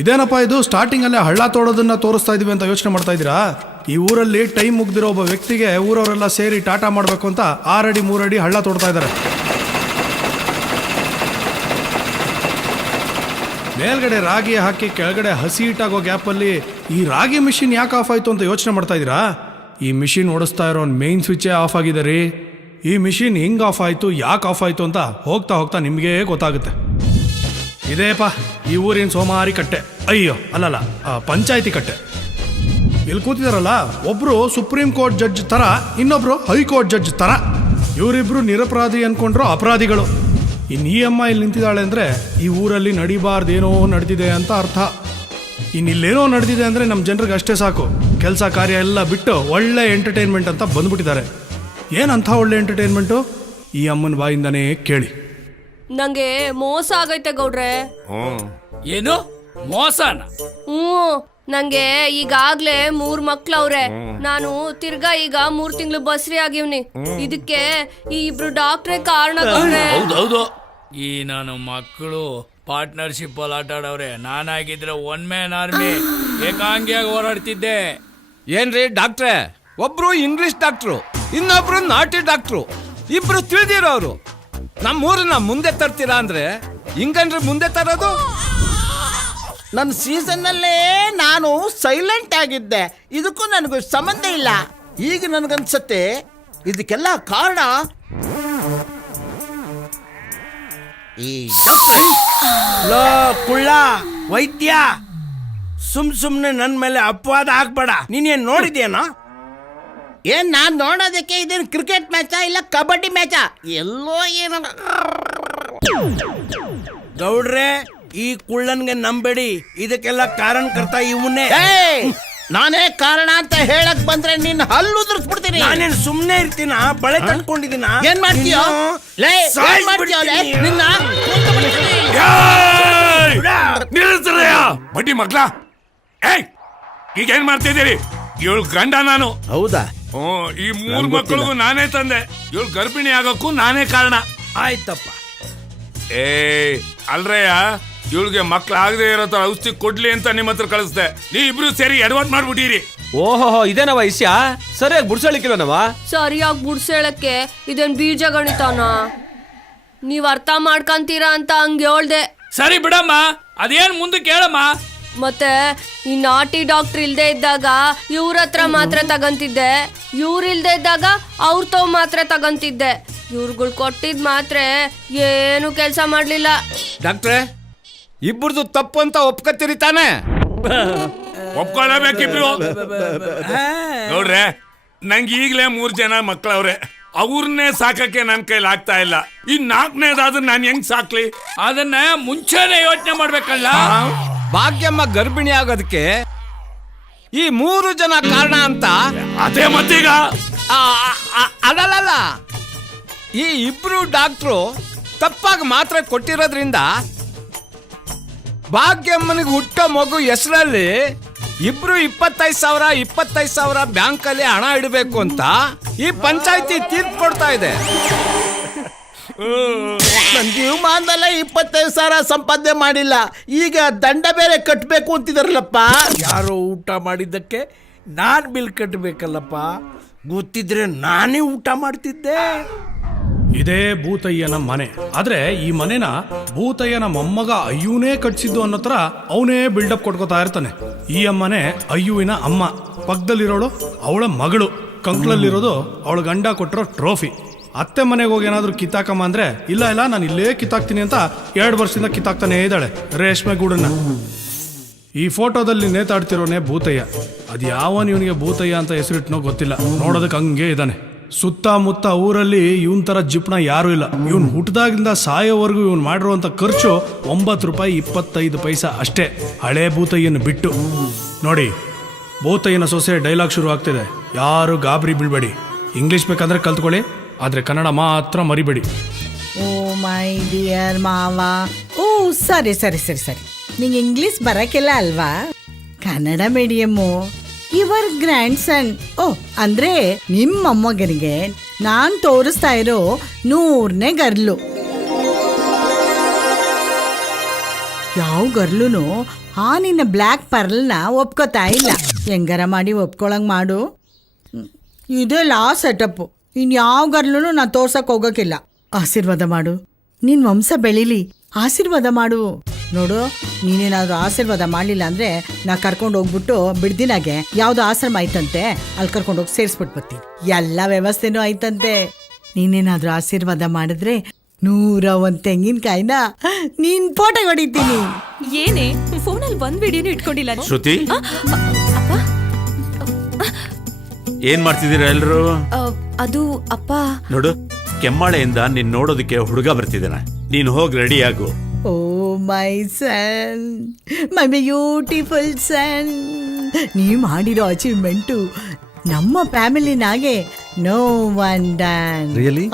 ಇದೇನಪ್ಪ ಇದು ಸ್ಟಾರ್ಟಿಂಗಲ್ಲೇ ಹಳ್ಳ ತೋಡೋದನ್ನ ತೋರಿಸ್ತಾ ಇದೀವಿ ಅಂತ ಯೋಚನೆ ಮಾಡ್ತಾ ಇದ್ದೀರಾ? ಈ ಊರಲ್ಲಿ ಟೈಮ್ ಮುಗ್ದಿರೋ ಒಬ್ಬ ವ್ಯಕ್ತಿಗೆ ಊರವರೆಲ್ಲ ಸೇರಿ ಟಾಟಾ ಮಾಡಬೇಕು ಅಂತ 6 ಅಡಿ 3 ಅಡಿ ಹಳ್ಳ ತೋಡ್ತಾ ಇದ್ದಾರೆ. ಮೇಲ್ಗಡೆ ರಾಗಿ ಹಾಕಿ ಕೆಳಗಡೆ ಹಸಿ ಹಿಟ್ಟಾಗೋ ಗ್ಯಾಪಲ್ಲಿ ಈ ರಾಗಿ ಮಿಷಿನ್ ಯಾಕೆ ಆಫ್ ಆಯಿತು ಅಂತ ಯೋಚನೆ ಮಾಡ್ತಾ ಇದ್ದೀರಾ? ಈ ಮಿಷಿನ್ ಓಡಿಸ್ತಾ ಇರೋ ಮೇನ್ ಸ್ವಿಚ್ಚೇ ಆಫ್ ಆಗಿದೆ ರೀ. ಈ ಮಿಷಿನ್ ಹಿಂಗೆ ಆಫ್ ಆಯಿತು, ಯಾಕೆ ಆಫ್ ಆಯಿತು ಅಂತ ಹೋಗ್ತಾ ಹೋಗ್ತಾ ನಿಮಗೇ ಗೊತ್ತಾಗುತ್ತೆ. ಇದೇಪ್ಪ ಈ ಊರಿನ ಸೋಮಾರಿ ಕಟ್ಟೆ, ಅಯ್ಯೋ ಅಲ್ಲಲ್ಲ ಪಂಚಾಯಿತಿ ಕಟ್ಟೆ. ಇಲ್ಲಿ ಕೂತಿದಾರಲ್ಲ, ಒಬ್ರು ಸುಪ್ರೀಂ ಕೋರ್ಟ್ ಜಡ್ಜ್ ಥರ, ಇನ್ನೊಬ್ರು ಹೈಕೋರ್ಟ್ ಜಡ್ಜ್ ಥರ. ಇವರಿಬ್ರು ನಿರಪರಾಧಿ ಅನ್ಕೊಂಡ್ರು ಅಪರಾಧಿಗಳು. ಇನ್ನು ಈ ಅಮ್ಮ ಇಲ್ಲಿ ನಿಂತಿದ್ದಾಳೆ ಅಂದರೆ ಈ ಊರಲ್ಲಿ ನಡಿಬಾರ್ದೇನೋ ನಡೆದಿದೆ ಅಂತ ಅರ್ಥ. ಇನ್ನಿಲ್ಲೇನೋ ನಡೆದಿದೆ ಅಂದರೆ ನಮ್ಮ ಜನರಿಗೆ ಅಷ್ಟೇ ಸಾಕು, ಕೆಲಸ ಕಾರ್ಯ ಎಲ್ಲ ಬಿಟ್ಟು ಒಳ್ಳೆ ಎಂಟರ್ಟೈನ್ಮೆಂಟ್ ಅಂತ ಬಂದ್ಬಿಟ್ಟಿದ್ದಾರೆ. ಏನಂಥ ಒಳ್ಳೆ ಎಂಟರ್ಟೈನ್ಮೆಂಟು? ಈ ಅಮ್ಮನ ಬಾಯಿಂದನೇ ಕೇಳಿ. ನಂಗೆ ಮೋಸ ಆಗೈತೆ ಗೌಡ್ರೆ. ಏನು ಮೋಸನ? ನಂಗೆ ಈಗಾಗ್ಲೇ 3 ಮಕ್ಳವ್ರೆ. ನಾನು ತಿರ್ಗಾ ಈಗ 3 ತಿಂಗಳು ಬಸ್ರಿ ಆಗಿವ್ನಿ. ಇದಕ್ಕೆ ಈ ಇಬ್ರು ಡಾಕ್ಟ್ರೇ ಕಾರಣ ಗೌಡ್ರೆ. ಹೌದೌದು, ಈ ನಾನು ಮಕ್ಕಳು ಪಾರ್ಟ್ನರ್ಶಿಪ್ ಅಲ್ಲಿ ಆಟ ಆಡವ್ರೆ. ನಾನಾಗಿದ್ರೆ 1 ಮ್ಯಾನ್ ಆರ್ಮಿ ಏಕಾಂಗಿಯಾಗಿ ಹೋರಾಡ್ತಿದ್ದೆ. ಏನ್ರಿ ಡಾಕ್ಟ್ರೆ, ಒಬ್ರು ಇಂಗ್ಲಿಷ್ ಡಾಕ್ಟ್ರು, ಇನ್ನೊಬ್ರು ನಾಟಿ ಡಾಕ್ಟ್ರು, ಇಬ್ರು ತಿಳಿದಿರೋರು. ನಮ್ಮೂರನ್ನ ಮುಂದೆ ತರ್ತೀರಾ ಅಂದ್ರೆ ಹಿಂಗನ್ರಿ ಮುಂದೆ ತರೋದು? ನನ್ನ ಸೀಸನ್ನಲ್ಲೇ ನಾನು ಸೈಲೆಂಟ್ ಆಗಿದ್ದೆ, ಇದಕ್ಕೂ ನನಗೂ ಸಂಬಂಧ ಇಲ್ಲ. ಈಗ ನನಗನ್ಸತ್ತೆ ಇದಕ್ಕೆಲ್ಲ ಕಾರಣ ಈ ಕುಳ್ಳ ವೈದ್ಯ. ಸುಮ್ನೆ ನನ್ನ ಮೇಲೆ ಅಪವಾದ ಹಾಕ್ಬೇಡ. ನೀನೇನ್ ನೋಡಿದ್ಯೇನೋ? ಏನ್ ನಾನ್ ನೋಡೋದಕ್ಕೆ ಇದೇನು ಕ್ರಿಕೆಟ್ ಮ್ಯಾಚಾ ಇಲ್ಲ ಕಬಡ್ಡಿ ಮ್ಯಾಚಾ? ಎಲ್ಲೋ ಏನೋ. ಗೌಡ್ರೆ, ಈ ಕುಳ್ಳನ್ಗೆ ನಂಬೇಡಿ, ಇದಕ್ಕೆಲ್ಲ ಕಾರಣಕರ್ತ ಇವನ್ನೇ. ನಾನೇ ಕಾರಣ ಅಂತ ಹೇಳಕ್ ಬಂದ್ರೆ ನಿನ್ನ ಹಲ್ಲು ಉದುರಿಸ್ಬಿಡ್ತೀನಿ. ನಾನೇನ್ ಸುಮ್ನೆ ಇರ್ತೀನ? ಬಳೆ ತಂದ್ಕೊಂಡಿದ್ದೀನ? ಏನ್ ಮಾಡ್ತೀಯೋ? ನಿನ್ನ ಬಡ್ಡಿ ಮಕ್ಳ, ಏಯ್ ಈಗ ಏನ್ ಮಾಡ್ತಿದ್ದೀರಿ? ಇವಳು ಗಂಡ ನಾನು. ಹೌದಾ? ಈ 3 ಮಕ್ಕಳಿಗೂ ನಾನೇ ತಂದೆ. ಇವಳು ಗರ್ಭಿಣಿ ಆಗೋಕ್ಕೂ ನಾನೇ ಕಾರಣ. ಆಯ್ತಪ್ಪ. ಅಲ್ರಯ್ಯ, ಇವಳಿಗೆ ಮಕ್ಳು ಆಗದೆ ಇರೋ ತರ ಔಷಧಿ ಕೊಡ್ಲಿ ಅಂತ ನಿಮ್ಮ ಹತ್ರ ಕಳಿಸ್ದೆ. ನೀವ್ ಇಬ್ರು ಸೇರಿ ಎಡವಟ್ ಮಾಡ್ಬಿಟ್ಟಿರಿ. ಓಹೋ, ಇದೇನವ ವಿಷಯ? ಸರಿಯಾಗಿ ಬುಡ್ಸಳಿಕ್ಕಿಲ್ಲನವ? ಸರಿಯಾಗಿ ಬುಡ್ಸೇಳಕ್ಕೆ ಇದೇನ್ ಬೀಜ ಗಣಿತಾನ? ನೀವ್ ಅರ್ಥ ಮಾಡ್ಕಂತೀರಾ ಅಂತ ಹಂಗೆ ಹೇಳ್ದೆ. ಸರಿ ಬಿಡಮ್ಮ, ಅದೇನ್ ಮುಂದಕ್ಕೆ ಹೇಳಮ್ಮ. ಮತ್ತೆ ಈ ನಾಟಿ ಡಾಕ್ಟರ್ ಇಲ್ದೇ ಇದ್ದಾಗ ಇವ್ರ ಹತ್ರ ಮಾತ್ರ ತಗಂತಿದ್ದೆ, ಇವ್ರ ಇಲ್ದೇ ಇದ್ದಾಗ ಅವ್ರ ತವ್ ಮಾತ್ರ ತಗಂತಿದ್ದೆ. ಇವ್ರುಗಳು ಕೊಟ್ಟಿದ್ ಮಾತ್ರ ಏನು ಕೆಲಸ ಮಾಡ್ಲಿಲ್ಲ. ಡಾಕ್ಟ್ರೆ, ಇಬ್ಬರದು ತಪ್ಪು ಅಂತ ಒಪ್ಕತ್ತೀರಿ ತಾನೆ? ಒಪ್ಕೊಳ್ಳಬೇಕಿಬ್ರು. ನೋಡ್ರೆ, ನಂಗೆ ಈಗ್ಲೇ 3 ಜನ ಮಕ್ಕಳವ್ರೆ. ಅವ್ರನ್ನೇ ಸಾಕಕ್ಕೆ ನನ್ ಕೈಲಿ ಆಗ್ತಾ ಇಲ್ಲ. ಈ 4ನೇದಾದ್ರೂ ನಾನು ಹೆಂಗ್ ಸಾಕ್ಲಿ? ಅದನ್ನ ಮುಂಚೆನೆ ಯೋಚನೆ ಮಾಡ್ಬೇಕಲ್ಲ. ಭಾಗ್ಯಮ್ಮ ಗರ್ಭಿಣಿ ಆಗೋದಕ್ಕೆ ಈ 3 ಜನ ಕಾರಣ ಅಂತ. ಅದೇ ಮತ್ತೀಗ ಅಲ್ಲ, ಈ ಇಬ್ರು ಡಾಕ್ಟ್ರು ತಪ್ಪಾಗಿ ಮಾತ್ರೆ ಕೊಟ್ಟಿರೋದ್ರಿಂದ ಭಾಗ್ಯಮ್ಮನಿಗೆ ಹುಟ್ಟೋ ಮಗು ಹೆಸರಲ್ಲಿ ಇಬ್ರು 25,000 ಬ್ಯಾಂಕಲ್ಲಿ ಹಣ ಇಡಬೇಕು ಅಂತ ಈ ಪಂಚಾಯತಿ ತೀರ್ಪು ಕೊಡ್ತಾ ಇದೆ. ನನ್ನ ಜೀವಮಾನದಲ್ಲ 25,000 ಸಂಪಾದನೆ ಮಾಡಿಲ್ಲ, ಈಗ ದಂಡ ಬೇರೆ ಕಟ್ಟಬೇಕು ಅಂತಿದಾರಲ್ಲಪ್ಪ. ಯಾರೋ ಊಟ ಮಾಡಿದ್ದಕ್ಕೆ ನಾನ್ ಬಿಲ್ ಕಟ್ಟಬೇಕಲ್ಲಪ್ಪ. ಗೊತ್ತಿದ್ರೆ ನಾನೇ ಊಟ ಮಾಡ್ತಿದ್ದೆ. ಇದೇ ಭೂತಯ್ಯನ ಮನೆ. ಆದ್ರೆ ಈ ಮನೆನ ಭೂತಯ್ಯನ ಮೊಮ್ಮಗ ಅಯ್ಯೂನೇ ಕಟ್ಸಿದ್ದು ಅನ್ನೋ ತರ ಅವನೇ ಬಿಲ್ಡಪ್ ಕೊಟ್ಕೋತಾ ಇರ್ತಾನೆ. ಈ ಅಮ್ಮನೆ ಅಯ್ಯುವಿನ ಅಮ್ಮ. ಪಕ್ಕದಲ್ಲಿರೋಳು ಅವಳ ಮಗಳು. ಕಂಕ್ಳಲ್ಲಿರೋದು ಅವಳ ಗಂಡ ಕೊಟ್ಟಿರೋ ಟ್ರೋಫಿ. ಅತ್ತೆ ಮನೆಗೆ ಹೋಗಿ ಏನಾದ್ರು ಕಿತ್ತಾಕಮ್ಮ ಅಂದ್ರೆ ಇಲ್ಲ ನಾನು ಇಲ್ಲೇ ಕಿತ್ತಾಕ್ತೀನಿ ಅಂತ 2 ವರ್ಷದಿಂದ ಕಿತ್ತಾಕ್ತಾನೆ ಇದ್ದಾಳೆ ರೇಷ್ಮೆ ಗೂಡನ್ನ. ಈ ಫೋಟೋದಲ್ಲಿ ನೇತಾಡ್ತಿರೋನೆ ಭೂತಯ್ಯ. ಅದು ಯಾವನ್ ಇವನಿಗೆ ಭೂತಯ್ಯ ಅಂತ ಹೆಸರಿಟ್ನೋ ಗೊತ್ತಿಲ್ಲ, ನೋಡೋದಕ್ಕೆ ಹಂಗೆ ಇದ್ದಾನೆ. ಸುತ್ತಮುತ್ತ ಊರಲ್ಲಿ ಇವನ್ ತರ ಜಿಪ್ಣ ಯಾರು ಇಲ್ಲ. ಇವನ್ ಹುಟ್ಟದಾಗಿಂದ ಸಾಯೋವರೆಗೂ ಇವನ್ ಮಾಡಿರುವಂತ ಖರ್ಚು 9 ರೂಪಾಯಿ 25 ಪೈಸಾ ಅಷ್ಟೇ, ಹಳೆ ಭೂತಯ್ಯನ ಬಿಟ್ಟು. ನೋಡಿ, ಭೂತಯ್ಯನ ಸೊಸೆ ಡೈಲಾಗ್ ಶುರು ಆಗ್ತಿದೆ. ಯಾರು ಗಾಬರಿ ಬೀಳ್ಬೇಡಿ. ಇಂಗ್ಲಿಷ್ ಬೇಕಂದ್ರೆ ಕಲ್ತ್ಕೊಳ್ಳಿ, ಆದ್ರೆ ಕನ್ನಡ ಮಾತ್ರ ಮರಿಬೇಡಿ. ಓ ಮೈ ಡಿಯರ್ ಮಾವ. ಓ ಸರಿ ನಿಂಗೆ ಇಂಗ್ಲಿಷ್ ಬರಕ್ಕೆಲ್ಲ ಅಲ್ವಾ? ಕನ್ನಡ ಮೀಡಿಯಮ್ಮು. ಯುವರ್ ಗ್ರ್ಯಾಂಡ್ ಸನ್. ಓ ಅಂದ್ರೆ ನಿಮ್ಮ ಮೊಮ್ಮಗನಿಗೆ ನಾನ್ ತೋರಿಸ್ತಾ ಇರೋ 100ನೇ ಗರ್ಲು. ಯಾವ ಗರ್ಲೂ ಆ ನಿನ್ನ ಬ್ಲ್ಯಾಕ್ ಪರ್ಲ್ನ ಒಪ್ಕೋತಾ ಇಲ್ಲ. ಹೆಂಗಾರ ಮಾಡಿ ಒಪ್ಕೊಳಂಗೆ ಮಾಡು. ಇದೇ ಲಾಸ್ಟ್ ಸೆಟಪ್ಪು. ಇನ್ಯಾವ ಗರ್ಲೂ ನಾನು ತೋರ್ಸಕ್ಕೆ ಹೋಗೋಕ್ಕಿಲ್ಲ. ಆಶೀರ್ವಾದ ಮಾಡು, ನಿನ್ನ ವಂಶ ಬೆಳೀಲಿ. ಆಶೀರ್ವಾದ ಮಾಡು. ನೋಡು, ನೀನೇನಾದರೂ ಆಶೀರ್ವಾದ ಮಾಡಲಿಲ್ಲ ಅಂದರೆ ನಾ ಕರ್ಕೊಂಡು ಹೋಗ್ಬಿಟ್ಟು ಬಿಡ್ದಿನಾಗೆ ಯಾವುದೋ ಆಶ್ರಮ ಐತಂತೆ, ಅಲ್ಲಿ ಕರ್ಕೊಂಡೋಗಿ ಸೇರಿಸ್ಬಿಟ್ಟು ಬರ್ತೀನಿ. ಎಲ್ಲ ವ್ಯವಸ್ಥೆನೂ ಐತಂತೆ. ನೀನೇನಾದರೂ ಆಶೀರ್ವಾದ ಮಾಡಿದ್ರೆ 101 ತೆಂಗಿನಕಾಯಿನ ನೀನ್ ಫೋಟೋ ಹೊಡಿತೀನಿ. ಏನೇ ಫೋನಲ್ಲಿ ಒಂದ್ ವಿಡಿಯೋನು ಇಟ್ಕೊಂಡಿಲ್ಲ. ಶ್ರುತಿ, ಏನ್ ಮಾಡ್ತಿದ್ದೀರಾ ಎಲ್ರು? ಅದು ಅಪ್ಪ. ನೋಡು, ಕೆಮ್ಮಾಳೆಯಿಂದ ನೀನ್ ನೋಡೋದಕ್ಕೆ ಹುಡುಗ ಬರ್ತಿದ್ದಾನೆ. ನೀನ್ ಹೋಗಿ ರೆಡಿ ಆಗು. ಓ ಮೈ ಸನ್, ಮೈ ಬ್ಯೂಟಿಫುಲ್ ಸನ್, ನೀ ಮಾಡಿರೋ ಅಚೀವ್ಮೆಂಟು ನಮ್ಮ ಫ್ಯಾಮಿಲಿನಾಗೆ ನೋ ಒನ್ ಡನ್.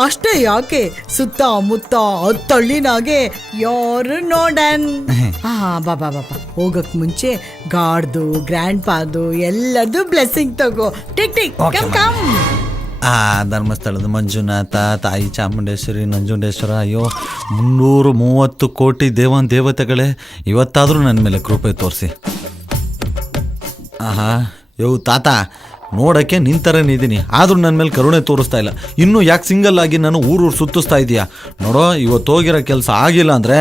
ಅಷ್ಟೇ ಯಾಕೆ, ಸುತ್ತಮುತ್ತ ಹತ್ತಳ್ಳಿನಾಗೆ ಯಾರು ನೋಡನ್. ಬಾಬಾ ಹೋಗಕ್ ಮುಂಚೆ ಗಾಡ್ದು ಗ್ರ್ಯಾಂಡ್ ಪಾದು ಎಲ್ಲರದು ಬ್ಲೆಸ್ಸಿಂಗ್ ತಗೋ. Tick tick come come. ಧರ್ಮಸ್ಥಳದ ಮಂಜುನಾಥ, ತಾಯಿ ಚಾಮುಂಡೇಶ್ವರಿ, ನಂಜುಂಡೇಶ್ವರ, ಅಯ್ಯೋ 330 ಕೋಟಿ ದೇವತೆಗಳೇ, ಇವತ್ತಾದರೂ ನನ್ನ ಮೇಲೆ ಕೃಪೆ ತೋರಿಸಿ. ಯೋ ತಾತ, ನೋಡೋಕ್ಕೆ ನಿನ್ನ ಥರನೇ ಇದ್ದೀನಿ, ಆದರೂ ನನ್ನ ಮೇಲೆ ಕರುಣೆ ತೋರಿಸ್ತಾ ಇಲ್ಲ. ಇನ್ನೂ ಯಾಕೆ ಸಿಂಗಲ್ ಆಗಿ ನಾನು ಊರೂರು ಸುತ್ತಿಸ್ತಾ ಇದೀಯಾ? ನೋಡೋ, ಇವತ್ತು ಹೋಗಿರೋ ಕೆಲಸ ಆಗಿಲ್ಲ ಅಂದರೆ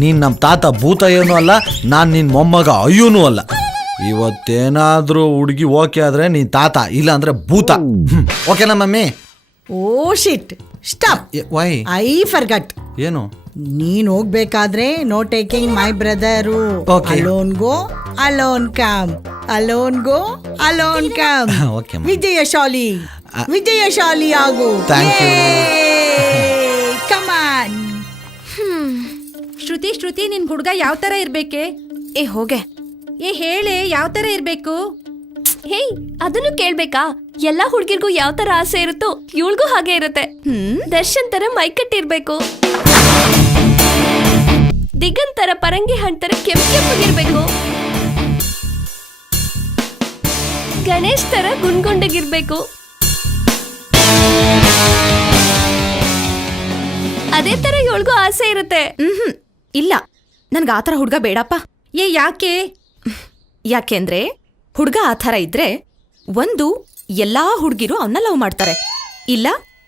ನೀನು ನಮ್ಮ ತಾತ ಭೂತ ಏನೂ ಅಲ್ಲ, ನಾನು ನಿನ್ನ ಮೊಮ್ಮಗ ಅಯ್ಯೂನೂ ಅಲ್ಲ. ಇವತ್ತೇನಾದರೂ ಹುಡುಗಿ ಓಕೆ ಆದರೆ ನೀನು ತಾತ, ಇಲ್ಲ ಅಂದರೆ ಭೂತ. ಓಕೆನಾ mummy? Oh shit, stop. Why? I forgot. ಏನು? ನೀನ್ ಹೋಗ್ಬೇಕಾದ್ರೆ no taking my brother. Alone go alone come, alone go alone come. ವಿಜಯಶಾಲಿ ವಿಜಯಶಾಲಿ ಆಗು. ಕಮಾನ್. ಶ್ರುತಿ ನಿನ್ ಹುಡುಗ ಯಾವ ತರ ಇರ್ಬೇಕೆ? ಹೋಗೆ ಹೇಳೆ, ಯಾವ ತರ ಇರ್ಬೇಕು? ಹೇ, ಅದನ್ನು ಕೇಳ್ಬೇಕಾ? ಎಲ್ಲಾ ಹುಡ್ಗಿರ್ಗೂ ಯಾವ ತರ ಆಸೆ ಇರುತ್ತೋ ಇವಳಿಗೂ ಹಾಗೆ ಇರುತ್ತೆ. ದರ್ಶನ್ ತರ ಮೈಕಟ್ಟಿರ್ಬೇಕು, ದಿಗಂತರ ಪರಂಗಿ ಹಣ್ಣ್ ತರ ಕೆಂಪಿರ್ಬೇಕು, ಗಣೇಶ್ ತರ ಗುಂಡ್ಗುಂಡಗಿರ್ಬೇಕು. ಅದೇ ತರ ಇವಳಿಗೂ ಆಸೆ ಇರುತ್ತೆ. ಇಲ್ಲ, ನನ್ಗೆ ಆತರ ಹುಡ್ಗ ಬೇಡಪ್ಪ. ಯಾಕೆ? ಯಾಕೆಂದ್ರೆ ಹುಡ್ಗ ಆ ಥರ ಇದ್ರೆ, ಒಂದು ಎಲ್ಲಾ ಹುಡ್ಗಿರು ಅವನ್ನ ಲವ್ ಮಾಡ್ತಾರೆ, ಇಲ್ಲ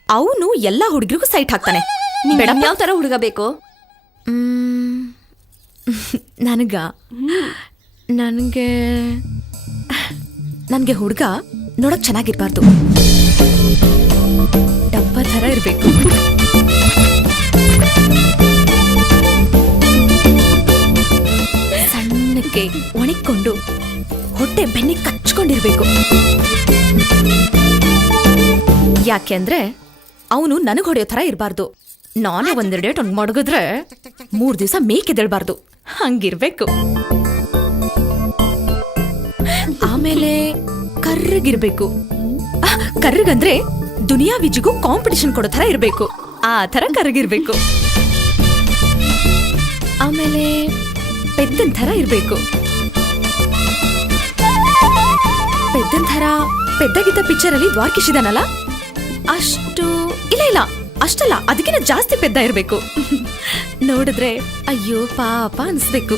ಅವನು ಎಲ್ಲಾ ಹುಡ್ಗಿರಿಗೂ ಸೈಟ್ ಹಾಕ್ತಾನೆ. ಯಾವ ತರ ಹುಡುಗ ಬೇಕು? ನನಗೆ ಹುಡ್ಗ ನೋಡಕ್ ಚೆನ್ನಾಗಿರ್ಬಾರ್ದು, ಡಬ್ಬ ಥರ ಇರ್ಬೇಕು. ಸಣ್ಣಕ್ಕೆ ಒಣಗಿಕೊಂಡು ಹೊಟ್ಟೆ ಬೆನ್ನಿ ಕಚ್ಕೊಂಡಿರ್ಬೇಕು. ಯಾಕೆಂದ್ರೆ ಅವನು ನನಗೆ ಹೊಡೆಯೋ ಥರ ಇರಬಾರ್ದು. ನಾನೇ ಒಂದೆರಡು ಡೇಟ್ ಮಡಗಿದ್ರೆ 3 ದಿವಸ ಮೇಕೆದೇಳ್ಬಾರ್ದು, ಹಂಗಿರ್ಬೇಕು. ಆಮೇಲೆ ಕರ್ರಗಿರ್ಬೇಕು. ಕರ್ರಗಂದ್ರೆ ದುನಿಯಾ ವಿಜಿಗೂ ಕಾಂಪಿಟಿಷನ್ ಕೊಡೋ ಥರ ಇರ್ಬೇಕು, ಆ ಥರ ಕರ್ರಗಿರ್ಬೇಕು. ಆಮೇಲೆ ಪೆದ್ದನ್ ಥರ ಇರ್ಬೇಕು. ಪೆದ್ದನ್ ಥರ ಪೆದ್ದಗಿದ್ದ ಪಿಕ್ಚರ್ ಅಲ್ಲಿ ದ್ವಾರಕೀಶ್ ಇದಾನಲ್ಲ, ಅಷ್ಟು ಇಲ್ಲ ಅಷ್ಟಲ್ಲ, ಅದಕ್ಕಿಂತ ಜಾಸ್ತಿ ಪೆದ್ದ ಇರ್ಬೇಕು. ನೋಡಿದ್ರೆ ಅಯ್ಯೋ ಪಾಪ ಅನ್ಸ್ಬೇಕು.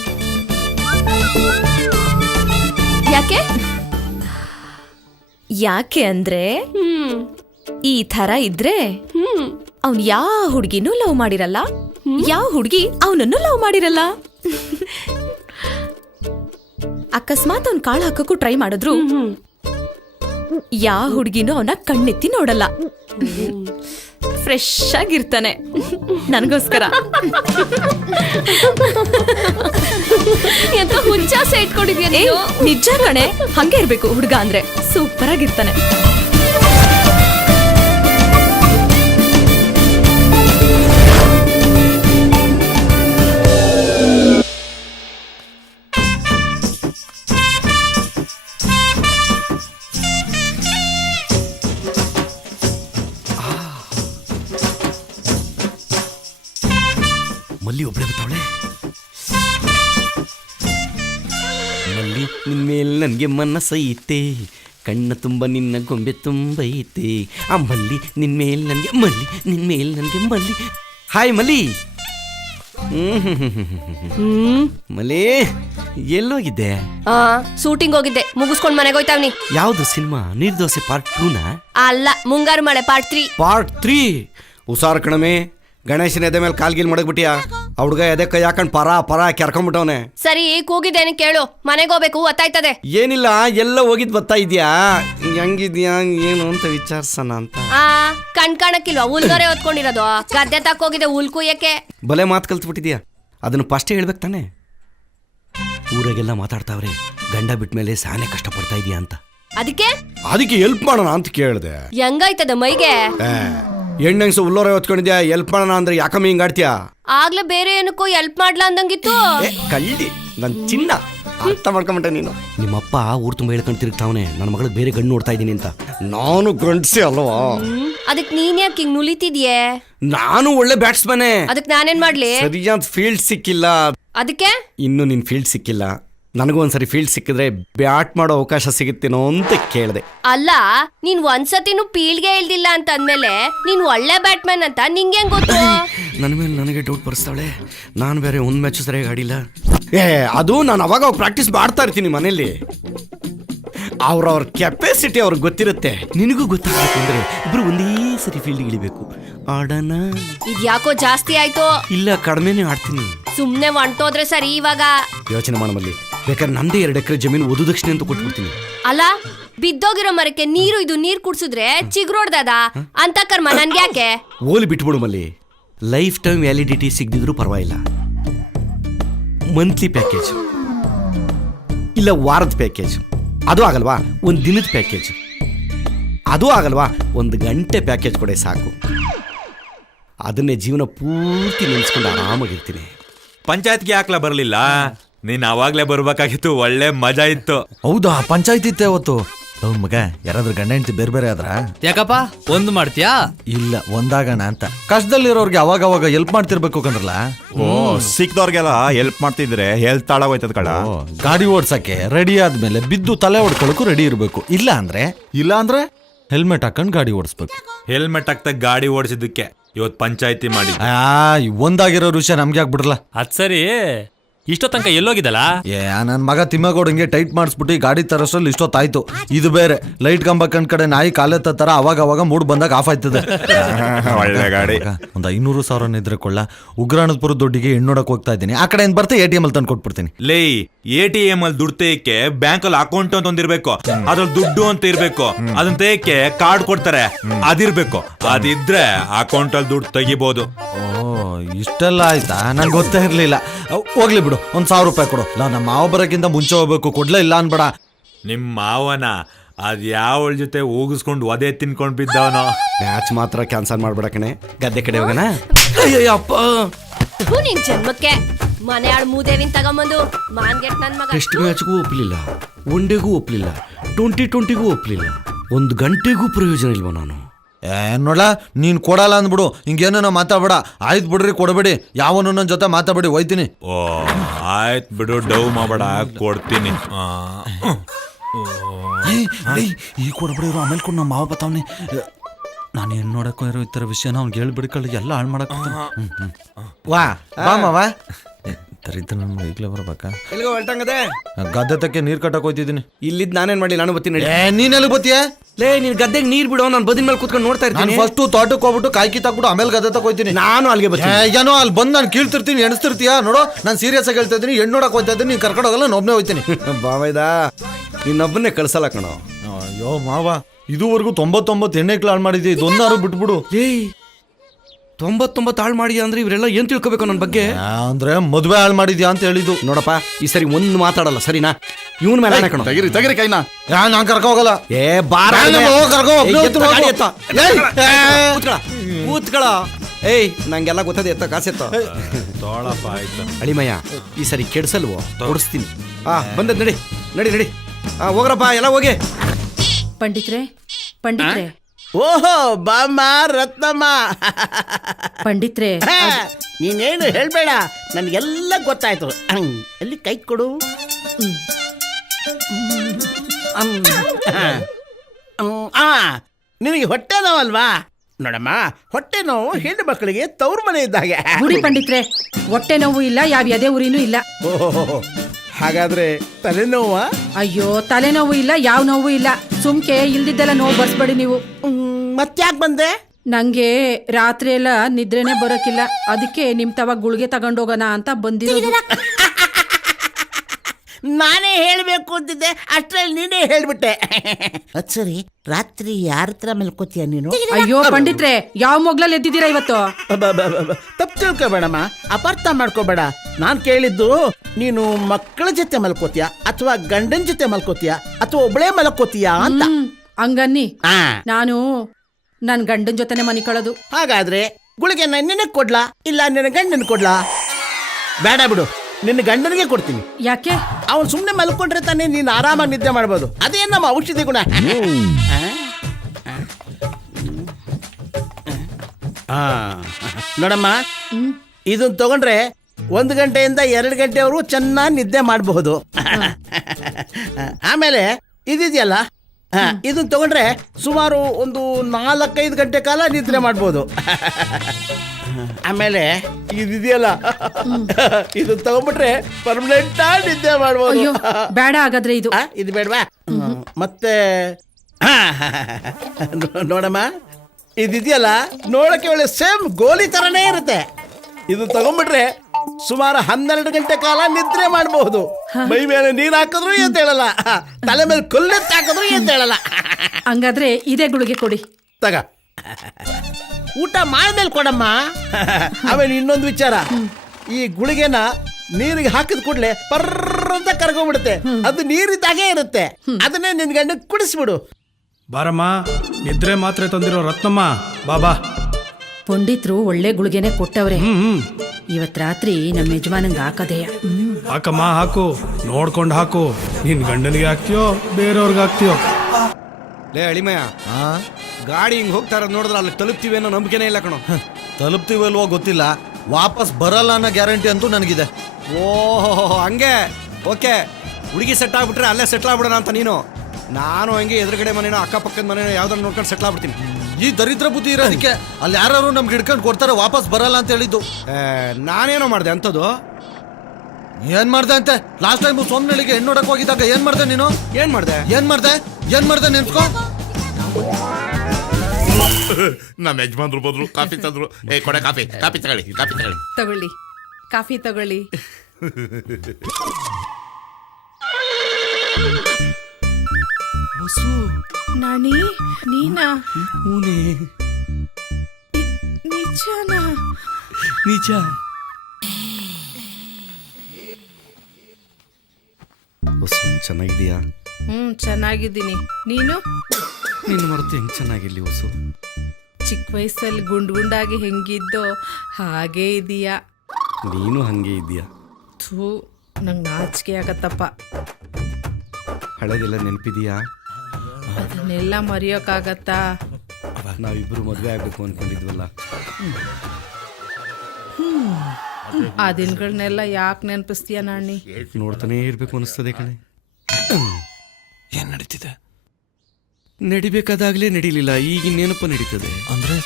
ಯಾಕೆ ಅಂದ್ರೆ ಈ ಥರ ಇದ್ರೆ ಅವ್ನ್ ಯಾವ ಹುಡ್ಗಿನೂ ಲವ್ ಮಾಡಿರಲ್ಲ, ಯಾವ ಹುಡ್ಗಿ ಅವನನ್ನು ಲವ್ ಮಾಡಿರಲ್ಲ. ಅಕಸ್ಮಾತ್ ಅವ್ನ್ ಕಾಳು ಹಾಕಕ್ಕೂ ಟ್ರೈ ಮಾಡಿದ್ರು ಯಾವ ಹುಡ್ಗಿನೂ ಅವನ ಕಣ್ಣೆತ್ತಿ ನೋಡಲ್ಲ. ಫ್ರೆಶ್ ಆಗಿರ್ತಾನೆ ನನಗೋಸ್ಕರ. ಹುಂಚಾಸೆ ಇಟ್ಕೊಂಡಿದ್ಯಾ? ನಿಜ ಕಣೆ, ಹಂಗೆ ಇರ್ಬೇಕು ಹುಡ್ಗ ಅಂದ್ರೆ, ಸೂಪರ್ ಆಗಿರ್ತಾನೆ. ಮಲ್ಲಿ ಒಬ್ಬಳೆ ಬತ್ತವಳೆ. ಮಲ್ಲಿ ನಿನ್ಮೇಲೆ ನನಗೆ ಮನಸ್ಸೈತೆ, ಕಣ್ಣ ತುಂಬ ನಿನ್ನ ಗೊಂಬೆ ತುಂಬೈತೆ. ಆ ಮಲ್ಲಿ ನಿನ್ಮೇಲೆ ನನಗೆ, ಮಲ್ಲಿ ನಿನ್ಮೇಲೆ ನನಗೆ ಮಲ್ಲಿ. ಹಾಯ್ ಮಲ್ಲಿ. ಮಲೇ ಎಲ್ಲೋಗಿದ್ದೆ? ಶೂಟಿಂಗ್ ಹೋಗಿದ್ದೆ, ಮುಗಿಸ್ಕೊಂಡ್ ಮನೆಗೆ ಹೋಯ್ತಾವ್ನಿ. ಯಾವ್ದು ಸಿನಿಮಾ? ನಿರ್ದೋಸೆ ಪಾರ್ಟ್ 2 ಅಲ್ಲ, ಮುಂಗಾರು ಮಳೆ ಪಾರ್ಟ್ 3. ಪಾರ್ಟ್ 3 ಹುಷಾರ್ ಕಣಮೆ. ಗಣೇಶನ ಎದೆ ಮೇಲೆ ಕಾಲ್ಗಿಲ್ ಮಡಗ್ಬಿಟ್ಟಿಯಾ? ಆ ಹುಡ್ಗ ಎದೆ ಕೈ ಹಾಕೊಂಡ್ ಪರ ಕೆರ್ಕೊಂಡ್ಬಿಟ್ಟವನೆ. ಸರಿ, ಕೂಗಿದ್ದೇನೆ ಕೇಳು, ಮನೆಗೆ ಹೋಗ್ಬೇಕು, ಗೊತ್ತಾಯ್ತದೆ. ಏನಿಲ್ಲ, ಎಲ್ಲ ಹೋಗಿದ್ ಬರ್ತಾ ಇದ್ಯಾ? ಹೆಂಗಿದ್ಯಾ ಏನು ಅಂತ ವಿಚಾರ್ಸಣ ಅಂತ. ಕಣ್ ಕಾಣಕ್ಕಿಲ್ವಾ? ಹುಲ್ಗರೆ ಹೊತ್ಕೊಂಡಿರೋದು. ಗದ್ದೆ ತಕ್ಕೋಗಿದೆ ಹುಲ್ ಕುಯ್ಯಕ್ಕೆ. ಬಲೆ ಮಾತು ಕಲ್ತ್ಬಿಟ್ಟಿದ್ಯಾ? ಅದನ್ನು ಫಸ್ಟೇ ಹೇಳ್ಬೇಕು ತಾನೆ. ಊರಾಗೆಲ್ಲ ಮಾತಾಡ್ತಾವ್ರೆ ಗಂಡ ಬಿಟ್ಮೇಲೆ ಸಾನೆ ಕಷ್ಟಪಡ್ತಾ ಇದೀಯಾ ಅಂತ. ಅದಕ್ಕೆ ಹೆಲ್ಪ್ ಮಾಡೋಣ ಅಂತ ಕೇಳಿದೆ. ಹೆಂಗಾಯ್ತದ ಮೈಗೆ? ಹೆಣ್ಣಂಗ್ಸ ಉಲ್ಲೋರ ಹೊತ್ಕೊಂಡಿದ್ಯಾ, ಹೆಲ್ಪ್ ಮಾಡೋಣ ಅಂದ್ರೆ ಯಾಕಮ್ಮ ಹಿಂಗಾಡ್ತೀಯಾ? ಆಗ್ಲೇ ಬೇರೆ ಏನಕ್ಕೋ ಹೆಲ್ಪ್ ಮಾಡ್ಲಾ ಅಂದಂಗಿತ್ತು. ಕಳ್ಳಿ ನನ್ ಚಿನ್ನ, ಅರ್ಥ ಮಾಡ್ಕೊಂಬಿಟ್ಟೆ ನೀನು. ನಿಮ್ಮಪ್ಪ ಊರ್ ತುಂಬ ಹೇಳ್ಕೊಂಡು ತಿರುಗ್ತಾವನೆ ನನ್ನ ಮಗಳಿಗೆ ಬೇರೆ ಗಂಡು ನೋಡ್ತಾ ಇದ್ದೀನಿ ಅಂತ. ನಾನು ಗಂಡ್ಸೆ ಅಲ್ವಾ? ಅದಕ್ ನೀನ್ ಯಾಕೆ ಹಿಂಗ್ ನುಲಿತಿದ್ಯೆ? ನಾನು ಒಳ್ಳೆ ಬ್ಯಾಟ್ಸ್ಮನ್. ಅದಕ್ ನಾನೇನ್ ಮಾಡ್ಲಿ? ಸರಿಯಾದ ಫೀಲ್ಡ್ ಸಿಕ್ಕಿಲ್ಲ. ಅದಕ್ಕೆ ಇನ್ನು ನಿನ್ ಫೀಲ್ಡ್ ಸಿಕ್ಕಿಲ್ಲ. ನನಗೂ ಒಂದ್ಸರಿ ಫೀಲ್ಡ್ ಸಿಕ್ಕಿದ್ರೆ ಬ್ಯಾಟ್ ಮಾಡೋ ಅವಕಾಶ ಸಿಗುತ್ತೇನೋ ಅಂತ ಕೇಳಿದೆ. ಅಲ್ಲ, ನೀನ್ ಒಂದ್ಸತಿನೂ ಫೀಲ್ಡ್ಗೆ ಇಳ್ದಿಲ್ಲ ಅಂತ ಅಂದ್ಮೇಲೆ ನೀನ್ ಒಳ್ಳೆ ಬ್ಯಾಟ್ಮನ್ ಅಂತ ನಿಂಗೆ ಹೆಂಗ್ ಗೊತ್ತು? ನನ್ನ ಮೇಲೆ ನನಗೆ ಡೌಟ್ ಬರ್ಸ್ತಾಳೆ. ನಾನು ಬೇರೆ ಒಂದ್ ಮ್ಯಾಚ್ ಸರಿಯಾಗಿ ಆಡಿಲ್ಲ. ಅದು ನಾನು ಅವಾಗ ಪ್ರಾಕ್ಟೀಸ್ ಮಾಡ್ತಾ ಇರ್ತೀನಿ ಮನೇಲಿ. ಅವ್ರವ್ರ ಕೆಪಾಸಿಟಿ ಅವ್ರಿಗೆ ಗೊತ್ತಿರುತ್ತೆ. ನಿನಗೂ ಗೊತ್ತಾಗಬೇಕು ಅಂದ್ರೆ ಇಬ್ರು ಒಂದೇ ಸರಿ ಫೀಲ್ಡ್ ಇಳಿಬೇಕು. ಆಡೋಣ? ಇದ್ಯಾಕೋ ಜಾಸ್ತಿ ಆಯ್ತು. ಇಲ್ಲ, ಕಡಿಮೆನೇ ಆಡ್ತೀನಿ. ಸುಮ್ನೆ ಹೊಂಟೋದ್ರೆ ಸರಿ. ಇವಾಗ ಯೋಚನೆ ಮಾಡಮಲ್ಲಿ, ಬೇಕಾದ್ರೆ ನಮ್ದೇ 2 ಎಕರೆ ಜಮೀನು ವಧುದಕ್ಷಿಣೆ ಅಂತ ಕೊಟ್ಬಿಡ್ತೀನಿ. ಅಲ್ಲ, ಬಿದ್ದೋಗಿರೋ ಮರಕ್ಕೆ ನೀರು ಕುಡ್ಸಿದ್ರೆ ಚಿಗುರೋಡ್ದದ ಅಂತ ಕರ್ಮ ನನ್ಗೆ ಯಾಕೆ? ಓಲಿ ಬಿಟ್ಬಿಡು ಮಲ್ಲಿ. ಲೈಫ್ ಟೈಮ್ ವ್ಯಾಲಿಡಿಟಿ ಸಿಗದಿದ್ರು ಪರವಾಗಿಲ್ಲ. ಮಂತ್ಲಿ ಪ್ಯಾಕೇಜ್ ಇಲ್ಲ ವಾರದ ಪ್ಯಾಕೇಜ್, ಅದು ಆಗಲ್ವಾ? ಒಂದು ದಿನದ ಪ್ಯಾಕೇಜ್, ಅದು ಆಗಲ್ವಾ? 1 ಗಂಟೆ ಪ್ಯಾಕೇಜ್ ಕೊಡೆ ಸಾಕು. ಅದನ್ನೇ ಜೀವನ ಪೂರ್ತಿ ನೆನೆಸ್ಕೊಂಡು ಆರಾಮಾಗಿರ್ತೀನಿ. ಪಂಚಾಯತ್ಗೆ ಯಾಕ್ಲ ಬರಲಿಲ್ಲ? ನೀನ್ ಅವಾಗ್ಲೇ ಬರ್ಬೇಕಾಗಿತ್ತು, ಒಳ್ಳೆ ಮಜಾ ಇತ್ತು. ಹೌದಾ, ಪಂಚಾಯತ್ ಇತ್ತೆ ಅವತ್ತು. ಮಗ, ಯಾರಾದ್ರೂ ಗಂಡ ಹೆಂಡತಿ ಬೇರೆ ಬೇರೆ ಆದ್ರ? ಯಾಕಪ್ಪ ಒಂದು ಮಾಡ್ತೀಯಾ? ಇಲ್ಲ, ಒಂದಾಗಣ ಅಂತ. ಕಷ್ಟದಲ್ಲಿರೋರ್ಗೆ ಅವಾಗ ಹೆಲ್ಪ್ ಮಾಡ್ತಿರ್ಬೇಕು ಕಂದ್ರಲ್ಲ. ಓ, ಸಿಕ್ದವ್ರಿಗೆಲ್ಲ ಹೆಲ್ಪ್ ಮಾಡ್ತಿದ್ರೆ ಹೆಲ್ತ್ ಹಾಳಾಗೋಯ್ತದ ಕಡ. ಗಾಡಿ ಓಡ್ಸಕ್ಕೆ ರೆಡಿ ಆದ್ಮೇಲೆ ಬಿದ್ದು ತಲೆ ಹೊಡ್ಕೊಳಕ್ಕೂ ರೆಡಿ ಇರ್ಬೇಕು. ಇಲ್ಲ ಅಂದ್ರೆ ಹೆಲ್ಮೆಟ್ ಹಾಕೊಂಡ್ ಗಾಡಿ ಓಡಿಸ್ಬೇಕು. ಹೆಲ್ಮೆಟ್ ಹಾಕ್ತಾ ಗಾಡಿ ಓಡಿಸಿದ್ದಕ್ಕೆ ಇವತ್ತು ಪಂಚಾಯತಿ ಮಾಡಿ. ಒಂದಾಗಿರೋ ವಿಷಯ ನಮ್ಗೆ ಆಗ್ಬಿಡ್ರಲ್ಲ. ಅದ್ ಸರಿ, ಇಷ್ಟೋ ತನಕ ಎಲ್ಲೋಗಿದ್ದಲ್ಲ? ನನ್ ಮಗ ತಿಮ್ಮಗೋಡ್ ಹಿಂಗೆ ಟೈಟ್ ಮಾಡಿಸ್ಬಿಟ್ಟು ಗಾಡಿ ತರೋಷ್ಟ್ರಲ್ಲಿ ಇಷ್ಟೊತ್ತಾಯ್ತು. ಇದು ಬೇರೆ ಲೈಟ್ ಕಂಬ ಕಡೆ ನಾಯಿ ಕಾಲೆತ್ತ ತರ ಅವಾಗ ಮೂಡ್ ಬಂದಾಗ ಆಫ್ ಆಯ್ತದೆ. ಒಳ್ಳೆ ಗಾಡಿ. ಒಂದ್ 500,000 ಇದ್ರೆ ಕೊಳ್ಳ. ಉಗ್ರಾಣದ್ಪುರ ದುಡ್ಡಿಗೆ ಹೆಣ್ಣೋಡಕ್ ಹೋಗ್ತಾ ಇದ್ದೀನಿ. ಆ ಕಡೆ ಏನ್ ಬರ್ತೆ ATM ಅಲ್ಲಿ ತಂದು ಕೊಟ್ಬಿಡ್ತೀನಿ. ಲೇ, ATM ಅಲ್ಲಿ ದುಡ್ಡು ತೆಯಕ್ಕೆ ಬ್ಯಾಂಕ್ ಅಲ್ಲಿ ಅಕೌಂಟ್ ಅಂತ ಒಂದಿರ್ಬೇಕು, ಅದ್ರಲ್ಲಿ ದುಡ್ಡು ಅಂತ ಇರ್ಬೇಕು. ಅದನ್ನ ತೆಯಕ್ಕೆ ಕಾರ್ಡ್ ಕೊಡ್ತಾರೆ, ಅದಿರ್ಬೇಕು. ಅದಿದ್ರೆ ಅಕೌಂಟ್ ಅಲ್ಲಿ ದುಡ್ಡು ತೆಗಿಬಹುದು. ಇಷ್ಟೆಲ್ಲ ಆಯ್ತಾ? ನಂಗೆ ಗೊತ್ತೇ ಇರ್ಲಿಲ್ಲ. ಹೋಗ್ಲಿ ಬಿಡು, 1,000 ರೂಪಾಯಿ ಕೊಡು. ನಮ್ಮ ಮಾವ ಬರೋಕ್ಕಿಂತ ಮುಂಚೆ ಹೋಗ್ಬೇಕು. ಕೊಡ್ಲೇ ಇಲ್ಲ ಅನ್ಬೇಡ. ನಿಮ್ ಮಾವನ ಅದ್ ಯಾವಳ ಜೊತೆ ಹೋಗಿಸ್ಕೊಂಡು ಒದೆ ತಿನ್ಕೊಂಡ್ ಬಿದ್ದವನೋ. ಮ್ಯಾಚ್ ಮಾತ್ರ ಕ್ಯಾನ್ಸಲ್ ಮಾಡ್ಬೇಡ ಕಣೆ. ಗದ್ದೆ ಕಡೆ ಹೋಗೋಣ. ಅಪ್ಪ, ನಿನ್ ಜನ್ಮಕ್ಕೆ ಮನೆ ಆಳ್ ಮೂದೇವಿನ್ ತಗೊಂಬಂದು ಮಾನ್ಗೆಟ್ ನನ್ ಮಗ. Test ಮ್ಯಾಚ್ಗೂ ಒಪ್ಲಿಲ್ಲ, one ಡೇಗೂ ಒಪ್ಲಿಲ್ಲ, 2020ಗೂ ಒಪ್ಲಿಲ್ಲ. 1 ಗಂಟೆಗೂ ಪ್ರಯೋಜನ ಇಲ್ವಾ ನಾನು? ನೋಡ, ನೀನ್ ಕೊಡಲ್ಲ ಅಂದ್ಬಿಡು. ಹಿಂಗೇನೋ ಮಾತಾಡ್ಬೇಡ. ಆಯ್ತು ಬಿಡ್ರಿ, ಕೊಡಬೇಡಿ. ಯಾವನು ನನ್ನ ಜೊತೆ ಮಾತಾಡ್ಬೇಡಿ, ಹೋಯ್ತೀನಿ. ಓ, ಆಯ್ತು ಬಿಡು, ಡವ್ ಮಾಡಬೇಡ, ಕೊಡ್ತೀನಿ. ಈ ಕೊಡಬೇಡಿರು, ಆಮೇಲೆ ಕೊಡು. ನಮ್ಮ ಮಾವ ಬತ್ತಾವನೆ. ನಾನು ಏನ್ ನೋಡಕ್ಕೋ ಇರೋ ಈ ಥರ ವಿಷಯನ ಅವ್ನಿಗೆ ಹೇಳ್ಬಿಡ್ಕೊಳ್ಳಿ, ಎಲ್ಲ ಹಾಳು ಮಾಡಕ್. ವಾ ಮಾವ, ತರಿತ ನಮ್ಗೆ ಈಗಲೇ ಬರ್ಬೇಕಾ? ಎಲ್ಲಿಗೋ ಹೊರಟಂಗದೆ? ಗದ್ದೆ ತಕ್ಕೆ ನೀರ್ ಕಟ್ಟಕ್ ಹೋಯ್ತಿದ್ದೀನಿ. ಇಲ್ಲಿದ್ ನಾನೇನ್ ಮಾಡಿ? ನಾನು ಬರ್ತೀನಿ. ನೀನೆಲ್ಲಿ ಬತ್ತೀಯ? ಲೇ, ನೀನ್ ಗದ್ದೆಗೆ ನೀರ್ ಬಿಡೋ, ನಾನು ಬದಿನ ಮೇಲೆ ಕೂತ್ಕೊಂಡು ನೋಡ್ತಾ ಇರ್ತೀನಿ. ಫಸ್ಟ್ ತೋಟಕ್ಕೆ ಹೋಗ್ಬಿಟ್ಟು ಕಾಯಿ ಕಿತ್ತಾಕ್ಬಿಟ್ಟು ಆಮೇಲೆ ಗದ್ದೆ ತಕ ಹೋಯ್ತೀನಿ. ನಾನು ಅಲ್ಲಿಗೆ ಬರ್ತೀನಿ. ಏನೋ ಅಲ್ಲಿ ಬಂದು ನಾನು ಕೀಳ್ತಿರ್ತೀನಿ, ಎಣಿಸ್ತಿರ್ತೀಯ ನೋಡು. ನಾನು ಸೀರಿಯಸ್ ಆಗಿ ಹೇಳ್ತಾ ಇದ್ದೀನಿ. ಹೆಣ್ಣು ನೋಡಕ್ ಹೋಗ್ತಾ ಇದ್ದೀನಿ, ನೀನ್ ಕರ್ಕೊಂಡು ಹೋಗಲ್ಲ, ನಾನು ಒಬ್ಬನೇ ಹೋಯ್ತೀನಿ. ಬಾವೈದಾ, ನಿನ್ನೊಬ್ಬನ್ನೇ ಕಳ್ಸಲ್ಲ ಕಣೋ. ಅಯ್ಯೋ ಮಾವ, ಇದುವರೆಗೂ 99 ಹೆಣ್ಣೆಕ್ಳು ಹಾಳು ಮಾಡಿದ್ದೆ. ಇದೊಂದಾರು ಬಿಟ್ಬಿಡು. ಲೇ, 99 ಹಾಳು ಮಾಡಿದ್ಯಾ ಅಂದ್ರೆ ಇವರೆಲ್ಲ ಏನ್ ತಿಳ್ಕೊಬೇಕು ನನ್ನ ಬಗ್ಗೆ? ಅಂದ್ರೆ ಮದುವೆ ಹಾಳು ಮಾಡಿದ್ಯಾ ಅಂತ ಹೇಳಿದ್ದು. ನೋಡಪ್ಪ, ಈ ಸರಿ ಒಂದು ಮಾತಾಡಲ್ಲ, ಸರಿನಾ? ಇವನ್ ಮೇಲೆ ಕಣೋ. ತೆಗಿರಿ ಕೈನಾ. ನಾನ್ ಕರ್ಕೊ ಹೋಗಲ್ಲ. ಬಾರ ಕೂತ್ಕೊಳ್ಳ. ಕೂತ್ಕೊಳ್ಳ. ಏಯ್, ನಂಗೆಲ್ಲ ಗೊತ್ತದೆ. ಎತ್ತ ಕಾಸೆತ್ತ ತೋಳಪ್ಪ. ಆಯ್ತು ಅಳಿಮಯ್ಯ, ಈ ಸರಿ ಕೆಡ್ಸಲ್ವೋ? ಓಡಿಸ್ತೀನಿ. ಬಂದದ್ ನಡಿ ನಡಿ ನಡಿ. ಹೋಗ್ರಪ್ಪ, ಎಲ್ಲ ಹೋಗಿ. ಪಂಡಿತ್ರೆ, ಓಹೋ, ಬಾಮ್ಮ ರತ್ನಮ್ಮ. ಪಂಡಿತ್ರೆ, ನೀನೇನು ಹೇಳ್ಬೇಡ, ನನ್ಗೆಲ್ಲ ಗೊತ್ತಾಯ್ತು. ಎಲ್ಲಿ ಕೈ ಕೊಡು. ನಿನಗೆ ಹೊಟ್ಟೆ ನೋವಲ್ವಾ? ನೋಡಮ್ಮ, ಹೊಟ್ಟೆ ನೋವು ಹೆಣ್ಣು ಮಕ್ಕಳಿಗೆ ತವ್ರ ಮನೆ ಇದ್ದಾಗೆ. ಗುಡಿ ಪಂಡಿತ್ರೆ, ಹೊಟ್ಟೆ ನೋವು ಇಲ್ಲ, ಯಾವ ಎದೆ ಉರಿನೂ ಇಲ್ಲ. ಓಹೋ, ಹಾಗಾದ್ರೆ ತಲೆನೋವ? ಅಯ್ಯೋ, ತಲೆನೋವು ಇಲ್ಲ, ಯಾವ ನೋವು ಇಲ್ಲ. ಸುಮ್ಕೆ ಇಲ್ದಿದ್ದೆಲ್ಲ ನೋವು ಬರ್ಸ್ಬೇಡಿ ನೀವು. ಮತ್ತ್ಯಾಕ್ ಬಂದೆ? ನಂಗೆ ರಾತ್ರಿ ಎಲ್ಲ ನಿದ್ರೆನೆ ಬರೋಕಿಲ್ಲ, ಅದಕ್ಕೆ ನಿಮ್ ತವ ಗುಳಿಗೆ ತಗೊಂಡೋಗೋಣ ಅಂತ ಬಂದಿರೋದು. ನಾನೇ ಹೇಳ್ಬೇಕು ಅಂತಿದ್ದೆ, ಅಷ್ಟ್ರಲ್ಲಿ ನೀನೇ ಹೇಳ್ಬಿಟ್ಟೆ. ಅದ್ ಸರಿ, ರಾತ್ರಿ ಯಾರ ಹತ್ರ ಮಲ್ಕೋತೀಯ ನೀನು? ಅಯ್ಯೋ ಪಂಡಿತ್ರೆ, ಯಾವ ಮೊಗ್ಲಲ್ಲಿ ಎದ್ದಿದ್ದೀರಾ ಇವತ್ತು? ತಪ್ಪು ತಿಳ್ಕೊಬೇಡಮ್ಮ, ಅಪಾರ್ಥ ಮಾಡ್ಕೋಬೇಡ. ನಾನ್ ಕೇಳಿದ್ದು ನೀನು ಮಕ್ಕಳ ಜೊತೆ ಮಲ್ಕೋತೀಯ ಅಥವಾ ಗಂಡನ ಜೊತೆ ಮಲ್ಕೋತೀಯ ಅಥವಾ ಒಬ್ಳೇ ಮಲ್ಕೋತೀಯ ಅಂತ. ಹಂಗನ್ನಿ, ನಾನು ನನ್ ಗಂಡನ್ ಜೊತೆನೆ ಮನಿಕೊಳ್ಳೋದು. ಹಾಗಾದ್ರೆ ಗುಳಿಗೆ ನಿನಗೆ ಕೊಡ್ಲಾ ಇಲ್ಲ ನಿನ್ನ ಗಂಡನ್ ಕೊಡ್ಲಾ? ಬೇಡ ಬಿಡು, ನಿನ್ನ ಗಂಡನಿಗೆ ಕೊಡ್ತೀನಿ. ಯಾಕೆ? ಅವನು ಸುಮ್ಮನೆ ಮಲ್ಕೊಂಡ್ರೆ ತಾನೇ ನೀನು ಆರಾಮಾಗಿ ನಿದ್ದೆ ಮಾಡ್ಬೋದು. ಅದೇ ನಮ್ಮ ಔಷಧಿ ಗುಣ. ನೋಡಮ್ಮ, ಇದನ್ನ ತಗೊಂಡ್ರೆ 1 ಗಂಟೆಯಿಂದ 2 ಗಂಟೆವರೆಗೂ ಚೆನ್ನಾಗಿ ನಿದ್ದೆ ಮಾಡಬಹುದು. ಆಮೇಲೆ ಇದಿದೆಯಲ್ಲ, ಇದನ್ನ ತಗೊಂಡ್ರೆ ಸುಮಾರು ಒಂದು 4-5 ಗಂಟೆ ಕಾಲ ನಿದ್ರೆ ಮಾಡ್ಬೋದು. ಆಮೇಲೆ ಇದಿದೆಯಲ್ಲ, ಇದು ತಗೊಂಡ್ಬಿಟ್ರೆ ಪರ್ಮನೆಂಟ್ ನಿದ್ದೆ ಮಾಡ್ಬೋದು. ಬೇಡ ಹಾಗಾದ್ರೆ ಇದು. ಇದು ಬೇಡವಾ? ಮತ್ತೆ ನೋಡಮ್ಮ, ಇದಿದೆಯಲ್ಲ, ನೋಡಕ್ಕೆ ಒಳ್ಳೆ ಸೇಮ್ ಗೋಲಿ ತರನೇ ಇರುತ್ತೆ. ಇದು ತಗೊಂಡ್ಬಿಟ್ರೆ ಸುಮಾರು 12 ಗಂಟೆ ಕಾಲ ನಿದ್ರೆ ಮಾಡಬಹುದು. ಮೈ ಮೇಲೆ ನೀರು ಹಾಕಿದ್ರು ಎದ್ದೇಳಲ್ಲ, ತಲೆ ಮೇಲೆ ಕೊಲ್ಲೆತ್ತು ಹಾಕಿದ್ರು ಎದ್ದೇಳಲ್ಲ. ಹಂಗಾದ್ರೆ ಇದೇ ಗುಳಿಗೆ ಕೊಡಿ. ತಗ, ಊಟ ಮಾಡ್ಮೇಲೆ ಕೊಡಮ್ಮ. ಆಮೇಲೆ ಇನ್ನೊಂದು ವಿಚಾರ, ಈ ಗುಳಿಗೆನ ನೀರಿಗೆ ಹಾಕಿದ ಕೂಡಲೇ ಪರ್ರಂತ ಕರ್ಕೊಂಡ್ಬಿಡುತ್ತೆ. ಅದು ನೀರಿದ್ದಾಗೆ ಇರುತ್ತೆ. ಅದನ್ನೇ ನಿನ್ ಗಂಡ ಕುಡಿಸ್ಬಿಡು. ಬಾರಮ್ಮ, ನಿದ್ರೆ ಮಾತ್ರೆ ತಂದಿರೋ ರತ್ನಮ್ಮ, ಬಾಬಾ. ಪಂಡಿತ್ರು ಒಳ್ಳೆ ಗುಳಿಗೆನೆ ಕೊಟ್ಟವ್ರೆ. ಇವತ್ ರಾತ್ರಿ ನಮ್ಮ ಯಜಮಾನಂಗೆ ಹಾಕದೆಯ. ಹಾಕಮ್ಮ, ಹಾಕು, ನೋಡ್ಕೊಂಡು ಹಾಕು. ನಿನ್ ಗಂಡನಿಗೆ ಹಾಕ್ತಿಯೋ ಬೇರೆಯವ್ರಿಗೆ ಹಾಕ್ತಿಯೋ? ಲೇ ಅಳಿಮಯ್ಯ, ಗಾಡಿ ಹಿಂಗ್ ಹೋಗ್ತಾ ಇರೋದು ನೋಡಿದ್ರೆ ಅಲ್ಲಿ ತಲುಪ್ತೀವಿ ಅನ್ನೋ ನಂಬಿಕೆನೇ ಇಲ್ಲ ಕಣೋ. ತಲುಪ್ತೀವಲ್ವೋ ಗೊತ್ತಿಲ್ಲ, ವಾಪಸ್ ಬರಲ್ಲ ಅನ್ನೋ ಗ್ಯಾರಂಟಿ ಅಂತೂ ನನಗಿದೆ. ಓಹೋ, ಹಂಗೆ. ಓಕೆ, ಹುಡುಗಿ ಸೆಟ್ ಆಗ್ಬಿಟ್ರೆ ಅಲ್ಲೇ ಸೆಟ್ಲ್ ಆಗ್ಬಿಡೋಣ ಅಂತ ನೀನು. ನಾನು ಹಂಗೆ ಎದುರುಗಡೆ ಮನೇನೋ ಅಕ್ಕಪಕ್ಕದ ಮನೇನೋ ಯಾವ್ದನ್ನ ನೋಡ್ಕೊಂಡು ಸೆಟ್ಲ್ ಆಗ್ಬಿಡ್ತೀನಿ. ಈ ದರಿದ್ರ ಬುದ್ಧಿ ಇರೋದಕ್ಕೆ ಅಲ್ಲಿ ಯಾರು ನಮ್ಗೆ ಹಿಡ್ಕೊಂಡು ಕೊಡ್ತಾರೆ, ವಾಪಸ್ ಬರಲ್ಲ ಅಂತ ಹೇಳಿದ್ದು. ನಾನೇನೋ ಮಾಡಿದೆ ಅಂಥದ್ದು? ಏನ್ ಮಾಡ್ದೆ ಅಂತೆ? ಲಾಸ್ಟ್ ಟೈಮ್ ಸೋಮನಳ್ಳಿಗೆ ಹೆಣ್ಣು ನೋಡಕ್ ಹೋಗಿದ್ದಾಗ ಏನ್ ಮಾಡ್ದೆ ನೀನು? ಏನ್ ಮಾಡ್ದೆ ನೆನ್ಸ್ಕೋ. ನಮ್ಮ ಯಜಮಾನ್ರು ಬಂದ್ರು, ಕಾಫಿ ತಂದ್ರು. ಕೊಡೆ ಕಾಫಿ ತಗೊಳ್ಳಿ. ತಗೊಳ್ಳಿ, ಕಾಫಿ ತಗೊಳ್ಳಿ. ನಾನಿ, ನೀನಾ? ನಿಜನಾ? ನಿಜ. ಚೆನ್ನಾಗಿದೀಯಾ? ಚೆನ್ನಾಗಿದ್ದೀನಿ. ನೀನು? ನಿನ್ನ ಮರೆತು ಹೆಂಗ್ ಚೆನ್ನಾಗಿರ್ಲಿ ಹೊಸು. ಚಿಕ್ಕ ವಯಸ್ಸಲ್ಲಿ ಗುಂಡಾಗಿ ಹೆಂಗಿದ್ದೋ ಹಾಗೇ ಇದೀಯಾ. ನೀನು ಹಂಗೆ ಇದೀಯಾ. ಥೂ, ನಂಗೆ ನಾಚಿಕೆ ಆಗತ್ತಪ್ಪ. ಹಳೆದೆಲ್ಲ ನೆನಪಿದೀಯಾ? ಅದನ್ನೆಲ್ಲ ಮರೆಯೋಕ್ಕಾಗತ್ತಾ? ನಾವಿಬ್ರು ಮದುವೆ ಆಗ್ಬೇಕು ಅನ್ಕೊಂಡಿದ್ವಲ್ಲ, ಆ ದಿನಗಳನ್ನೆಲ್ಲ ಯಾಕೆ ನೆನಪಿಸ್ತೀಯ ನಾಣಿ? ನೋಡ್ತಾನೆ ಇರ್ಬೇಕು ಅನಿಸ್ತದೆ ಕಣೆ. ಏನ್ ನಡೀತಿದೆ? ನಡಿಬೇಕಾದಾಗ್ಲೇ ನಡೀಲಿಲ್ಲ, ಈಗ ನೆನಪು ನಡೀತದೆ. ಅಂದ್ರೆ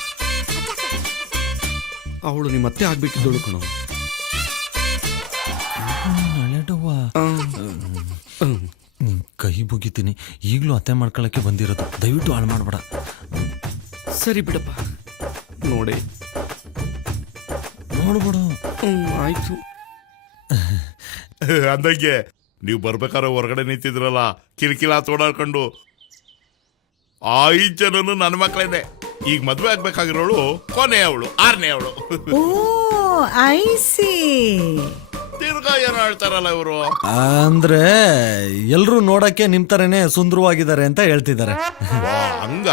ಅವಳು ನಿಮ್ಮ ಅತ್ತೆ ಆಗ್ಬೇಕಿದ್ದಳು ಕಣೋ. ಕೈ ಮುಗಿತೀನಿ, ಈಗಲೂ ಅತ್ತೆ ಮಾಡ್ಕೊಳಕ್ಕೆ ಬಂದಿರೋದು. ದಯವಿಟ್ಟು ಹಾಳು ಮಾಡಬೇಡ. ಸರಿ ಬಿಡಪ್ಪ, ನೋಡೇ ನೋಡ್ಬಿಡು. ಆಯ್ತು. ಅಂದಂಗೆ ನೀವು ಬರ್ಬೇಕಾದ್ರೆ ಹೊರಗಡೆ ನಿಂತಿದ್ರಲ್ಲ, ಕಿರಿಕಿಲ ತೋಡಾಡ್ಕೊಂಡು, 5 ಜನನು ನನ್ನ ಮಕ್ಕಳೇನೆ. ಈಗ ಮದ್ವೆ ಆಗ್ಬೇಕಾಗಿರೋಳು ಕೊನೆ ಅವಳು, 6ನೇ ಅವಳು. ಓ, ಐ ಸಿ. ತಿರ್ಗಾ ಏನೋ ಹೇಳ್ತಾರಲ್ಲ ಇವರು. ಅಂದ್ರೆ ಎಲ್ರು ನೋಡಕ್ಕೆ ನಿಮ್ ತರನೇ ಸುಂದರವಾಗಿದ್ದಾರೆ ಅಂತ ಹೇಳ್ತಿದ್ದಾರೆ. ಹಂಗ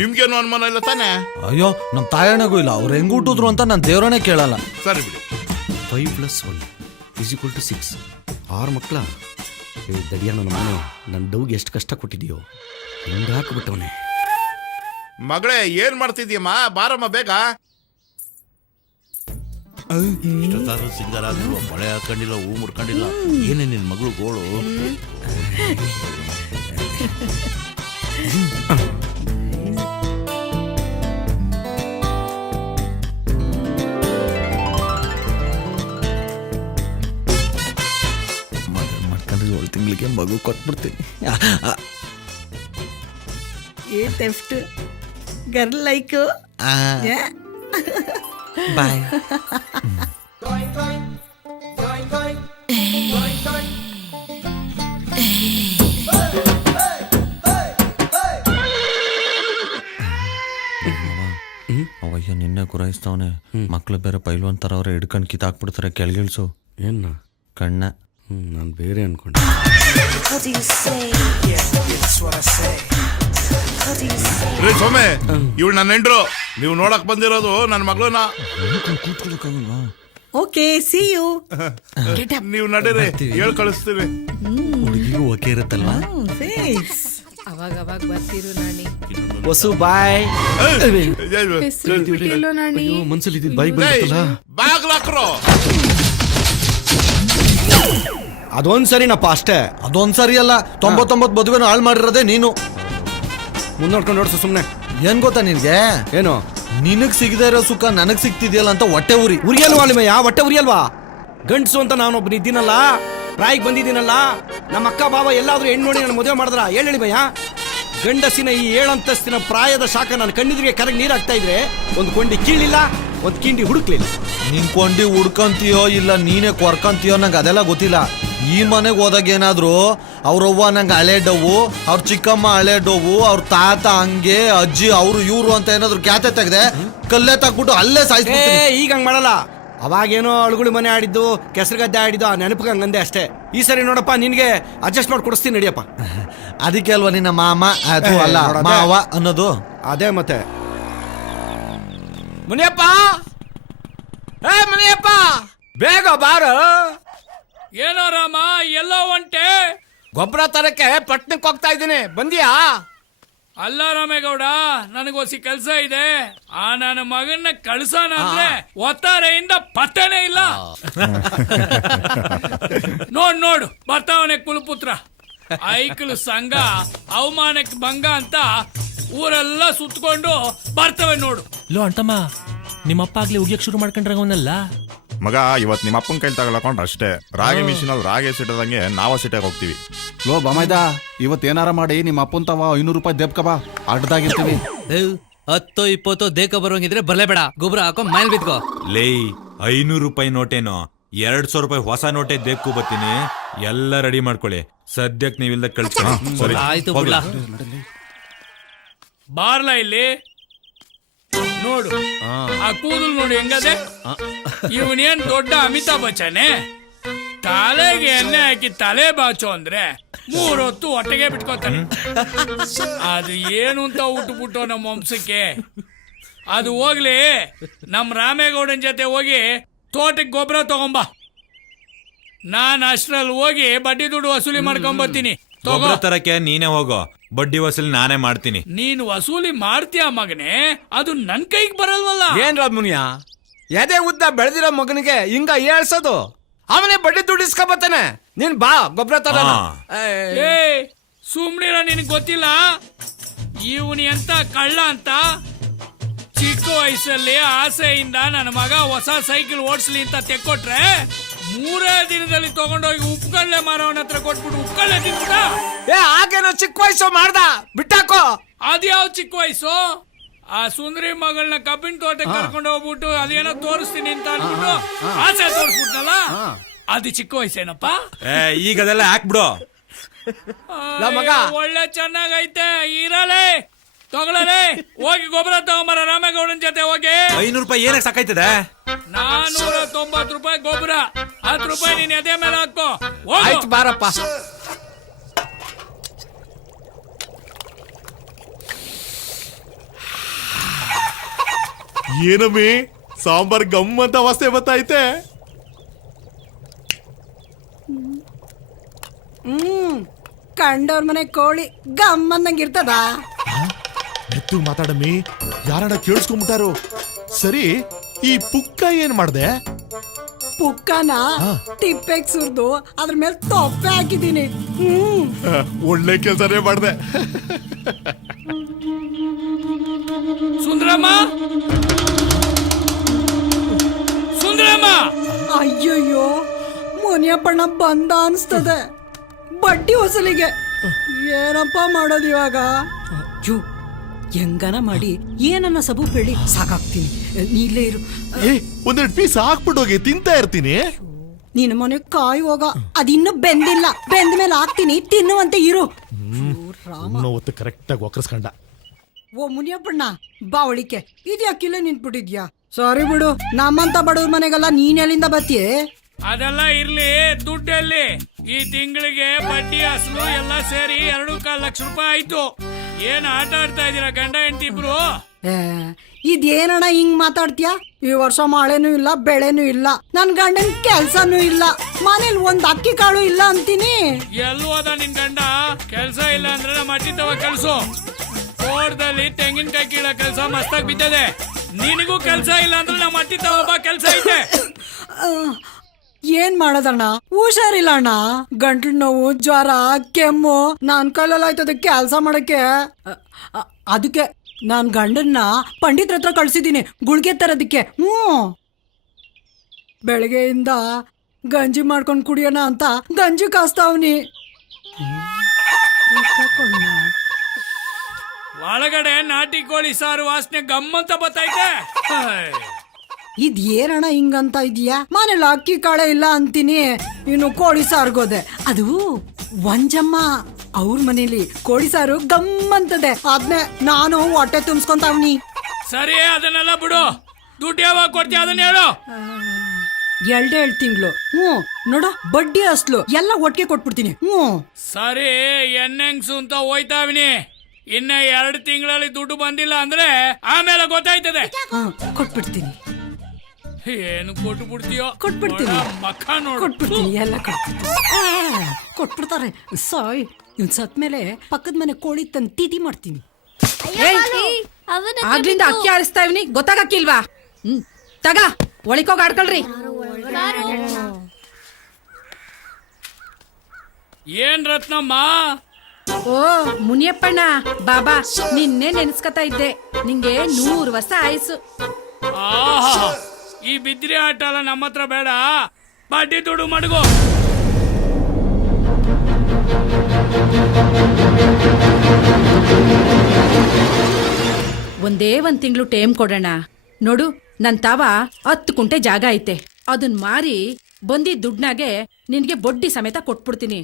ನಿಮ್ಗೇನು ಅನುಮಾನ ಇಲ್ಲ ತಾನೆ? ಅಯ್ಯೋ, ನಮ್ ತಾಯಣಗೂ ಇಲ್ಲ. ಅವ್ರು ಹೆಂಗ್ ಹುಟ್ಟಿದ್ರು ಅಂತ ನಾನು ದೇವರನ್ನೇ ಕೇಳಲ್ಲ. ಸರಿ ಬಿಡಿ. 5 + 1 = 6. 6 ಮಕ್ಕಳ. ದಡಿಯ ನನ್ನ ಮನೆ ನನ್ನ ಡೌಗೆ ಎಷ್ಟು ಕಷ್ಟ ಕೊಟ್ಟಿದೆಯೋ, ಹಿಂಗೆ ಹಾಕ್ಬಿಟ್ಟವನೆ. ಮಗಳೇ, ಏನ್ ಮಾಡ್ತಿದ್ಯಮ್ಮ? ಬಾರಮ್ಮ ಬೇಗ. ಸಿಂಗಾರ ಮಳೆ ಹಾಕೊಂಡಿಲ್ಲ, ಹೂ ಮುಡ್ಕೊಂಡಿಲ್ಲ. ಏನೇ ನಿನ್ ಮಗಳು ಗೋಳು? ಮಗು ಕೊಟ್ಬಿಡ್ತೀನಿ. ಏ ತೆಫ್ಟ್ ಗರ್ಲ್ ಲೈಕ್ ಬಾಯ್. ಅವಯ್ಯ ನಿನ್ನೆ ಗುರಾಯಿಸ್ತವನೆ. ಮಕ್ಳು ಬೇರೆ ಪೈಲ್ವಾನ್ ತರ ಅವ್ರೆ ಹಿಡ್ಕೊಂಡು ಕಿತ್ತಾಕ್ಬಿಡ್ತಾರೆ. ಕೆಳಗಿಳಿಸು. ಏನ ಕಣ್ಣ. ನಾನು ಬೇರೆ ಅನ್ಕೊಂಡೆ. ರೇ ಸೋಮೆ, ಇವಳು ನನ್ನ ಹೆಂಡ್ರು. ನೀವು ನೋಡಕ್ ಬಂದಿರೋದು ನನ್ನ ಮಗಳನ್ನ. Okay see you. ನೀವು ನಡೀರಿ, ಹೇಳ್ ಕಳಿಸ್ತೀವಿ. ಹುಡುಗಿಗೂ ಓಕೆ ಇರುತ್ತಲ್ವಾ? ಅವಾಗ ಅವಾಗ ಬರ್ತಿರು ನಾನಿ. ವಸು ಬಾಯ್. ಹೆಸರು ನಾನಿ. ಮನ್ಸಲ್ಲಿ ಇದ್ದಿದ್ದು ಬೈಕ್ ಬಂದಿತ್ತಲ್ಲ. ಬಾಗ್ಲಾಕ್ರೋ. ಅದೊಂದ್ ಸರಿನಪ್ಪ ಅಷ್ಟೇ. ಅದೊಂದ್ ಸರಿ ಅಲ್ಲ, 99 ಮದುವೆನ ಹಾಳು ಮಾಡಿರೋದೇ ನೀನು. ಮುಂದೋಡ್ಕೊಂಡು ನೋಡ್ಸು ಸುಮ್ನೆ. ಏನ್ ಗೊತ್ತಾ ನಿನ್ಗೆ? ಏನು? ನಿನಗ್ ಸಿಗದೇ ಇರೋ ಸುಖ ನನಗ್ ಸಿಗ್ತಿದ್ಯಲ್ಲ ಅಂತ ಹೊಟ್ಟೆ ಉರಿ. ಉರಿಯಲ್ವಾ ಅಲ್ಲಿಮಯ್ಯ? ಹೊಟ್ಟೆ ಉರಿಯಲ್ವಾ? ಗಂಡ್ಸು ಅಂತ ನಾನೊಬ್ಬನ ಇದ್ದೀನಲ್ಲ, ಪ್ರಾಯಿಗೆ ಬಂದಿದ್ದೀನಲ್ಲ. ನಮ್ಮ ಅಕ್ಕ ಬಾಬಾ ಎಲ್ಲಾದ್ರೂ ಹೆಣ್ಣು ನೋಡಿ ನನ್ನ ಮದುವೆ ಮಾಡಿದ್ರ ಹೇಳಿಮಯ್ಯ. ಗಂಡಸಿನ ಈ 7 ಅಂತಸ್ತಿನ ಪ್ರಾಯದ ಶಾಖ ನನ್ನ ಕಣ್ಣಿದ್ರಿಗೆ ಕರಗಿ ನೀರಾಗ್ತಾ ಇದ್ರೆ ಒಂದು ಕೊಂಡಿ ಕೀಳಿಲ್ಲ, ಒಂದು ಕಿಂಡಿ ಹುಡುಕ್ಲಿಲ್ಲ. ನಿನ್ ಕೊಂಡಿ ಹುಡ್ಕಂತೀಯೋ ಇಲ್ಲ ನೀನೇ ಕೊರ್ಕಂತೀಯೋ ನಂಗೆ ಅದೆಲ್ಲ ಗೊತ್ತಿಲ್ಲ. ಈ ಮನೆಗೆ ಹೋದಾಗ ಏನಾದ್ರು ಅವ್ರವ್ವ ನಂಗೆ ಹಳೆ ಡವ್ವು, ಅವ್ರ ಚಿಕ್ಕಮ್ಮ ಹಳೆ ಡವ್ವು, ಅವ್ರ ತಾತ ಹಂಗೆ, ಅಜ್ಜಿ ಅವ್ರು ಇವ್ರು ಅಂತ ಏನಾದ್ರು ಖ್ಯಾತೆ ತೆಗ್ದೆ ಕಲ್ಲೇ ತಗ್ಬಿಟ್ಟು ಅಲ್ಲೇ ಸಾಯಿಸ್ಬಿಡ್ತೀನಿ. ಈಗ ಹಂಗ್ ಮಾಡಲ್ಲ. ಅವಾಗೇನೋ ಅಳುಗುಳಿ ಮನೆ ಆಡಿದ್ದು, ಕೆಸರು ಗದ್ದೆ ಆಡಿದ್ದು, ಆ ನೆನಪಿಗೆ ಹಂಗಂದೆ ಅಷ್ಟೇ. ಈ ಸರಿ ನೋಡಪ್ಪ, ನಿನ್ಗೆ ಅಡ್ಜಸ್ಟ್ ಮಾಡಿ ಕೊಡಿಸ್ತೀನಿ ನಡಿಯಪ್ಪ. ಅದಕ್ಕೆ ಅಲ್ವಾ ನಿನ್ನ ಮಾಮ ಅದು ಅಲ್ಲ ಮಾವ ಅನ್ನೋದು. ಅದೇ ಮತ್ತೆ. ಮುನಿಯಪ್ಪ, ಮುನಿಯಪ್ಪ, ಬೇಗ ಬಾರ. ಏನೋ ರಾಮ, ಎಲ್ಲೋ ಒಂಟೆ? ಗೊಬ್ಬರ ತರಕ್ಕೆ ಪಟ್ನಕ್ಕೆ ಹೋಗ್ತಾ ಇದ್ದೀನಿ, ಬಂದಿಯಾ? ಅಲ್ಲ ರಾಮೇಗೌಡ, ನನಗೋಸಿ ಕೆಲಸ ಇದೆ. ಆ ನನ್ನ ಮಗನ್ನ ಕಳ್ಸೋಣ ಅಂದ್ರೆ ಒತ್ತಾರೆಯಿಂದ ಪತ್ತನೇ ಇಲ್ಲ. ನೋಡು ಬರ್ತಾವನೆ ಕುಲಪುತ್ರ. ಐಕ್ಳು ಸಂಘ ಅವಮಾನಕ್ಕೆ ಭಂಗ ಅಂತ ಊರೆಲ್ಲ ಸುತ್ಕೊಂಡು ಬರ್ತವೆ ನೋಡು. ಲೋ ಅಂತಮ್ಮ, ನಿಮ್ಮಪ್ಪ ಆಗ್ಲಿ ಉಗಿಯಕ್ ಶುರು ಮಾಡ್ಕೊಂಡ್ರವನಲ್ಲ ಮಗ. ಇವತ್ ನಿಮ್ಮ ಅಪ್ಪನ ಕೈಲಿ ತಗೊಳಕೊಂಡ್ರೆ ಅಷ್ಟೇ. ರಾಗಿ ಮಿಷಿನಲ್ಲಿ ರಾಗಿ ಸಿಟ್ಟದಂಗೆ ನಾವು ಸಿಟ್ಟಾಗಿ ಹೋಗ್ತೀವಿ. ಲೋ ಬಾಮೈದ, ಇವತ್ತೇನಾರ ಮಾಡಿ ನಿಮ್ಮ ಅಪ್ಪನ್ ತವ 500 ರೂಪಾಯಿ ದೇಬ್ಕಬ, ಅಡ್ಡದಾಗಿರ್ತೀವಿ. 10-20 ದೇಕ ಬರೋಂಗಿದ್ರೆ ಬರ್ಲೇಬೇಡ, ಗೊಬ್ಬರ ಹಾಕೋ ಮೈಲ್ ಬಿತ್ಕೋ. ಲೇ 500 ರೂಪಾಯಿ ನೋಟೇನೋ, 200 ರೂಪಾಯಿ ಹೊಸ ನೋಟೆ ದೇಕ್ಕು ಬರ್ತೀನಿ. ಎಲ್ಲ ರೆಡಿ ಮಾಡ್ಕೊಳ್ಳಿ, ಸದ್ಯಕ್ಕೆ ನೀವಿಲ್ದ ಕಳ್ಸಿ. ಆಯ್ತು ಬಿಡ್ಲಾ. ಬಾರ್ಲ ಇಲ್ಲಿ ನೋಡು, ಆ ಕೂದಲು ನೋಡಿ ಹೆಂಗದೆ. ಇವನೇನ್ ದೊಡ್ಡ ಅಮಿತಾಬ್ ಬಚ್ಚನೆ? ತಲೆಗೆ ಎಣ್ಣೆ ಹಾಕಿ ತಲೆ ಬಾಚೋ ಅಂದ್ರೆ 3 ಹೊತ್ತು ಹೊಟ್ಟೆಗೆ ಬಿಟ್ಕೋತಾನೆ. ಅದು ಏನು ಅಂತ ಉಟ್ಬಿಟ್ಟು ನಮ್ಮ ವಂಶಕ್ಕೆ. ಅದು ಹೋಗ್ಲಿ, ನಮ್ ರಾಮೇಗೌಡನ್ ಜೊತೆ ಹೋಗಿ ತೋಟಕ್ಕೆ ಗೊಬ್ಬರ ತಗೊಂಬ. ನಾನ್ ಅಷ್ಟ್ರಲ್ಲಿ ಹೋಗಿ ಬಡ್ಡಿ ದುಡ್ಡು ವಸೂಲಿ ಮಾಡ್ಕೊಂಬರ್ತೀನಿ. ಗೊಬ್ಬರ ತರಕ್ಕೆ ನೀನೇ ಹೋಗೋ, ಬಡ್ಡಿ ವಸೂಲಿ ನಾನೇ ಮಾಡ್ತೀನಿ. ನೀನು ವಸೂಲಿ ಮಾಡ್ತೀಯ ಮಗನೇ, ಅದು ನನ್ ಕೈಗೆ ಬರಲ್ವಲ್ಲ. ಏನ್ ಮುನಿಯ, ಎದೆ ಉದ್ದ ಬೆಳೆದಿರೋ ಮಗನಿಗೆ ಹಿಂಗ ಹೇಳ್ಸೋದು? ಅವನೇ ಬಡ್ಡಿ ದುಡ್ಡು ಇಸ್ಕೊಬತ್ತಾನೆ. ನೀನ್ ಬಾ ಗೊಬ್ಬರ ತರ. ಏ ಸುಮ್ನಿರ, ನಿನಗೆ ಗೊತ್ತಿಲ್ಲ ಇವನಿ ಅಂತ ಕಳ್ಳ ಅಂತ. ಚಿಕ್ಕ ವಯಸ್ಸಲ್ಲಿ ಆಸೆಯಿಂದ ನನ್ನ ಮಗ ಹೊಸ ಸೈಕಲ್ ಓಡಿಸ್ಲಿ ಅಂತ ತೆಕ್ಕೊಟ್ರೆ 3 ದಿನದಲ್ಲಿ ತಗೊಂಡೋಗಿ ಉಪ್ಪುಕಳ್ಳೆ ಮಾರವನ ಹತ್ರ ಕೊಟ್ಬಿಟ್ಟು ಉಪ್ಪುಕಳ್ಳೆ ತಿನ್ಬಿಡ. ಆಗೇನೋ ಚಿಕ್ಕ ವಯಸ್ಸು ಮಾಡ್ದ, ಬಿಟ್ಟಾಕೋ. ಅದ್ಯಾವ ಚಿಕ್ಕ ವಯಸ್ಸು? ಆ ಸುಂದರಿ ಮಗಳನ್ನ ಕಬ್ಬಿನ ತೋಟಕ್ಕೆ ಕರ್ಕೊಂಡು ಹೋಗ್ಬಿಟ್ಟು ಅದೇನೋ ತೋರಿಸ್ತೀನಿ ಅಂತ ಅನ್ಬಿಟ್ಟು ಆಸೆ ತೋರಿಸ್ಬಿಟ್ನಲ್ಲ, ಅದು ಚಿಕ್ಕ ವಯಸ್ಸೇನಪ್ಪ? ಈಗ ಅದೆಲ್ಲ ಹಾಕ್ಬಿಡು. ಮಗ ಒಳ್ಳೆ ಚೆನ್ನಾಗೈತೆ, ಇರಲೇ ತಗೊಳಲೇ. ಹೋಗಿ ಗೊಬ್ಬರ ತಗೊಂಬರ ರಾಮೇಗೌಡನ್ ಜೊತೆ ಹೋಗಿ. 500 ರೂಪಾಯಿ ಏನಕ್ಕೆ ಸಾಕಾಯ್ತದೆ? 490 ರೂಪಾಯಿ ಗೊಬ್ಬರ, 10 ರೂಪಾಯಿ ನೀನ್ ಎದೆ ಮೇಲೆ ಹಾಕೋ. ಆಯ್ತು ಬಾರಪ್ಪ. ಏನಮ್ಮಿ ಸಾಂಬಾರ್ ಗಮ್ಮಂತ ವಾಸನೆ ಬತ್ತೈತೆ. ಕಂಡವ್ರ ಮನೆ ಕೋಳಿ ಗಮ್ಮನ್ನಂಗಿರ್ತದ. ಎತ್ತು ಮಾತಾಡಮ್ಮಿ, ಯಾರನ್ನ ಕೇಳಿಸ್ಕೊಂಡ್ಬಿಟ್ಟಾರು. ಸರಿ, ಈ ಪುಕ್ಕ ಏನ್ ಮಾಡ್ದೆ? ಪುಕ್ಕನ ತಿಪ್ಪೆಗ್ ಸುರ್ದು ಅದ್ರ ಮೇಲೆ ತೊಪ್ಪೆ ಹಾಕಿದೀನಿ. ಒಳ್ಳೆ ಕೆಲಸನೇ ಮಾಡ್ದೆ. ಸುಂದರಮ್ಮ, ಸುಂದರಮ್ಮ. ಅಯ್ಯಯ್ಯೋ, ಮುನಿಯಪ್ಪಣ್ಣ ಬಂದ ಅನ್ಸ್ತದೆ. ಬಡ್ಡಿ ವಸೂಲಿಗೆ ಏನಪ್ಪ ಮಾಡೋದು ಇವಾಗ? ಯು ಹೆಂಗನ ಮಾಡಿ ಏನನ್ನ ಸಬೂಬ್ ಹೇಳಿ ಸಾಕಾಗ್ತೀನಿ. ನೀ ಇಲ್ಲೇ ಇರು. ಒಂದೆರಡು ಪೀಸ್ ಹಾಕ್ಬಿಟ್ಟೋಗಿ ತಿಂತಾ ಇರ್ತೀನಿ. ನಿನ್ನ ಮನೆ ಕಾಯಿ ಹೋಗ, ಅದಿನ್ನೂ ಬೆಂದಿಲ್ಲ. ಬೆಂದ ಮೇಲೆ ಹಾಕ್ತೀನಿ, ತಿನ್ನುವಂತೆ ಇರು. ಹೊತ್ತು ಕರೆಕ್ಟಾಗಿ ಒಕ್ಕರ್ಸ್ಕೊಂಡ. ಓ ಮುನಿಯಪ್ಪಣ್ಣ ಬಾವಳಿಕೆ ಇದ್ಯಾಕಿಲ್ಲ ನಿಂತ್ಬಿಟ್ಟಿದ್ಯಾ? ಸಾರಿ ಬಿಡು, ನಮ್ಮಂತ ಬಡವ್ರ ಮನೆಗೆಲ್ಲ ನೀನ್ ಎಲ್ಲಿಂದ ಬತ್ತೀಯ? ಅದೆಲ್ಲ ಇರ್ಲಿ, ದುಡ್ಡಲ್ಲಿ ಈ ತಿಂಗಳಿಗೆ ಬಡ್ಡಿ ಅಸಲು ಎಲ್ಲ ಸೇರಿ 2.25 ಲಕ್ಷ ರೂಪಾಯಿ ಆಯ್ತು. ಏನ್ ಆಟ ಆಡ್ತಾ ಇದೀರಾ ಗಂಡ ಹೆಂಡತಿ ಇಬ್ರು? ಇದೇನಣ್ಣ ಹಿಂಗ್ ಮಾತಾಡ್ತೀಯ? ಈ ವರ್ಷ ಮಳೆನೂ ಇಲ್ಲ, ಬೆಳೆನೂ ಇಲ್ಲ, ನನ್ ಗಂಡನ್ ಕೆಲ್ಸನೂ ಇಲ್ಲ, ಮನೇಲಿ ಒಂದ್ ಅಕ್ಕಿ ಕಾಳು ಇಲ್ಲ ಅಂತೀನಿ. ಎಲ್ಲೂ ಹೋದ ನಿನ್ ಗಂಡ? ಕೆಲ್ಸ ಇಲ್ಲ ಅಂದ್ರೆ ನಮ್ಮ ಅಟ್ಟಿ ತವ ಕಳ್ಸು. ತೋಟದಲ್ಲಿ ತೆಂಗಿನಕಾಯಿ ಕೀಳ ಕೆಲ್ಸ ಮಸ್ತಾಗಿ ಬಿದ್ದದೆ. ನಿನಗೂ ಕೆಲ್ಸ ಇಲ್ಲ ಅಂದ್ರೆ ನಮ್ಮ ಅಟ್ಟಿ ತವ ಕೆಲ್ಸ ಐತೆ. ಏನ್ ಮಾಡೋದಣ್ಣ, ಹುಷಾರಿಲ್ಲ ಅಣ್ಣ. ಗಂಟ್ಲು ನೋವು, ಜ್ವರ, ಕೆಮ್ಮು, ನಾನ್ ಕೈಲೆಲ್ಲ ಆಯ್ತದ ಕೆಲ್ಸ ಮಾಡಕ್ಕೆ. ಅದಕ್ಕೆ ನಾನ್ ಗಂಡನ್ನ ಪಂಡಿತ್ರ ಹತ್ರ ಕಳ್ಸಿದೀನಿ ಗುಳ್ಗೆ ತರೋದಕ್ಕೆ. ಬೆಳಗ್ಗೆಯಿಂದ ಗಂಜಿ ಮಾಡ್ಕೊಂಡ್ ಕುಡಿಯೋಣ ಅಂತ ಗಂಜಿ ಕಾಸ್ತಾವ್ನಿ. ಒಳಗಡೆ ನಾಟಿ ಕೋಳಿ ಸಾರು ವಾಸನೆ ಗಮ್ಮಂತ ಬತ್ತೈತೆ. ಇದ್ ಏನಣ್ಣ ಹಿಂಗಂತ ಇದೀಯಾ? ಮನೇಲಿ ಅಕ್ಕಿ ಕಾಳೆ ಇಲ್ಲ ಅಂತೀನಿ, ಇನ್ನು ಕೋಳಿ ಸಾರ್ಗೋದೆ. ಅದು ವಂಜಮ್ಮ ಅವ್ರ ಮನೇಲಿ ಕೋಳಿ ಸಾರು ಗಮ್ಮಂತದೆ, ಅದ್ನೇ ನಾನು ಹೊಟ್ಟೆ ತುಂಬಿಸ್ಕೊಂತಾವ್ನಿ. ಸರಿ, ಅದನ್ನೆಲ್ಲ ಬಿಡು. ದುಡ್ಡು ಯಾವಾಗ ಕೊಡ್ತೀಯ ಅದನ್ನ ಹೇಳು. 2 ತಿಂಗಳು. ನೋಡ ಬಡ್ಡಿ ಅಸ್ಲು ಎಲ್ಲ ಒಟ್ಟಿಗೆ ಕೊಟ್ಬಿಡ್ತೀನಿ. ಸರಿ, ಎಣ್ಣೆಂಗ್ಸು ಅಂತ ಹೋಯ್ತಾವಿನಿ. ಇನ್ನ 2 ತಿಂಗಳಲ್ಲಿ ದುಡ್ಡು ಬಂದಿಲ್ಲ ಅಂದ್ರೆ ಆಮೇಲೆ ಗೊತ್ತಾಯ್ತದೆ. ಕೊಟ್ಬಿಡ್ತೀನಿ. ಏನು ಕೊಟ್ಟು ಬಿಡ್ತೀಯೋ? ಕೊಟ್ಬಿಡ್ತೀನಿ. ಮಕ್ಕ ನೋಡು. ಕೊಟ್ಬಿಡ್ತೀನಿ, ಎಲ್ಲ ಕೊಟ್ಬಿಡ್ತಾರೆ. ಸಾಯ್, ಇವ್ ಸತ್ ಮೇಲೆ ಪಕ್ಕದ ಮನೆ ಕೋಳಿ ತಂದು ತೀಟಿ ಮಾಡ್ತೀನಿ. ಆಗ್ಲಿಂದ ಅಕ್ಕಿ ಆರಿಸ್ತಾ ಇವ್ನಿ, ಗೊತ್ತಾಗಕ್ಕಿಲ್ವಾ? ತಗ ಒಳಿಕೋಗ ಆಡ್ಕೊಳ್ರಿ. ಏನ್ ರತ್ನಮ್ಮ? ಓ ಮುನಿಯಪ್ಪಣ್ಣ, ಬಾಬಾ ನಿನ್ನೆ ನೆನ್ಸ್ಕತಾ ಇದ್ದೆ. ನಿಂಗೆ 100 ವರ್ಷ ಆಯ್ಸು. ಆಹಾ, ಈ ಬಿದ್ರಿ ಆಟ ಎಲ್ಲ ನಮ್ಮ ಹತ್ರ ಬೇಡ. ಬಡ್ಡಿ ದುಡ್ಡು ಮಡಗು. ಒಂದೇ 1 ತಿಂಗಳು ಟೈಮ್ ಕೊಡೋಣ. ನೋಡು, ನನ್ ತಾವ 10 ಕುಂಟೆ ಜಾಗ ಐತೆ, ಅದನ್ ಮಾರಿ ಬಂದಿದ್ ದುಡ್ನಾಗೆ ನಿನ್ಗೆ ಬಡ್ಡಿ ಸಮೇತ ಕೊಟ್ಬಿಡ್ತೀನಿ.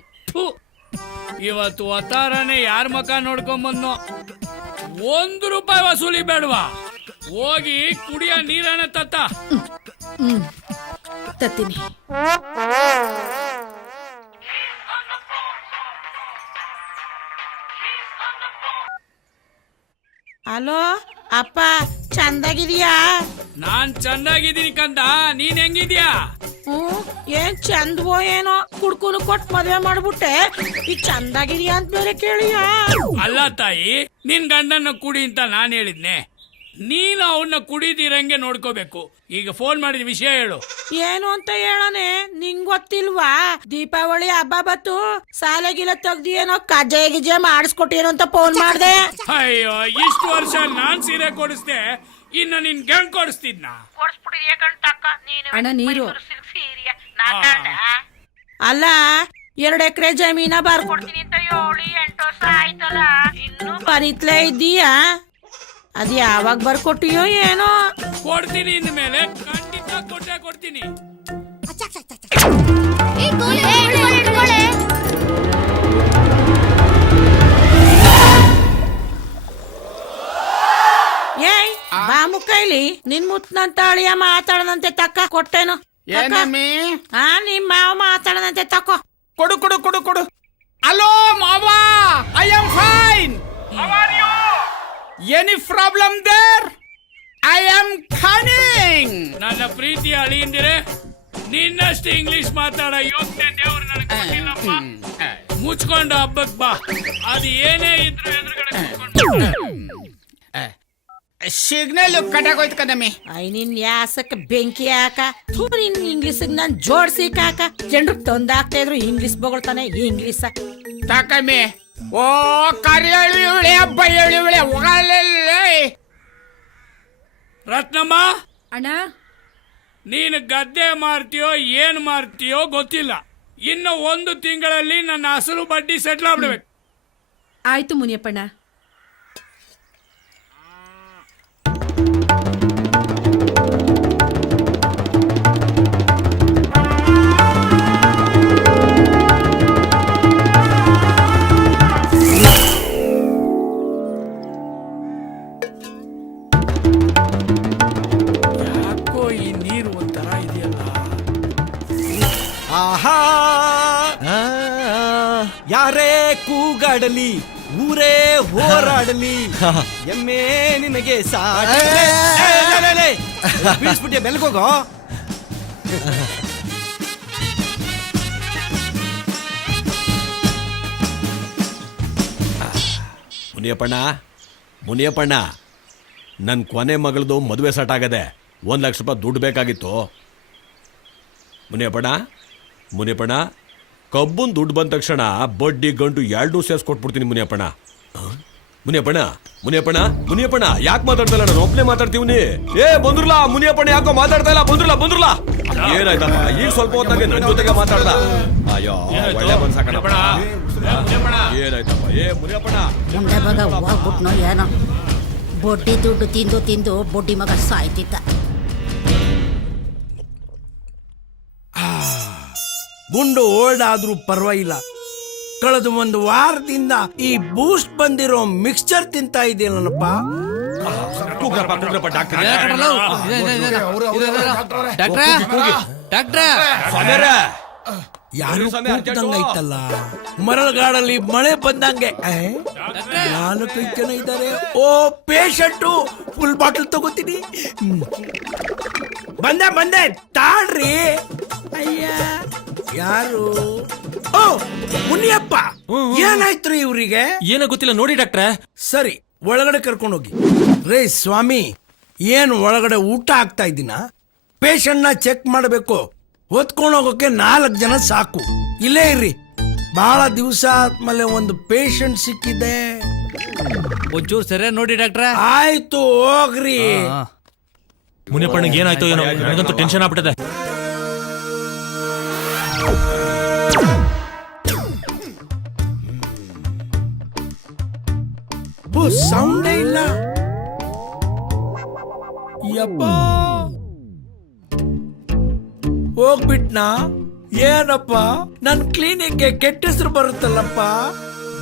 ಇವತ್ತು ಅವತಾರನೇ ಯಾರ ಮಕ ನೋಡ್ಕೊಂಬಂದ್ನೋ. 1 ರೂಪಾಯಿ ವಸೂಲಿ ಬೇಡವಾ? ಹೋಗಿ ಕುಡಿಯ ನೀರನ್ನ ತತ್ತ. ತತ್ತೀನಿ. ಹಲೋ ಅಪ್ಪ, ಚಂದಾಗಿದೀಯಾ? ನಾನ್ ಚಂದಾಗಿದ್ದೀನಿ ಕಂದ, ನೀನ್ ಹೆಂಗಿದ್ಯಾ? ಏನ್ ಚಂದವೋ ಏನೋ, ಕುಡ್ಕುನು ಕೊಟ್ ಮದ್ವೆ ಮಾಡ್ಬಿಟ್ಟೆ, ಈ ಚಂದಾಗಿದೀಯಾ ಅಂತ ಬೇರೆ ಕೇಳಿಯಾ? ಅಲ್ಲ ತಾಯಿ, ನಿನ್ ಗಂಡನ್ನ ಕುಡಿ ಅಂತ ನಾನ್ ಹೇಳಿದ್ನೆ. ನೀನು ಅವನ್ನ ಕುಡಿದಿರಂಗೆ ನೋಡ್ಕೋಬೇಕು. ಈಗ ಫೋನ್ ಮಾಡಿದ ವಿಷಯ ಹೇಳು. ಏನು ಅಂತ ಹೇಳನೆ, ನಿಂಗ್ ಗೊತ್ತಿಲ್ವಾ? ದೀಪಾವಳಿ ಹಬ್ಬ ಬತ್ತು, ಸಾಲೆಗಿಲ ತೆಗ್ದಿ ಏನೋ ಕಜ್ಜೆ ಗಿಜ್ಜೆ ಮಾಡಿಸ್ಕೊಟ್ಟಿರೋ ಅಂತ ಫೋನ್ ಮಾಡ್ದೆ. ಅಯ್ಯೋ, ಇಷ್ಟು ವರ್ಷ ನಾನ್ ಸೀರೆ ಕೊಡಿಸ್ದೆ, ಇನ್ನ ನಿನ್ ಗಂಗ್ ಕೊಡಿಸ್ತಿದ್ನ? ಅಣ್ಣ ನೀರು. ಅಲ್ಲ, 2 ಎಕರೆ ಜಮೀನ ಬರ್ಕೊಡ್ತೀನಿ ಅಂತ 7-8 ವರ್ಷ ಆಯ್ತಲ್ಲ, ಇನ್ನು ಬರೀತ್ಲೇ ಇದ್ದೀಯಾ? ಅದ್ ಯಾವಾಗ ಬರ್ಕೊಟ್ಟಿಯೋ ಏನೋ? ಕೊಡ್ತೀನಿ, ಇನ್ ಮೇಲೆ ಖಂಡಿತ ಕೊಟ್ಟೆ ಕೊಡ್ತೀನಿ. ಏಯ್ ಬಾ ಮುಕ್ಕೈಲಿ, ನಿನ್ ಮುತ್ನಂತ ಅಳಿಯ ಮಾತಾಡದಂತೆ ತಕ್ಕ ಕೊಟ್ಟೇನು? ನಿಮ್ ಮಾವ ಮಾತಾಡದಂತೆ ತಕೋ. ಕೊಡು ಕೊಡು ಕೊಡು ಕೊಡು. ಹಲೋ ಮಾವ, I am fine. Any problem there? I am coming. ನನ್ನ ಪ್ರೀತಿಯ ಅಳಿಯಿಂದಿರೆ, ನಿನ್ನಷ್ಟು ಇಂಗ್ಲಿಷ್ ಮಾತಾಡ ಯೋಗ್ಯತೆ ದೇವ್ರು ನನಗೆ ಕೊಟ್ಟಿಲ್ಲಪ್ಪ. ಮುಚ್ಕೊಂಡು ಹಬ್ಬಕ್ ಬಾ. ಅದು ಏನೇ ಇದ್ರು ಎದುರುಗಡೆ ಸಿಗ್ನಲ್ ಕಟಾಗೋಯ್ತು ಕದಮ್ಮಿ. ನಿನ್ ಯಾಸಕ್ಕೆ ಬೆಂಕಿ ಹಾಕ. ನಿನ್ ಇಂಗ್ಲಿಷ್ ನಾನ್ ಜೋಡ್ಸಿ ಕಾಕ. ಜನರು ತಂದಾಕ್ತಾ ಇದ್ರು ಇಂಗ್ಲಿಷ್ ಬೊಗಳ್ತಾನೆ ಇಂಗ್ಲಿಷ್ ತಾಕಮ್ಮಿ. ಓ ಕರಿಯಳಿ ಇವಳೆ ಬಯ್ಯಳಿ ಇವಳೆ ಒಗಲೇ. ರತ್ನಮ್ಮ ಅಣ್ಣ, ನೀನು ಗದ್ದೆ ಮಾರ್ತೀಯೋ ಏನ್ ಮಾರ್ತೀಯೋ ಗೊತ್ತಿಲ್ಲ. ಇನ್ನು 1 ತಿಂಗಳಲ್ಲಿ ನನ್ನ ಅಸಲು ಬಡ್ಡಿ ಸೆಟ್ಲ್ ಆಗ್ಬಿಡ್ಬೇಕು. ಆಯ್ತು ಮುನಿಯಪ್ಪಣ್ಣ. ಯಾಕೋ ಈ ನೀರು ಒಂಥರ ಇದೆಯಲ್ಲ. ಆಹಾ ಯಾರೇ ಕೂಗಾಡಲಿ ಊರೇ ಹೋರಾಡಲಿ ಎಮ್ಮೆ ನಿನಗೆ ಬೀಳ್ಸ್ಬಿಟ್ಟಿಯ ಬೆಲ್ಗೋಗೋ. ಮುನಿಯಪ್ಪಣ್ಣ ನನ್ನ ಕೊನೆ ಮಗಳದು ಮದುವೆ ಸಟ್ ಆಗದೆ 1 ಲಕ್ಷ ರೂಪಾಯಿ ದುಡ್ಡು ಬೇಕಾಗಿತ್ತು. ಮುನಿಯಪ್ಪಣ್ಣ ಕಬ್ಬನ್ ದುಡ್ಡು ಬಂದ ತಕ್ಷಣ ಬಡ್ಡಿ ಗಂಟು 2 ಸೇರಿಸ್ಕೊಟ್ಬಿಡ್ತೀನಿ ಮುನಿಯಪ್ಪಣ್ಣ. ಮುನಿಯಪ್ಪಣ್ಣ ಯಾಕೆ ಮಾತಾಡ್ತಲ್ಲ? ನಾನು ಒಬ್ಬನೇ ಮಾತಾಡ್ತೀವಿ. ಬಂದ್ರಲ್ಲ ಮುನಿಯಪ್ಪಣ್ಣ, ಯಾಕೋ ಮಾತಾಡ್ತಾ ಇಲ್ಲ? ಬಂದ್ರಲ್ಲ ಏನಾಯ್ತಪ್ಪ? ಈಗ ಸ್ವಲ್ಪ ಹೊತ್ತಾಗೆ ನನ್ನ ಜೊತೆಗೆ ಮಾತಾಡ್ದ. ಅಯ್ಯೋ ಒಳ್ಳೆ ಮನ್ಸಾಕಣಪ್ಪ. ಏನಾಯ್ತಪ್ಪ? ಮುನಿಯಪ್ಪಣ್ಣ ಮುಂದೆ ಮಗ ಹೋಗ್ಬಿಟ್ನೋ ಏನೋ, ಬೊಡ್ಡಿ ದುಡ್ಡು ತಿಂದು ಬೊಡ್ಡಿ ಮಗ ಸಾಯ್ತಿದ್ದ. ಗುಂಡು ಓಲ್ಡಾದ್ರೂ ಪರವಾಗಿಲ್ಲ. ಕಳೆದ 1 ವಾರದಿಂದ ಈ ಬೂಸ್ಟ್ ಬಂದಿರೋ ಮಿಕ್ಸ್ಚರ್ ತಿಂತಾ ಇದೆಯಲ್ಲಪ್ಪ. ಯಾರು ಕೂಗ್ದಂಗೈತಲ್ಲ, ಮರಳುಗಾಡಲ್ಲಿ ಮಳೆ ಬಂದಂಗೆ. 4 ಜನ ಇದ್ದಾರೆ. ಓ ಪೇಷಂಟು, ಫುಲ್ ಬಾಟಲ್ ತಗೋತೀನಿ. ಬಂದೆ ತಾಳ್ರಿ. ಅಯ್ಯ ಯಾರು? ಓ ಮುನಿಯಪ್ಪ, ಏನಾಯ್ತು ಇವ್ರಿಗೆ? ಏನೋ ಗೊತ್ತಿಲ್ಲ ನೋಡಿ ಡಾಕ್ಟ್ರೆ. ಸರಿ, ಒಳಗಡೆ ಕರ್ಕೊಂಡೋಗಿ. ರೇ ಸ್ವಾಮಿ, ಏನು ಒಳಗಡೆ ಊಟ ಆಗ್ತಾ ಇದ್ದೀನ? ಪೇಷಂಟ್ ನ ಚೆಕ್ ಮಾಡಬೇಕು. ಹೊತ್ಕೊಂಡೋಗೋಕೆ 4 ಜನ ಸಾಕು. ಇಲ್ಲೇ ಇರ್ರಿ, ಬಹಳ ದಿವಸ ಆದ್ಮೇಲೆ ಒಂದು ಪೇಷಂಟ್ ಸಿಕ್ಕಿದೆ. ಒಂಚೂರು ಸರಿಯಾಗಿ ನೋಡಿ ಡಾಕ್ಟ್ರೆ. ಆಯ್ತು ಹೋಗ್ರಿ. ಮುನಿಯಪ್ಪನಿಗೆ ಏನಾಯ್ತು ಏನೋ, ನನಗಂತೂ ಟೆನ್ಷನ್ ಆಗ್ಬಿಟ್ಟಿದೆ. ಸೌಂಡೇ ಇಲ್ಲ. ಯಪ್ಪ ಹೋಗ್ಬಿಟ್ನಾ? ಏನಪ್ಪ, ನನ್ ಕ್ಲಿನಿಕ್ಗೆ ಕೆಟ್ಟ ಹೆಸರು ಬರುತ್ತಲ್ಲಪ್ಪ.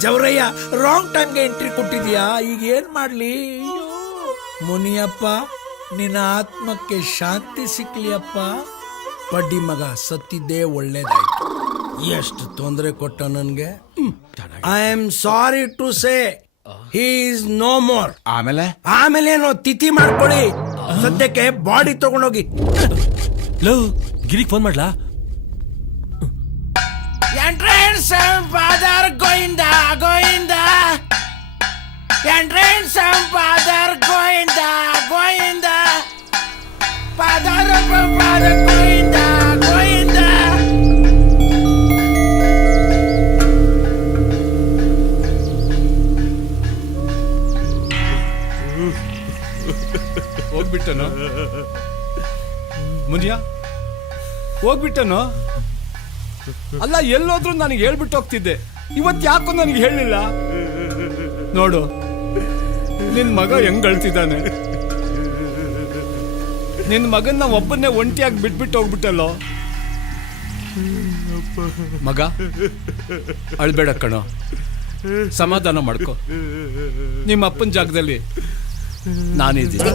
ಜವರಯ್ಯ, ರಾಂಗ್ ಟೈಮ್ಗೆ ಎಂಟ್ರಿ ಕೊಟ್ಟಿದ್ಯಾ. ಈಗ ಏನ್ ಮಾಡ್ಲಿ? ಮುನಿಯಪ್ಪ, ನಿನ್ನ ಆತ್ಮಕ್ಕೆ ಶಾಂತಿ ಸಿಕ್ಲಿಯಪ್ಪ. ಬಡ್ಡಿ ಮಗ ಸತ್ತಿದ್ದೇ ಒಳ್ಳೇದಾಯ್ತು. ಎಷ್ಟು ತೊಂದರೆ ಕೊಟ್ಟ ನನ್ಗೆ. I am sorry to say he is no more. ಆಮೇಲೆ ಏನೋ ತಿಥಿ ಮಾಡ್ಕೊಳ್ಳಿ. ಸದ್ಯಕ್ಕೆ ಬಾಡಿ ತಗೊಂಡೋಗಿ. ಗಿರಿಗೆ ಫೋನ್ ಮಾಡ್ಲಾ? Entrance father Govinda Govinda, entrance father Govinda Govinda, father Govinda Govinda. ಹೋಗ್ಬಿಟ್ಟನು ಮುನಿಯ, ಹೋಗ್ಬಿಟ್ಟನು. ಅಲ್ಲ, ಎಲ್ಲೋದ್ರೂ ನನಗೆ ಹೇಳ್ಬಿಟ್ಟು ಹೋಗ್ತಿದ್ದೆ. ಇವತ್ತು ಯಾಕೋ ನನಗೆ ಹೇಳಲಿಲ್ಲ. ನೋಡು, ನಿನ್ ಮಗ ಹೆಂಗ್ ಅಳ್ತಿದ್ದಾನೆ. ನಿನ್ ಮಗನ್ನ ಒಬ್ಬನ್ನೇ ಒಂಟಿಯಾಗಿ ಬಿಟ್ಬಿಟ್ಟು ಹೋಗ್ಬಿಟ್ಟಲ್ಲೋ. ಮಗ ಅಳ್ಬೇಡ ಕಣೋ, ಸಮಾಧಾನ ಮಾಡ್ಕೊ. ನಿಮ್ಮ ಅಪ್ಪನ ಜಾಗದಲ್ಲಿ ನಾನಿದ್ದೀನಿ.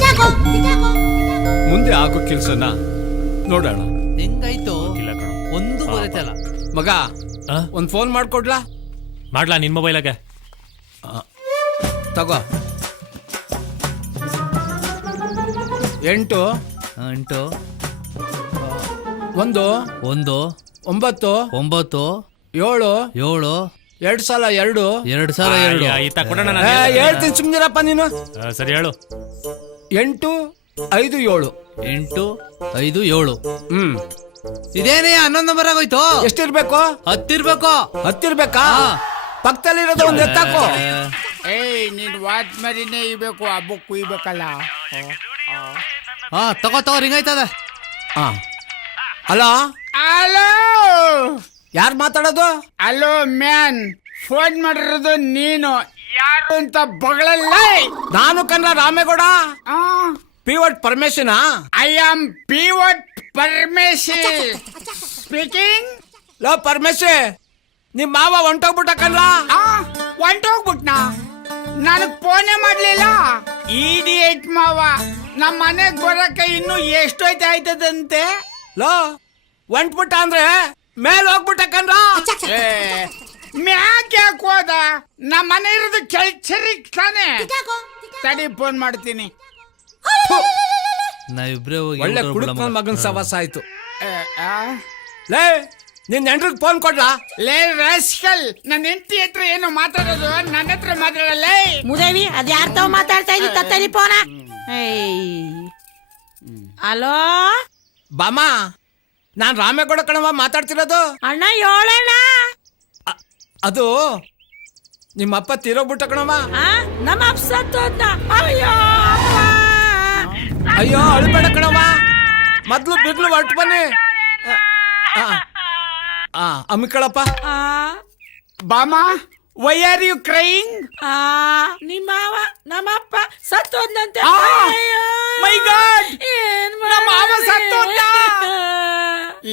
ಮುಂದೆ ಆಗೋ ಕೆಲ್ಸನ ನೋಡೋಣ. ಹೆಂಗಾಯ್ತು? ಒಂದು ಬರುತ್ತಲ್ಲ. ಮಗ, ಒಂದ್ ಫೋನ್ ಮಾಡ್ಕೊಡ್ಲಾ? ಮಾಡ್ಲಾ ನಿನ್ ಮೊಬೈಲಾಗೆ? ತಗೋ. 8 8 1 1 9 9 7 7 2 ಸಲ 2 2 ಸಲ 2. ಹೇಳ್ತೀನಿ ಸುಮ್ನಿರಪ್ಪ ನೀನು. ಸರಿ ಹೇಳು. 8 5 7 8 5 7. ಇದೇನೇ 11 ನಂಬರ್ ಆಗೋಯ್ತು. ಎಷ್ಟಿರ್ಬೇಕು? 10 ಇರ್ಬೇಕು. 10 ಇರ್ಬೇಕಾ? ಪಕ್ಕದಲ್ಲಿರೋದು ಒಂದು ಎತ್ತಾಕೋ. ನೀನ್ ವಾಚ್ ಮರಿನೇ ಇಬೇಕು, ಹಬ್ಬಕ್ಕೆ ಕುಯ್ಬೇಕಲ್ಲ. ತಗೋ ರಿಂಗ್ ಆಯ್ತದ. ಅಲೋ ಹಲೋ ಯಾರು ಮಾತಾಡೋದು? ಹಲೋ ಮ್ಯಾನ್, ಫೋನ್ ಮಾಡಿರೋದು ನೀನು ಯಾರು ಅಂತ ಬಗಳಲ್ಲ. ನಾನು ಕಣ್ಣ ರಾಮೇಗೌಡ. ಪಿವಟ್ ಪರಮೇಶನಾ? I am pivot Parameshi speaking. ಲೋ ಪರಮೇಶಿ, ನಿಮ್ ಮಾವ ಹೊಂಟೋಗ್ಬಿಟ್ಟ ಕಣ್ಣ. ಹೊಂಟೋಗ್ಬಿಟ್ನಾ? ನನಗ್ ಫೋನೇ ಮಾಡ್ಲಿಲ್ಲ. ಇಡಿಯೇಟ್ ಮಾವ, ನಮ್ಮ ಮನೆಗ್ ಬರಕ್ಕೆ ಇನ್ನು ಎಷ್ಟೊತ್ತು ಆಯ್ತದಂತೆ. ಲೋ ಹೊಂಟ್ಬಿಟ್ಟ ಅಂದ್ರೆ ಮೇಲ್ ಹೋಗ್ಬಿಟ್ಟ ಕಣ್ಣ. ಮ್ಯಾಕ್ ಯಾಕೆ ಹೋದ? ನಮ್ಮ ಮನೆ ಇರೋದು ಕೆಲ್ಸರಿಗೆ ತಾನೆ. ತಡಿ ಫೋನ್ ಮಾಡ್ತೀನಿ. ನಾವಿಬ್ರೇ ಹೋಗಿ ಒಳ್ಳೆ ಕುಡುಕ್ ನನ್ ಮಗನ್ ಸವಾಸ ಆಯ್ತು. ಲೇ ನಿನ್ ನೆಂಟ್ರಿಗೆ ಫೋನ್ ಕೊಡ್ಲಾ? ಲೇ ರಾಸ್ಕಲ್, ನನ್ನ ಹೆಂಡತಿ ಹತ್ರ ಏನು ಮಾತಾಡೋದು, ನನ್ನ ಹತ್ರ ಮಾತಾಡಲ್ಲ. ಮುದೇವಿ ಅದ್ ಯಾರ ತಾವ್ ಮಾತಾಡ್ತಾ ಇದ್ದಿ ತತ್ತಲಿ ಫೋನ? ಹಲೋ ಬಾಮ, ನಾನ್ ರಾಮೇಗೌಡ ಕಣವ ಮಾತಾಡ್ತಿರೋದು. ಅಣ್ಣ ಹೇಳಣ್ಣ. ಅದು ನಿಮ್ಮಪ್ಪ ತೀರೋಗ್ಬಿಟ್ಟ ಕಣವ. ನಮ್ಮ ಅಪ್ಪ ಸತ್ತೋದ್ನ. ಅಯ್ಯೋ ಅಯ್ಯೋ ಅಳ್ಬೇಡ ಕಣವ, ಮೊದ್ಲು ಬಿರ್ಲು ಹೊರಟು ಬನ್ನಿ. ಅಮ್ಮಿಕಳಪ್ಪ. ಬಾಮ, ವೈ ಆರ್ ಯು ಕ್ರೈಯಿಂಗ್? ನಿಮ್ಮವ ನಮ್ಮಪ್ಪ ಸತ್ತೋದ್ನಂತೆ. ಮೈ ಗಾಡ್, ಏನ್ ನಮ್ಮ ಮಾವ ಸತ್ತೋದ್ನ.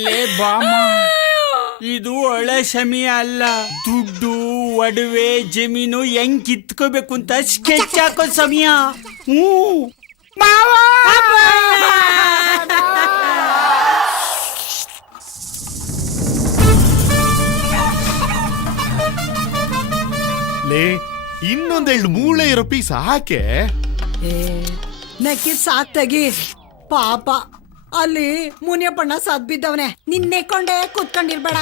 ಲೇ ಬಾಮ, ಇದು ಒಳ್ಳೆ ಸಮಯ ಅಲ್ಲ. ದುಡ್ಡು, ಒಡವೆ, ಜಮೀನು ಹೆಂಗ್ ಕಿತ್ಕೋಬೇಕು ಅಂತ ಸ್ಕೆಚ್ ಹಾಕೋ ಸಮಯ. ಮಾವ, ಲೇ ಇನ್ನೊಂದೆರಡು ಮೂಳೆ ಇರೋ ಪೀಸ್ ಹಾಕೆ. ನೆಕ್ಕಿದ್ ಸಾಕ್ ತೆಗಿ. ಪಾಪ ಅಲ್ಲಿ ಮುನಿಯಪ್ಪಣ್ಣ ಸದ್ ಬಿದ್ದವನೆ. ನಿನ್ನೆಕೊಂಡೇ ಕೂತ್ಕೊಂಡಿರ್ಬೇಡ.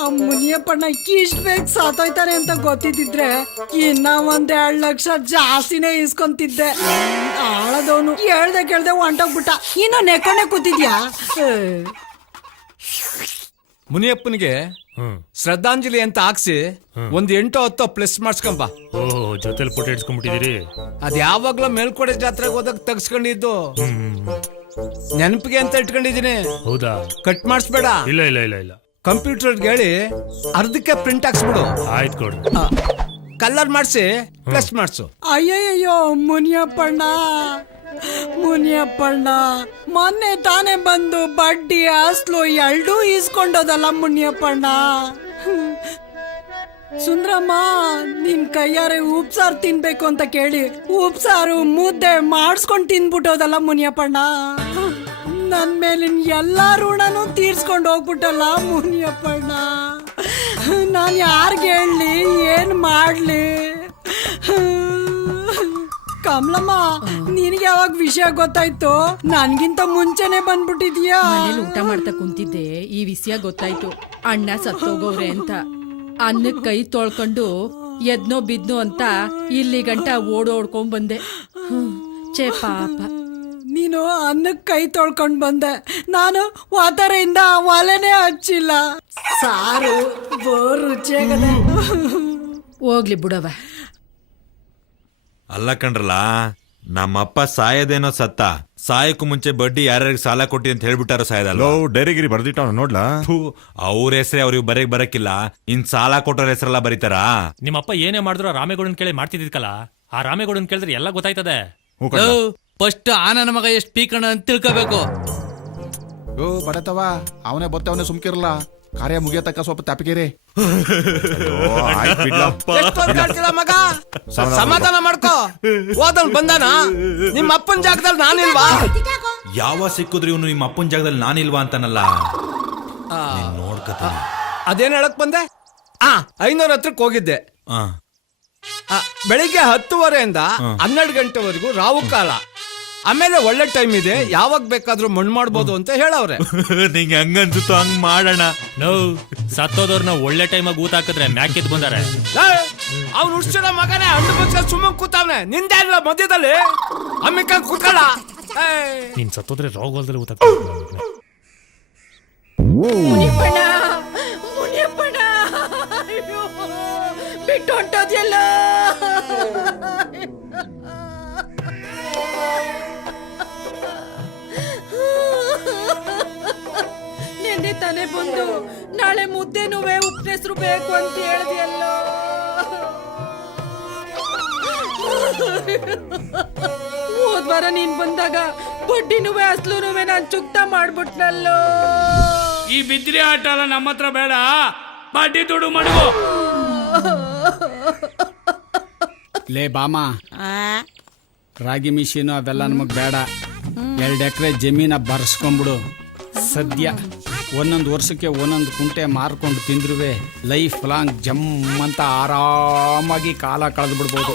ಆ ಮುನಿಯಪ್ಪಣ್ಣ ಇಷ್ಟ ಬೇಗ ಸಾತೋಯ್ತಾನೆ ಅಂತ ಗೊತ್ತಿದ್ರೆ ಇನ್ನ 1-2 ಲಕ್ಷ ಜಾಸ್ತಿನೇ ಇಸ್ಕೊಂತಿದ್ದೆ. ಆಳದವನು ಹೇಳ್ದೆ ಕೇಳ್ದೆ ಹೊಂಟೋಗ್ಬಿಟ್ಟ. ಇನ್ನು ನೆಕ್ಕೊಂಡೆ ಕೂತಿದ್ಯಾ? ಮುನಿಯಪ್ಪನಿಗೆ ಶ್ರದ್ಧಾಂಜಲಿ ಅಂತ ಹಾಕ್ಸಿ ಒಂದ್ 8-10 ಪ್ಲಸ್ ಮಾಡ್ಸ್ಕೊಂಬ. ಜೊತೆಲಿ ಫೋಟೋ ಇಡ್ಸ್ಕೊಂಡ್ಬಿಟ್ಟಿದ್ದೀರಿ. ಅದ್ ಯಾವಾಗ್ಲೂ ಮೇಲ್ಕೋಟೆ ಜಾತ್ರೆಗೆ ಹೋದಾಗ ತೆಗ್ಸ್ಕೊಂಡಿದ್ದು, ನೆನಪಿಗೆ ಅಂತ ಇಟ್ಕೊಂಡಿದೀನಿ. ಹೌದಾ? ಕಟ್ ಮಾಡಿಸ್ಬೇಡ. ಇಲ್ಲ ಇಲ್ಲ ಇಲ್ಲ ಇಲ್ಲ, ಕಂಪ್ಯೂಟರ್ ಹೇಳಿ ಅರ್ಧಕ್ಕೆ ಪ್ರಿಂಟ್ ಹಾಕ್ಸ್ಬಿಡು. ಆಯ್ತು ಕೊಡು. ಕಲರ್ ಮಾಡಿಸಿ ಪ್ಲಸ್ ಮಾಡಿಸು. ಅಯ್ಯಯ್ಯೋ ಮುನಿಯಪ್ಪಣ್ಣ, ಮುನಿಯಪ್ಪಣ್ಣ ಮೊನ್ನೆ ತಾನೇ ಬಂದು ಬಡ್ಡಿ ಅಸ್ಲು ಎರಡೂ ಇಸ್ಕೊಂಡೋದಲ್ಲ ಮುನಿಯಪ್ಪಣ್ಣ. ಸುಂದ್ರಮ್ಮ ನಿನ್ ಕೈಯಾರೆ ಉಪ್ಸಾರು ತಿನ್ಬೇಕು ಅಂತ ಕೇಳಿ ಉಪ್ಸಾರು ಮುದ್ದೆ ಮಾಡಿಸ್ಕೊಂಡ್ ತಿನ್ಬಿಟ್ಟೋದಲ್ಲ ಮುನಿಯಪ್ಪಣ್ಣ. ನನ್ ಮೇಲಿನ ಎಲ್ಲಾ ಋಣನೂ ತೀರ್ಸ್ಕೊಂಡು ಹೋಗ್ಬಿಟ್ಟಲ್ಲ ಮುನಿಯಪ್ಪಣ್ಣ. ನಾನ್ ಯಾರ್ಗೆ ಹೇಳಿ ಏನ್ ಮಾಡ್ಲಿ? ಕಮಲಮ್ಮ, ನಿನಗೆ ಯಾವಾಗ ವಿಷಯ ಗೊತ್ತಾಯ್ತು? ನನ್ಗಿಂತ ಮುಂಚೆನೆ ಬಂದ್ಬಿಟ್ಟಿದ್ಯಾ? ಮನೇಲಿ ಊಟ ಮಾಡ್ತಾ ಕುಂತಿದ್ದೆ, ಈ ವಿಷಯ ಗೊತ್ತಾಯ್ತು. ಅಣ್ಣ ಸತ್ತೋಗವ್ರೆ ಅಂತ. ಅನ್ನಕ್ ಕೈ ತೊಳ್ಕೊಂಡು ಎದ್ನೋ ಬಿದ್ನೋ ಅಂತ ಇಲ್ಲಿ ಗಂಟ ಓಡೋಡ್ಕೊಂಡ್ ಬಂದೆ. ಛೇ ಪಾಪ. ನೀನು ಅನ್ನಕ್ಕೆ ಕೈ ತೊಳ್ಕೊಂಡ್ ಬಂದೆ, ನಾನು ವಾತರೆಯಿಂದ ಒಲೆನೇ ಹಚ್ಚಿಲ್ಲ. ಸಾರು ಬೋರ್ ರುಚಿಯಾಗದೆ. ಹೋಗ್ಲಿ ಬಿಡವ. ಅಲ್ಲ ಕಣ್ರಲ್ಲ, ನಮ್ಮಪ್ಪ ಸಾಯದೇನೋ ಸತ್ತ. ಸಾಯಕ್ಕೂ ಮುಂಚೆ ಬಡ್ಡಿ ಯಾರ್ಯಾರಿಗೆ ಸಾಲ ಕೊಟ್ಟಿ ಅಂತ ಹೇಳ್ಬಿಟ್ಟಾರ ಸಾಯದಲ್ಲ. ಡೈರಿಗಿರಿ ಬರ್ದಿಟ್ಟ ನೋಡ್ಲಾ? ಅವ್ರ ಹೆಸರೇ ಅವ್ರಿಗೆ ಬರೆಯಕ್ ಬರಕ್ಕಿಲ್ಲ, ಇನ್ ಸಾಲ ಕೊಟ್ಟವ್ರ ಹೆಸರೆಲ್ಲ ಬರೀತಾರ. ನಿಮ್ಮಪ್ಪ ಏನೇ ಮಾಡಿದ್ರು ರಾಮೇಗೌಡನ್ ಕೇಳಿ ಮಾಡ್ತಿದ್ಕಲ್ಲ, ಆ ರಾಮೇಗೌಡನ್ ಕೇಳಿದ್ರೆ ಎಲ್ಲ ಗೊತ್ತಾಯ್ತದೆ. ಫಸ್ಟ್ ಆ ನನ್ನ ಮಗ ಎಷ್ಟು ಪೀಕಣ ಅಂತ ತಿಳ್ಕೋಬೇಕು. ಓ ಬಡತವ, ಅವನೇ ಬತ್ತವನೇ ಸುಮ್ಕಿರಲ್ಲ. ಕಾರ್ಯ ಮುಗಿಯತಕ್ಕ ಸ್ವಲ್ಪ ತಪ್ಪಿಗೆರೆ. ಮಗ ಸಮಾಧಾನ ಮಾಡ್ಕೋ. ಹೋದನ್ ಬಂದಾನ, ನಿಮ್ಮ ಅಪ್ಪನ ಜಾಗದಲ್ಲಿ ನಾನಿಲ್ವಾ? ಯಾವ ಸಿಕ್ಕಿದ್ರು ಇವನು ನಿಮ್ಮ ಅಪ್ಪನ ಜಾಗದಲ್ಲಿ ನಾನಿಲ್ವಾ ಅಂತಾನಲ್ಲ. ನೋಡ್ಕತೀನಿ. ಅದೇನ್ ಹೇಳಕ್ ಬಂದೆ? 500 ಹತ್ರಕ್ಕೆ ಹೋಗಿದ್ದೆ. ಬೆಳಿಗ್ಗೆ 10:30 12 ಗಂಟೆವರೆಗೂ ರಾವು ಕಾಲ. ಆಮೇಲೆ ಒಳ್ಳೆ ಟೈಮ್ ಇದೆ, ಯಾವಾಗ ಬೇಕಾದ್ರೂ ಮಣ್ಣು ಮಾಡ್ಬೋದು ಅಂತ ಹೇಳವ್ರೆ. ನಿಂಗೆ ಹಂಗನ್ಸುತ್ತೋ ಹಂಗ್ ಮಾಡೋಣ. ಸತ್ತೋದವ್ರನ್ನ ಒಳ್ಳೆ ಟೈಮಾಗ ಊತ ಹಾಕಿದ್ರೆ ಮ್ಯಾಕೆದ್ ಬಂದಾರೆ. ಅವ್ನು ಹುಡ್ಸಿರೋ ಮಗನೇ ಹಣ್ಣು ಮುಚ್ಚ ಸುಮ್ಮ ಕೂತವ್ನೆ. ನಿಂದೆ ಇಲ್ಲ ಮಧ್ಯದಲ್ಲಿ ಅಮ್ಮಿಕ ಕೂತ್ಕೊಳ್ಳ. ನೀನ್ ಸತ್ತೋದ್ರೆ ರೋಗ ಹೊಲ್ದಲ್ಲಿ ಊತ. ಮುನಿಯಪ್ಪಣ್ಣ, ಮುನಿಯಪ್ಪಣ್ಣ, ಬಿಟ್ಟು ಹೊಂಟೋದ್ಯಲ್ಲ. ತಾನೇ ಬಂದು ನಾಳೆ ಮುದ್ದೆನೂ ಉಪ್ಪನೆಸ್ರು ಬೇಕು ಅಂತ ಹೇಳ್ದಿಯಲ್ಲೋ. ಹೋದ್ವಾರ ನೀನ್ ಬಂದಾಗ ಬಡ್ಡಿನುವೆ ಅಸ್ಲುನುವೆ ನಾನ್ ಚುಕ್ತ ಮಾಡ್ಬಿಟ್ನಲ್ಲೋ. ಈ ಬಿದ್ರಿ ಆಟ ಎಲ್ಲ ನಮ್ಮ ಹತ್ರ ಬೇಡ, ಬಡ್ಡಿ ದುಡ್ಡು ಮಡಗು. ಲೇ ಬಾಮ, ರಾಗಿ ಮಿಷಿನು ಅವೆಲ್ಲ ನಮಗ್ ಬೇಡ. 2 ಎಕರೆ ಜಮೀನ ಬರ್ಸ್ಕೊಂಡ್ಬಿಡು. ಸದ್ಯ ಒಂದೊಂದು ವರ್ಷಕ್ಕೆ ಒಂದೊಂದು ಕುಂಟೆ ಮಾರ್ಕೊಂಡು ತಿಂದ್ರುವೆ ಲೈಫ್ ಲಾಂಗ್ ಜಮ್ ಅಂತ ಆರಾಮಾಗಿ ಕಾಲ ಕಳೆದು ಬಿಡ್ಬೋದು.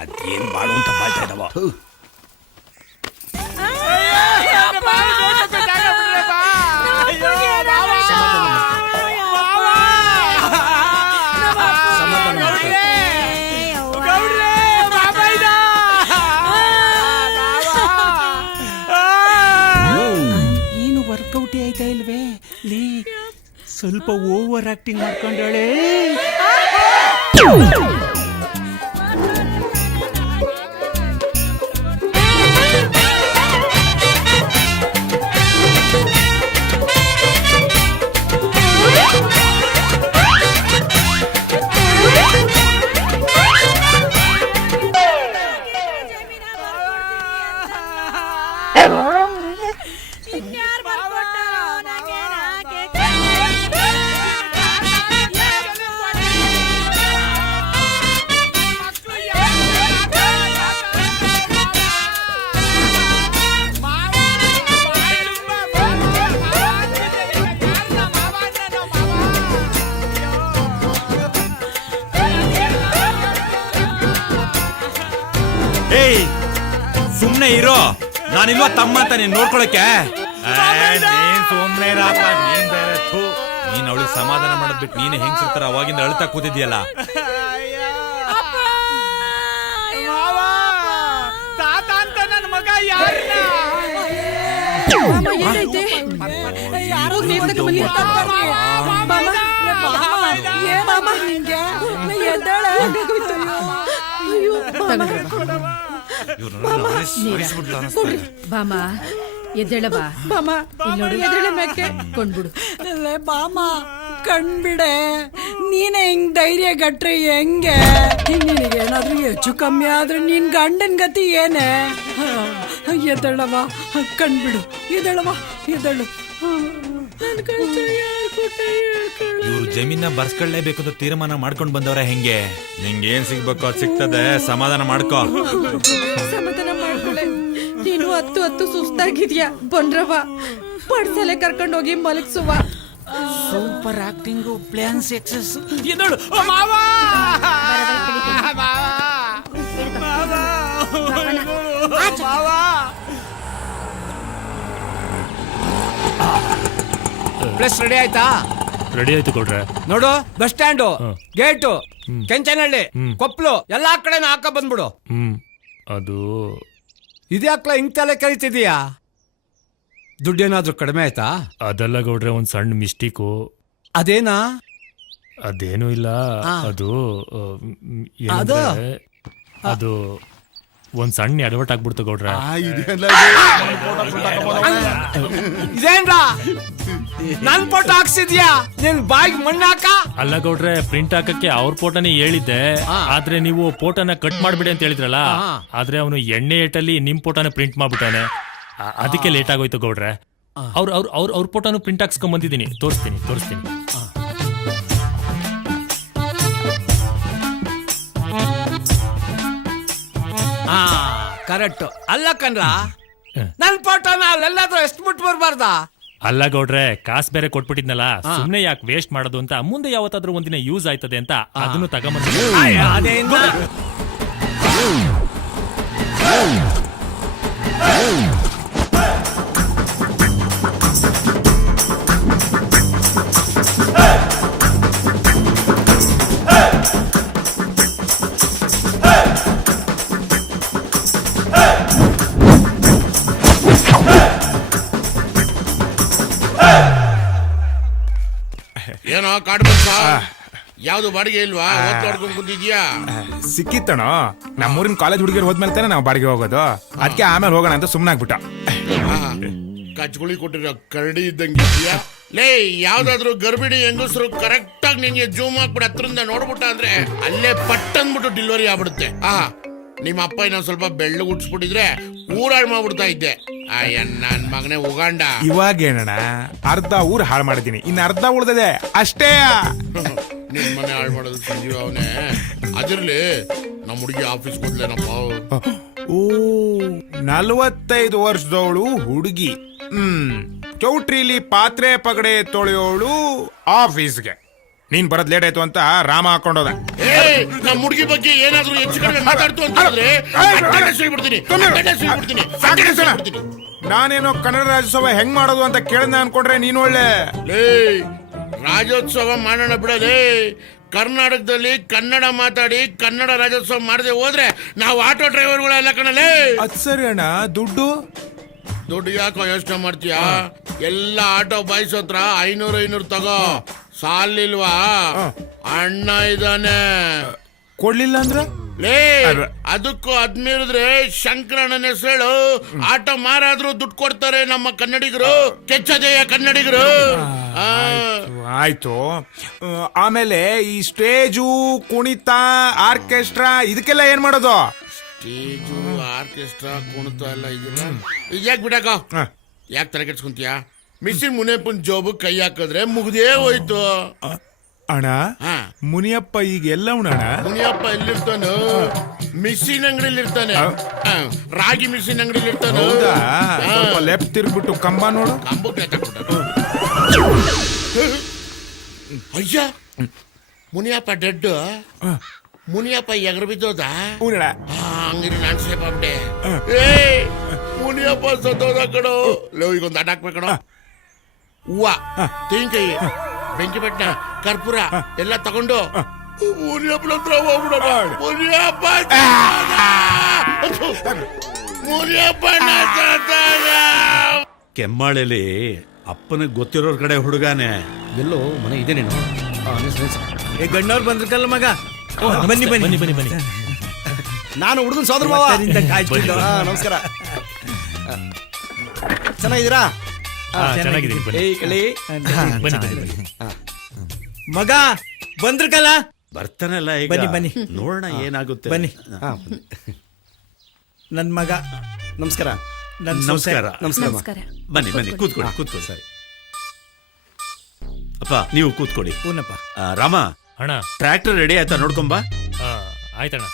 ಅದೇನ್ ಬಾಳು ಅಂತ ಬಾಳ್ತಾ ಇದಾವ. ಏನು ವರ್ಕೌಟ್ ಆಯ್ತಾ ಇಲ್ವೇ? ಲೀ ಸ್ವಲ್ಪ ಓವರ್ ಆಕ್ಟಿಂಗ್ ಮಾಡ್ಕೊಂಡಳೆ. ಏಯ್ ಸುಮ್ನೆ ಇರೋ, ನಾನಿಲ್ವಾ ತಮ್ಮ ಅಂತ ನೀನ್ ನೋಡ್ಕೊಳಕ್ಕೆ. ನೀನ್ ಸುಮ್ನೆ ಇರಪ್ಪ, ನೀನ್ ಬೇರೆ. ನೀನ್ ಅವಳಿಗೆ ಸಮಾಧಾನ ಮಾಡದ್ಬಿಟ್ಟು ನೀನೆ ಹೆಂಗ್ಸಿರ್ತಾರ ಅವಾಗಿಂದ ಅಳ್ತಾ ಕೂತಿದ್ಯಲ್ಲ. ತಾತ ಅಂತ ನನ್ನ ಮಗ ಯಾರನ್ನ ಏನೈತೆ? ಹೋಗ್ ನೀರ್ ತಗೊಂಡ್ ಬನ್ನಿ. ಬಾಮ ಎದ್ದೇಳ ಬಾ. ಬಾಮ ಎದ್ದೇಳ ಮೇಕೆ ಕೊಂಡ್ಬಿಡು. ಬಾಮ ಕಣ್ಬಿಡೆ, ನೀನೇ ಹಿಂಗ್ ಧೈರ್ಯ ಗಟ್ರೆ ಹೆಂಗೆ? ನಿನಗೇನಾದ್ರೂ ಹೆಚ್ಚು ಕಮ್ಮಿ ಆದ್ರೆ ನಿನ್ ಗಂಡನ್ ಗತಿ ಏನೇ? ಎದ್ದಳವ, ಕಣ್ಬಿಡು, ಎದ್ದಳವ, ಎದ್ದಳು. ಇವ್ರು ಜಮೀನ ಬರ್ಸ್ಕೊಳ್ಳೇಬೇಕು ಅಂತ ತೀರ್ಮಾನ ಮಾಡ್ಕೊಂಡ್ ಬಂದವ್ರ ಹೆಂಗೆ? ನಿಂಗೆ ಏನ್ ಸಿಗ್ಬೇಕು ಅದ್ ಸಿಗ್ತದೆ, ಸಮಾಧಾನ ಮಾಡ್ಕೋ. ಸಮಾಧಾನ ಮಾಡ್ಕೊಳ್ಳೆ. ನೀನು ಹತ್ತು ಸುಸ್ತಾಗಿದ್ಯಾ? ಬಂದ್ರವ ಪಡ್ಸಲೆ ಕರ್ಕೊಂಡು ಹೋಗಿ ಮಲಗಿಸುವ. Super acting, plan success. ಎದ್ದಳು ಮಾವ. ಪ್ಲೇಸ್ ರೆಡಿ ಆಯ್ತಾ? ರೆಡಿ ಆಯ್ತು ಕೊಡ್ರೆ. ನೋಡು, bus stand, gate, Kenchanahalli, Koppalu ಎಲ್ಲಾ ಕಡೆ ಹಾಕ ಬಂದ್ಬಿಡು. ಅದು ಇದ್ಯಾಕ್ಲ ಹಿಂಗ್ ತಲೆ ಕರಿತಿದೀಯಾ? ದುಡ್ಡೇನಾದ್ರೂ ಕಡಿಮೆ ಆಯ್ತಾ? ಅದೆಲ್ಲ ಗೌಡ್ರೆ, ಒಂದ್ ಸಣ್ಣ ಮಿಸ್ಟೇಕು. ಅದೇನಾ? ಅದೇನು ಇಲ್ಲ. ಅದು ಏನಂದ್ರೆ, ಅದು ಒಂದ್ ಸಣ್ಣ ಅಡವಟ್ ಆಗ್ಬಿಡ್ತು ಗೌಡ್ರೆ. ಇದೇನ್ರ ನನ್ ಫೋಟೋ ಹಾಕ್ಸಿದ್ಯಾ? ನಿನ್ ಬಾಯಿಗೆ ಮಣ್ಣು ಹಾಕ. ಅಲ್ಲ ಗೌಡ್ರೆ, ಪ್ರಿಂಟ್ ಹಾಕಕ್ಕೆ ಅವ್ರ ಫೋಟೋನೇ ಹೇಳಿದ್ದೆ. ಆದ್ರೆ ನೀವು ಫೋಟೋನ ಕಟ್ ಮಾಡ್ಬಿಡಿ ಅಂತ ಹೇಳಿದ್ರಲ್ಲ. ಆದ್ರೆ ಅವನು ಎಣ್ಣೆ ಏಟಲ್ಲಿ ನಿಮ್ ಫೋಟೋನ ಪ್ರಿಂಟ್ ಮಾಡ್ಬಿಟ್ಟಾನೆ. ಅದಕ್ಕೆ ಲೇಟ್ ಆಗೋಯ್ತು ಗೌಡ್ರೆ. ಅವ್ರ ಫೋಟೋನು ಪ್ರಿಂಟ್ ಹಾಕ್ಸ್ಕೊಂಡ್ ಬಂದಿದ್ದೀನಿ. ತೋರಿಸ್ತೀನಿ. ಕರೆಕ್ಟ್. ಅಲ್ಲ ಕಣ್ರ, ನನ್ ಫೋಟೋನ ಅಲ್ಲೆಲ್ಲಾದ್ರೂ ಎಷ್ಟು ಬಿಟ್ಟು ಬರ್ಬಾರ್ದ? ಅಲ್ಲ ಗೌಡ್ರೆ, ಕಾಸ್ ಬೇರೆ ಕೊಟ್ಬಿಟ್ಟಿದ್ನಲ್ಲ, ಸುಮ್ನೆ ಯಾಕೆ ವೇಸ್ಟ್ ಮಾಡೋದು ಅಂತ, ಮುಂದೆ ಯಾವತ್ತಾದ್ರೂ ಒಂದಿನ ಯೂಸ್ ಆಯ್ತದೆ ಅಂತ ಅದನ್ನು ತಗೊಂಬಂದ. ಕಾಡು ಯಾವ್ದು ಬಾಡಿಗೆ ಇಲ್ವಾ ನೋಡ್ಕೊಂಡ್ ಕೂತಿದ್ಯಾ? ಸಿಕ್ಕಿತ್ತಣ ನಮ್ಮೂರಿನ ಕಾಲೇಜ್ ಹುಡುಗಿರು ಹೋದ್ಮೇಲೆ ತಾನೆ ನಾವು ಬಾಡಿಗೆ ಹೋಗೋದು. ಅದಕ್ಕೆ ಆಮೇಲೆ ಹೋಗೋಣ ಅಂತ ಸುಮ್ಮನಾಗ್ಬಿಟ್ಟ. ಕಚ್ಗುಳಿ ಕೊಟ್ಟಿರೋ ಕರಡಿ ಇದ್ದಂಗಿದ್ಯಾ? ಲೇ, ಯಾವ್ದಾದ್ರು ಗರ್ಭಿಣಿ ಹೆಂಗಸರು ಕರೆಕ್ಟ್ ಆಗಿ ನಿಂಗೆ ಜೂಮ್ ಹಾಕ್ಬಿಟ್ಟು ಹತ್ರದಿಂದ ನೋಡ್ಬಿಟ್ಟ ಅಂದ್ರೆ ಅಲ್ಲೇ ಪಟ್ ಅಂದ್ಬಿಟ್ಟು ಡೆಲಿವರಿ ಆಗ್ಬಿಡುತ್ತೆ. ನಿಮ್ಮ ಅಪ್ಪ ಇನ್ನೊಂದ್ ಸ್ವಲ್ಪ ಬೆಳ್ಳು ಉಡ್ಸ್ಬಿಟ್ಟಿದ್ರೆ ಊರಾಳ್ ಮಾಡ್ಬಿಡ್ತಾ ಇದ್ದೆ. ನನ್ ಮಗನೇ ಉಗಾಂಡ. ಇವಾಗೇನಣ್ಣ ಅರ್ಧ ಊರ್ ಹಾಳು ಮಾಡಿದೀನಿ, ಇನ್ನು ಅರ್ಧ ಉಳ್ದದೆ ಅಷ್ಟೇ. ನಿನ್ ಮನೆ ಹಾಳು ಮಾಡೋದು ಸಂಜೀವ ಅವನೇ. ಅದಿರ್ಲಿ, ನಮ್ಮ ಹುಡುಗಿ ಆಫೀಸ್ ಹೋದ್ಲೇನಪ್ಪ? ಓ, 45 ವರ್ಷದವಳು ಹುಡುಗಿ. ಚೌಟ್ರಿಲಿ ಪಾತ್ರೆ ಪಗಡೆ ತೊಳೆಯೋಳು ಆಫೀಸ್ಗೆ. ನೀನ್ ಬರೋದ್ ಲೇಟ್ ಆಯ್ತು ಅಂತ ರಾಮ ಹಾಕೊಂಡೋದ. ನಮ್ಮ ಹುಡುಗಿ ಬಗ್ಗೆ ಏನಾದ್ರು ಹೆಚ್ಚು ಕಡಿಮೆ ಮಾತಾಡ್ತು ಅಂತ ಹೇಳಿದ್ರೆ ನಾನೇನೋ ಕನ್ನಡ ರಾಜ್ಯೋತ್ಸವ ಹೆಂಗ್ ಮಾಡೋದು ಅಂತ ಕೇಳಿದ ಅನ್ಕೊಂಡ್ರೆ ನೀನ್ ಒಳ್ಳೆ. ರಾಜ್ಯೋತ್ಸವ ಮಾಡೋಣ ಬಿಡಲೇ. ಕರ್ನಾಟಕದಲ್ಲಿ ಕನ್ನಡ ಮಾತಾಡಿ ಕನ್ನಡ ರಾಜ್ಯೋತ್ಸವ ಮಾಡದೆ ಹೋದ್ರೆ ನಾವು ಆಟೋ ಡ್ರೈವರ್ಗಳೆಲ್ಲ ಕಣಲೇ. ಅದ್ ಸರಿ ಅಣ್ಣ. ದುಡ್ಡು ಯಾಕೋ ಯೋಚನೆ ಮಾಡ್ತೀಯಾ? ಎಲ್ಲ ಆಟೋ ಬಾಯ್ಸ್ ಹತ್ರ 500 ತಗೋ. ಸಾಲಿಲ್ವಾ? ಅಣ್ಣ ಇದಾನೆ. ಕೊಡ್ಲಿಲ್ಲ ಅಂದ್ರ ಲೇ, ಅದಕ್ಕೂ ಅದ್ಮೀರಿದ್ರೆ ಶಂಕರಣ್ಣನ ಹೆಸರು. ಆಟೋ ಮಾರಾದ್ರೂ ದುಡ್ಡು ಕೊಡ್ತಾರೆ ನಮ್ಮ ಕನ್ನಡಿಗರು. ಕೆಚ್ಚದೆಯ ಕನ್ನಡಿಗರು. ಆಯ್ತು. ಆಮೇಲೆ ಈ ಸ್ಟೇಜು, ಕುಣಿತ, ಆರ್ಕೆಸ್ಟ್ರಾ ಇದಕ್ಕೆಲ್ಲ ಏನ್ ಮಾಡೋದು? ಸ್ಟೇಜು, ಆರ್ಕೆಸ್ಟ್ರಾ, ಕುಣಿತ ಎಲ್ಲ ಇದೆಯಲ್ಲ, ಯಾಕೆ ಬಿಡಕ? ಯಾಕೆ ತಲೆ ಕೆಡ್ಸ್ಕೊಂತೀಯ? ಮಿಸ್ಸಿನ್ ಮುನಿಯಪ್ಪನ ಜೋಬು ಕೈ ಹಾಕಿದ್ರೆ ಮುಗ್ದೇ ಹೋಯ್ತು. ಅಣ್ಣ, ಮುನಿಯಪ್ಪ ಈಗ ಎಲ್ಲ ಅಣ್ಣ? ಮುನಿಯಪ್ಪ ಎಲ್ಲಿರ್ತಾನು? ಮಿಸ್ಸಿನ್ ಅಂಗಡಿಲಿ ಇರ್ತಾನೆ. ರಾಗಿ ಮಿಸ್ಸಿನ್ ಅಂಗಡಿಲಿ ಇರ್ತಾನೆ. ಲೆಫ್ಟ್ ತಿರ್ಗ್ಬಿಟ್ಟು ಕಂಬ ನೋಡು. ಕಂಬಕ್ಕೆ ಅಯ್ಯ, ಮುನಿಯಪ್ಪ ಡೆಡ್. ಮುನಿಯಪ್ಪ ಎಗರು ಬಿದ್ದೋದ? ಹಂಗಿರಿ ನಾನ್ ಸೇಫ್ ಆಗ್ಬಿಟ್ಟೆ. ಮುನಿಯಪ್ಪ ಸತ್ತೋದ ಕಣೋ. ಈಗೊಂದು ಅಡ್ಡ ಹಾಕ್ಬೇಕಣ. ಹೂವ, ತೆಂಗಿನಕಾಯಿ, ಬೆಂಕಿ ಬೆಟ್ಟ, ಕರ್ಪೂರ ಎಲ್ಲ ತಗೊಂಡು ಮುನಿಯಪ್ಪನ ಹತ್ರ ಹೋಗ್ಬಿಡೋಣ. ಮುನಿಯಪ್ಪ ಕೆಮ್ಮಾಳೆಲಿ ಅಪ್ಪನಿಗೆ ಗೊತ್ತಿರೋರ್ ಕಡೆ ಹುಡುಗಾನೆ. ಎಲ್ಲೋ ಮನೆ ಇದೆ ನೀನು. ಗಣ್ಣವ್ರು ಬಂದ್ರಲ್ಲ ಮಗ. ಬನ್ನಿ ಬನ್ನಿ ಬನ್ನಿ ಬನ್ನಿ ಬನ್ನಿ. ನಾನು ಹುಡುಗನ್ ಸೋದರ ಮಾವ. ನಮಸ್ಕಾರ. ಚೆನ್ನಾಗಿದ್ದೀರಾ? ಮಗ ಬಂದ್ರಕಲ್ಲ. ಬರ್ತಾನಲ್ಲ ಈಗ. ಬನ್ನಿ ಬನ್ನಿ, ನೋಡೋಣ ಏನಾಗುತ್ತೆ. ಬನ್ನಿ. ನನ್ ಮಗ. ನಮಸ್ಕಾರ. ನಮಸ್ಕಾರ. ನಮಸ್ಕಾರ. ಬನ್ನಿ ಬನ್ನಿ, ಕೂತ್ಕೊಳ್ಳಿ ಕೂತ್ಕೊಳ್ಳಿ. ಸರಿ ಅಪ್ಪ, ನೀವು ಕೂತ್ಕೊಳ್ಳಿ. ಹೂನಪ್ಪ. ರಾಮ, ಅಣ್ಣ ಟ್ರ್ಯಾಕ್ಟರ್ ರೆಡಿ ಆಯ್ತಾ? ನೋಡ್ಕೊಂಬ. ಆಯ್ತಣ್ಣ.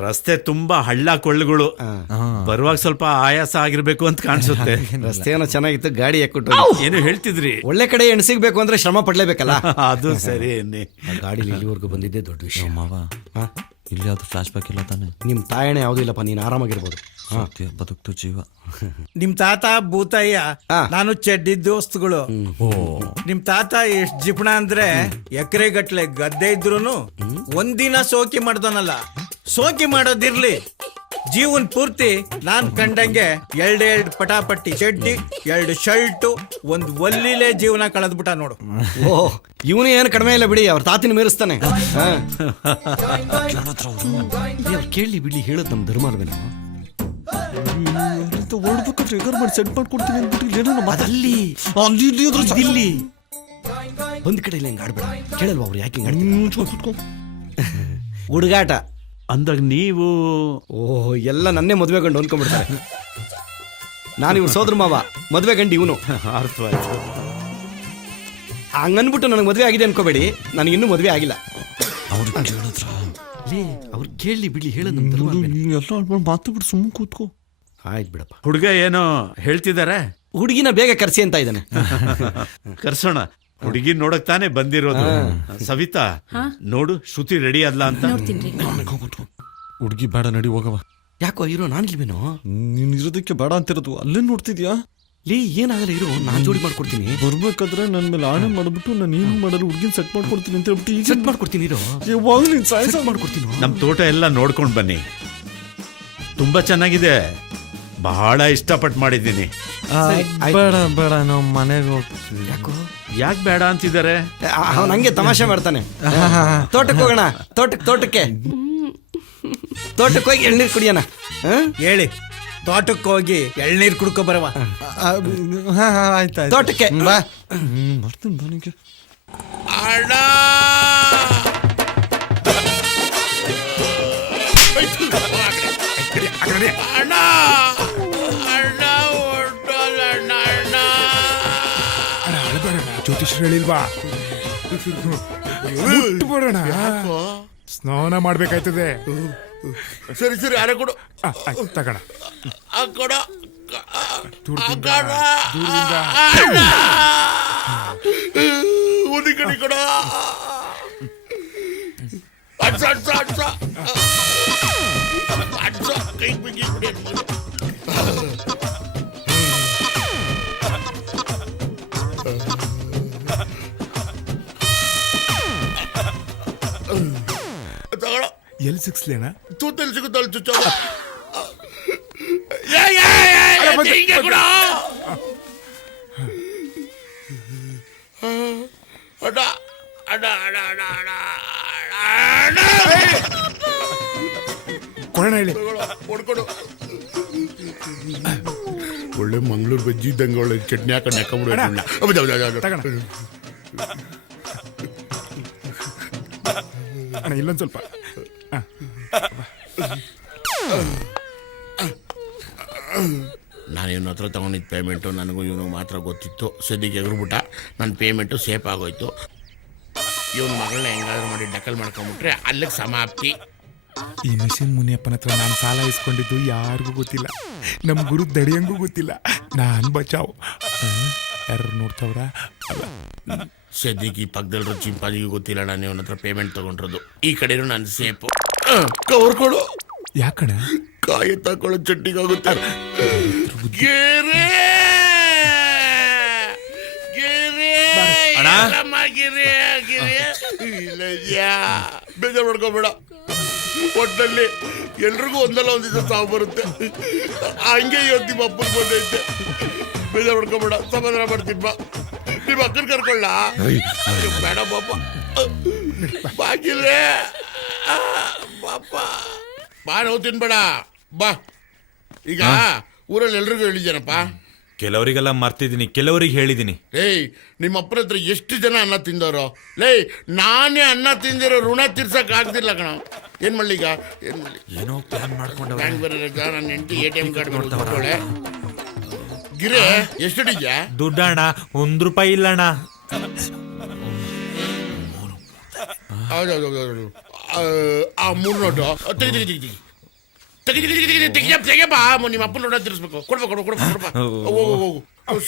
ರಸ್ತೆ ತುಂಬಾ ಹಳ್ಳ ಕೊಳ್ಳುಗಳು. ಬರುವಾಗ ಸ್ವಲ್ಪ ಆಯಾಸ ಆಗಿರ್ಬೇಕು ಅಂತ ಕಾಣಿಸುತ್ತೆ. ರಸ್ತೆ ಏನೋ ಚೆನ್ನಾಗಿತ್ತು, ಗಾಡಿ ಯಾಕೊಟ್ಟು ಏನು ಹೇಳ್ತಿದ್ರಿ? ಒಳ್ಳೆ ಕಡೆ ಹೆಣ್ಣು ಸಿಗ್ಬೇಕು ಅಂದ್ರೆ ಶ್ರಮ ಪಡ್ಲೇಬೇಕಲ್ಲ. ಅದು ಸರಿ. ಗಾಡಿಲಿ ಇಲ್ಲಿವರೆಗೂ ಬಂದಿದ್ದೆ ದೊಡ್ಡ ವಿಷಯ ಮಾವ. ಇಲ್ಲಿ ಯಾವ್ದು ಫ್ಲಾಶ್ ಬ್ಯಾಕ್ ಇಲ್ಲ ತಾನೆ? ನಿಮ್ ತಾಯಣೆ ಯಾವ್ದು ಇಲ್ಲಪ್ಪ, ನೀನ್ ಆರಾಮಾಗಿರ್ಬೋದು. ಬದುಕ್ತು ಜೀವ. ನಿಮ್ ತಾತ ಭೂತಯ್ಯ, ನಾನು ಚಡ್ಡಿ ದೋಸ್ತುಗಳು. ನಿಮ್ ತಾತ ಎಷ್ಟ್ ಜಿಪಣ ಅಂದ್ರೆ ಎಕರೆ ಗಟ್ಲೆ ಗದ್ದೆ ಇದ್ರೂನು ಒಂದಿನ ಸೋಕಿ ಮಾಡ್ದನಲ್ಲ. ಸೋಕಿ ಮಾಡೋದಿರ್ಲಿ, ಜೀವನ್ ಪೂರ್ತಿ ನಾನ್ ಕಂಡಂಗೆ 2 ಪಟಾಪಟ್ಟಿ ಚಡ್ಡಿ, 2 ಶರ್ಟು, 1 ಒಲ್ಲಿಲೆ ಜೀವನ ಕಳೆದ್ಬಿಟ್ಟ ನೋಡು. ಓ, ಇವನು ಏನು ಕಡಿಮೆ ಇಲ್ಲ ಬಿಡಿ, ಅವ್ರ ತಾತಿನ ಮೀರಿಸ್ತಾನೆ. ಕೇಳಿ ಬಿಡಿ, ಹೇಳೋದು ನಮ್ ಧರ್ಮ ಅಲ್ವೇನೋ. ಸೆಟ್ ಮಾಡ್ಕೊಡ್ತೀನಿ ಅಲ್ಲಿ ಬಂದ್ ಕಡೆ ಇಲ್ಲ ಹೆಂಗ್ ಆಡ್ಬೇಡ. ಕೇಳಲ್ವಾ ಅವ್ರು ಯಾಕೆ ಹುಡುಗಾಟ ಅಂದಾಗ ನೀವು? ಓಹ್, ಎಲ್ಲ ನನ್ನೇ ಮದುವೆ ಗಂಡು ಅನ್ಕೊಂಡ್ಬಿಡ್ತಾರೆ. ನಾನು ಇವ್ರು ಸೋದರ ಮಾವ, ಮದುವೆ ಗಂಡು ಇವನು. ಅರ್ಥವಾಯ್ತು. ಹಂಗನ್ಬಿಟ್ಟು ನನಗೆ ಮದುವೆ ಆಗಿದೆ ಅನ್ಕೋಬೇಡಿ, ನನಗೆ ಇನ್ನೂ ಮದುವೆ ಆಗಿಲ್ಲ. ಅವ್ರು ಕೇಳಿ ಬಿಡಿ, ಹೇಳೋದು ಮಾತು ಬಿಟ್ಟು ಸುಮ್ಮನೆ ಕೂತ್ಕೋ. ಆಯ್ತು ಬಿಡಪ್ಪ. ಹುಡುಗ ಏನೋ ಹೇಳ್ತಿದಾರೆ? ಹುಡುಗಿನ ಬೇಗ ಕರ್ಸಿ ಅಂತ ಇದ್ದಾನೆ. ಕರ್ಸೋಣ. ಹುಡುಗಿ ನೋಡಕ್ ತಾನೇ ಬಂದಿರೋದು. ಸವಿತಾ, ನೋಡು ಶ್ರುತಿ ರೆಡಿ ಅದ್ಲ ಅಂತ. ಹುಡುಗಿ ಬೇಡ, ನಡಿ ಹೋಗವ. ಯಾಕೋ ಇರೋ, ನಾನಿಲ್ವೇನೋ? ನೀನ್ ಇರೋದಕ್ಕೆ ಬೇಡ ಅಂತಿರೋದು. ಅಲ್ಲೇ ನೋಡ್ತಿದ್ಯಾ? ಲೇ, ಏನಾಗಲ್ಲ ಇರೋ, ನಾನ್ ಜೋಡಿ ಮಾಡ್ಕೊಡ್ತೀನಿ. ಬರ್ಬೇಕಾದ್ರೆ ನನ್ ಮೇಲೆ ಆಣೆ ಮಾಡ್ಬಿಟ್ಟು ನಾನು ಏನು ಮಾಡಲು ಹುಡುಗಿನ ಸೆಟ್ ಮಾಡ್ಕೊಡ್ತೀನಿ ಅಂತ ಹೇಳ್ಬಿಟ್ಟು ಈಗ ಸೆಟ್ ಮಾಡ್ಕೊಡ್ತೀನಿ. ಇರೋ, ಸಾಯ್ಸ ಮಾಡ್ಕೊಡ್ತೀನಿ. ನಮ್ ತೋಟ ಎಲ್ಲ ನೋಡ್ಕೊಂಡ್ ಬನ್ನಿ. ತುಂಬಾ ಚೆನ್ನಾಗಿದೆ, ಬಹಳ ಇಷ್ಟಪಟ್ಟು ಮಾಡಿದ್ದೀನಿ. ಬೇಡ ಬೇಡ, ನಾವು ಮನೆಗೆ ಹೋಗ್ತೀವಿ. ಯಾಕೋ ಯಾಕೆ ಬೇಡ ಅಂತಿದ್ದಾರೆ? ಅವನು ಹಂಗೆ ತಮಾಷೆ ಮಾಡ್ತಾನೆ. ತೋಟಕ್ಕೆ ಹೋಗೋಣ, ತೋಟಕ್ಕೆ ಹೋಗಿ ಎಳ್ನೀರು ಕುಡಿಯೋಣ. ಹೇಳಿ, ತೋಟಕ್ಕೆ ಹೋಗಿ ಎಳ್ನೀರು ಕುಡ್ಕೊ ಬರವ. ಆಯ್ತು ತೋಟಕ್ಕೆ ಬಾ. ಅಣ್ಣ ಅಣ್ಣ ಅಣ್ಣ ಹೊರ್ಟೋಲಣ್ಣ ಅಣ್ಣ. ಜ್ಯೋತಿಷ್ರು ಹೇಳಿಲ್ವಾ? ಬಿಡೋಣ, ಸ್ನಾನ ಮಾಡ್ಬೇಕಾಯ್ತದೆ. ಸರಿ ಸರಿ ಅರೆ ಕೊಡು ತಗೋಣ. ಆ ಕೊಡು ಉದಿ ಕಡಿ ಕೊಡ ಅಡ್ಸ ಅಡ್ಸ ಅಡ್ಸ ಅಡ್ಸ ಕೈ ಬಿಗಿ ಕುಡಿ. ತಗೊಳ. ಎಲ್ಲಿ ಸಿಕ್ಸ್ಲೇನ? ತೂತಲ್ಲಿ ಸಿಗುತ್ತಲ್ಲ ಚುಚ್ಚ. ಕೊಡೋಣ ಹೇಳಿ. ಕೊಡ್ಕೊಡು. ಒಳ್ಳೆ ಮಂಗಳೂರು ಬಜ್ಜಿ ಇದ್ದಂಗೆ ಒಳ್ಳೆ ಚಟ್ನಿ ಹಾಕೊಂಡು ಹಾಕೊಂಡ್ಬಿಡು. ಅಣ್ಣ ಇಲ್ಲೊಂದು ಸ್ವಲ್ಪ. ನಾನು ಇವನ ಹತ್ರ ತಗೊಂಡಿದ್ದ ಪೇಮೆಂಟು ನನಗೂ ಇವನು ಮಾತ್ರ ಗೊತ್ತಿತ್ತು. ಸದ್ಯಕ್ಕೆ ಎಗರ್ಬಿಟ್ಟ. ನನ್ನ ಪೇಮೆಂಟು ಸೇಫ್ ಆಗೋಯ್ತು. ಇವನ ಮಗಳನ್ನ ಹೆಂಗಾದ್ರೂ ಮಾಡಿ ಡಕಲ್ ಮಾಡ್ಕೊಂಬಿಟ್ರೆ ಅಲ್ಲಿಗೆ ಸಮಾಪ್ತಿ. ಈ ಮಿಷಿನ್ ಮುನಿಯಪ್ಪನ ಹತ್ರ ನಾನು ಸಾಲ ಇಸ್ಕೊಂಡಿದ್ದು ಯಾರಿಗೂ ಗೊತ್ತಿಲ್ಲ. ನಮ್ಮ ಗುರು ದಡಿಯಂಗೂ ಗೊತ್ತಿಲ್ಲ. ನಾನು ಬಚಾವ್. ಯಾರು ನೋಡ್ತಾವ್ರ? ಸದ್ಯಕ್ಕೆ ಈ ಪಕ್ಕದಲ್ಲಿರೋ ಚಿಂಪಾದಿಗೂ ಗೊತ್ತಿಲ್ಲ ನಾನು ಇವನ ಹತ್ರ ಪೇಮೆಂಟ್ ತಗೊಂಡಿರೋದು. ಈ ಕಡೆನೂ ನಾನು ಸೇಫು. ಕವರ್ಕೊಡು. ಯಾಕಣ? ಕಾಯಿ ತಕೊಳ್ಳೋ ಚಟ್ನಿಗಾಗುತ್ತೆ. ಗೆರೆ ಬೇಜಾರು ಮಾಡ್ಕೋಬೇಡ. ಒಟ್ಟಲ್ಲಿ ಎಲ್ರಿಗೂ ಒಂದಲ್ಲ ಒಂದ್ ದಿವಸ ಸಾವು ಬರುತ್ತೆ. ಹಂಗೆ ಇವತ್ತು ನಿಮ್ಮ ಅಪ್ಪನ ಬಂದೈತೆ. ಬೇಜಾರು ಮಾಡ್ಕೋಬೇಡ, ಸಮಾಧಾನ ಮಾಡ್ತೀನಿ. ಬಾ, ನಿಮ್ಮ ಅಕ್ಕನ ಕರ್ಕೊಳ್ಳ. ಬೇಡ ಪಾಪ, ಬಾಗಿಲ್ರೆ ಪಾಪ. ಬಾ, ನೋವು ತಿನ್ಬೇಡ. ಬಾ. ಈಗ ಊರಲ್ಲಿ ಎಲ್ರಿಗೂ ಹೇಳಿದ್ದೇನಪ್ಪ. ಕೆಲವರಿಗೆಲ್ಲ ಮರ್ತಿದ್ದೀನಿ, ಕೆಲವರಿಗೆ ಹೇಳಿದ್ದೀನಿ. ಏಯ್, ನಿಮ್ಮ ಅಪ್ಪನ ಹತ್ರ ಎಷ್ಟು ಜನ ಅನ್ನ ತಿಂದವರು? ಲೇ, ನಾನೇ ಅನ್ನ ತಿಂದಿರೋ ಋಣ ತೀರ್ಸಕ್ ಆಗ್ತಿಲ್ಲ ಕಣ. ಏನ್ ಮಾಡ್ಲಿ ಈಗ? ಏನ್ ಮಾಡ್ಲಿ? ಏನೋ ಪ್ಲಾನ್ ಮಾಡ್ಕೊಂಡು ಬ್ಯಾಂಕ್ ಬರ ನನ್ನ ಹೆಂಡತಿ ATM ಕಾರ್ಡ್ ಬರ್ತಾಳೆ. ಗಿರೆ ಎಷ್ಟಿದ್ಯಾ? ದುಡ್ಡಣ್ಣ ₹1 ಇಲ್ಲಣ್ಣ. ಹೌದೌದು. ಆ 3 ನೋಟು ತೆಗಿಯಪ್ಪ. ನಿಮ್ಮ ಅಪ್ಪನ ಋಣ ತೀರಿಸ್ಬೇಕು. ಕೊಡ್ಬೇಕು. ಹೋಗು,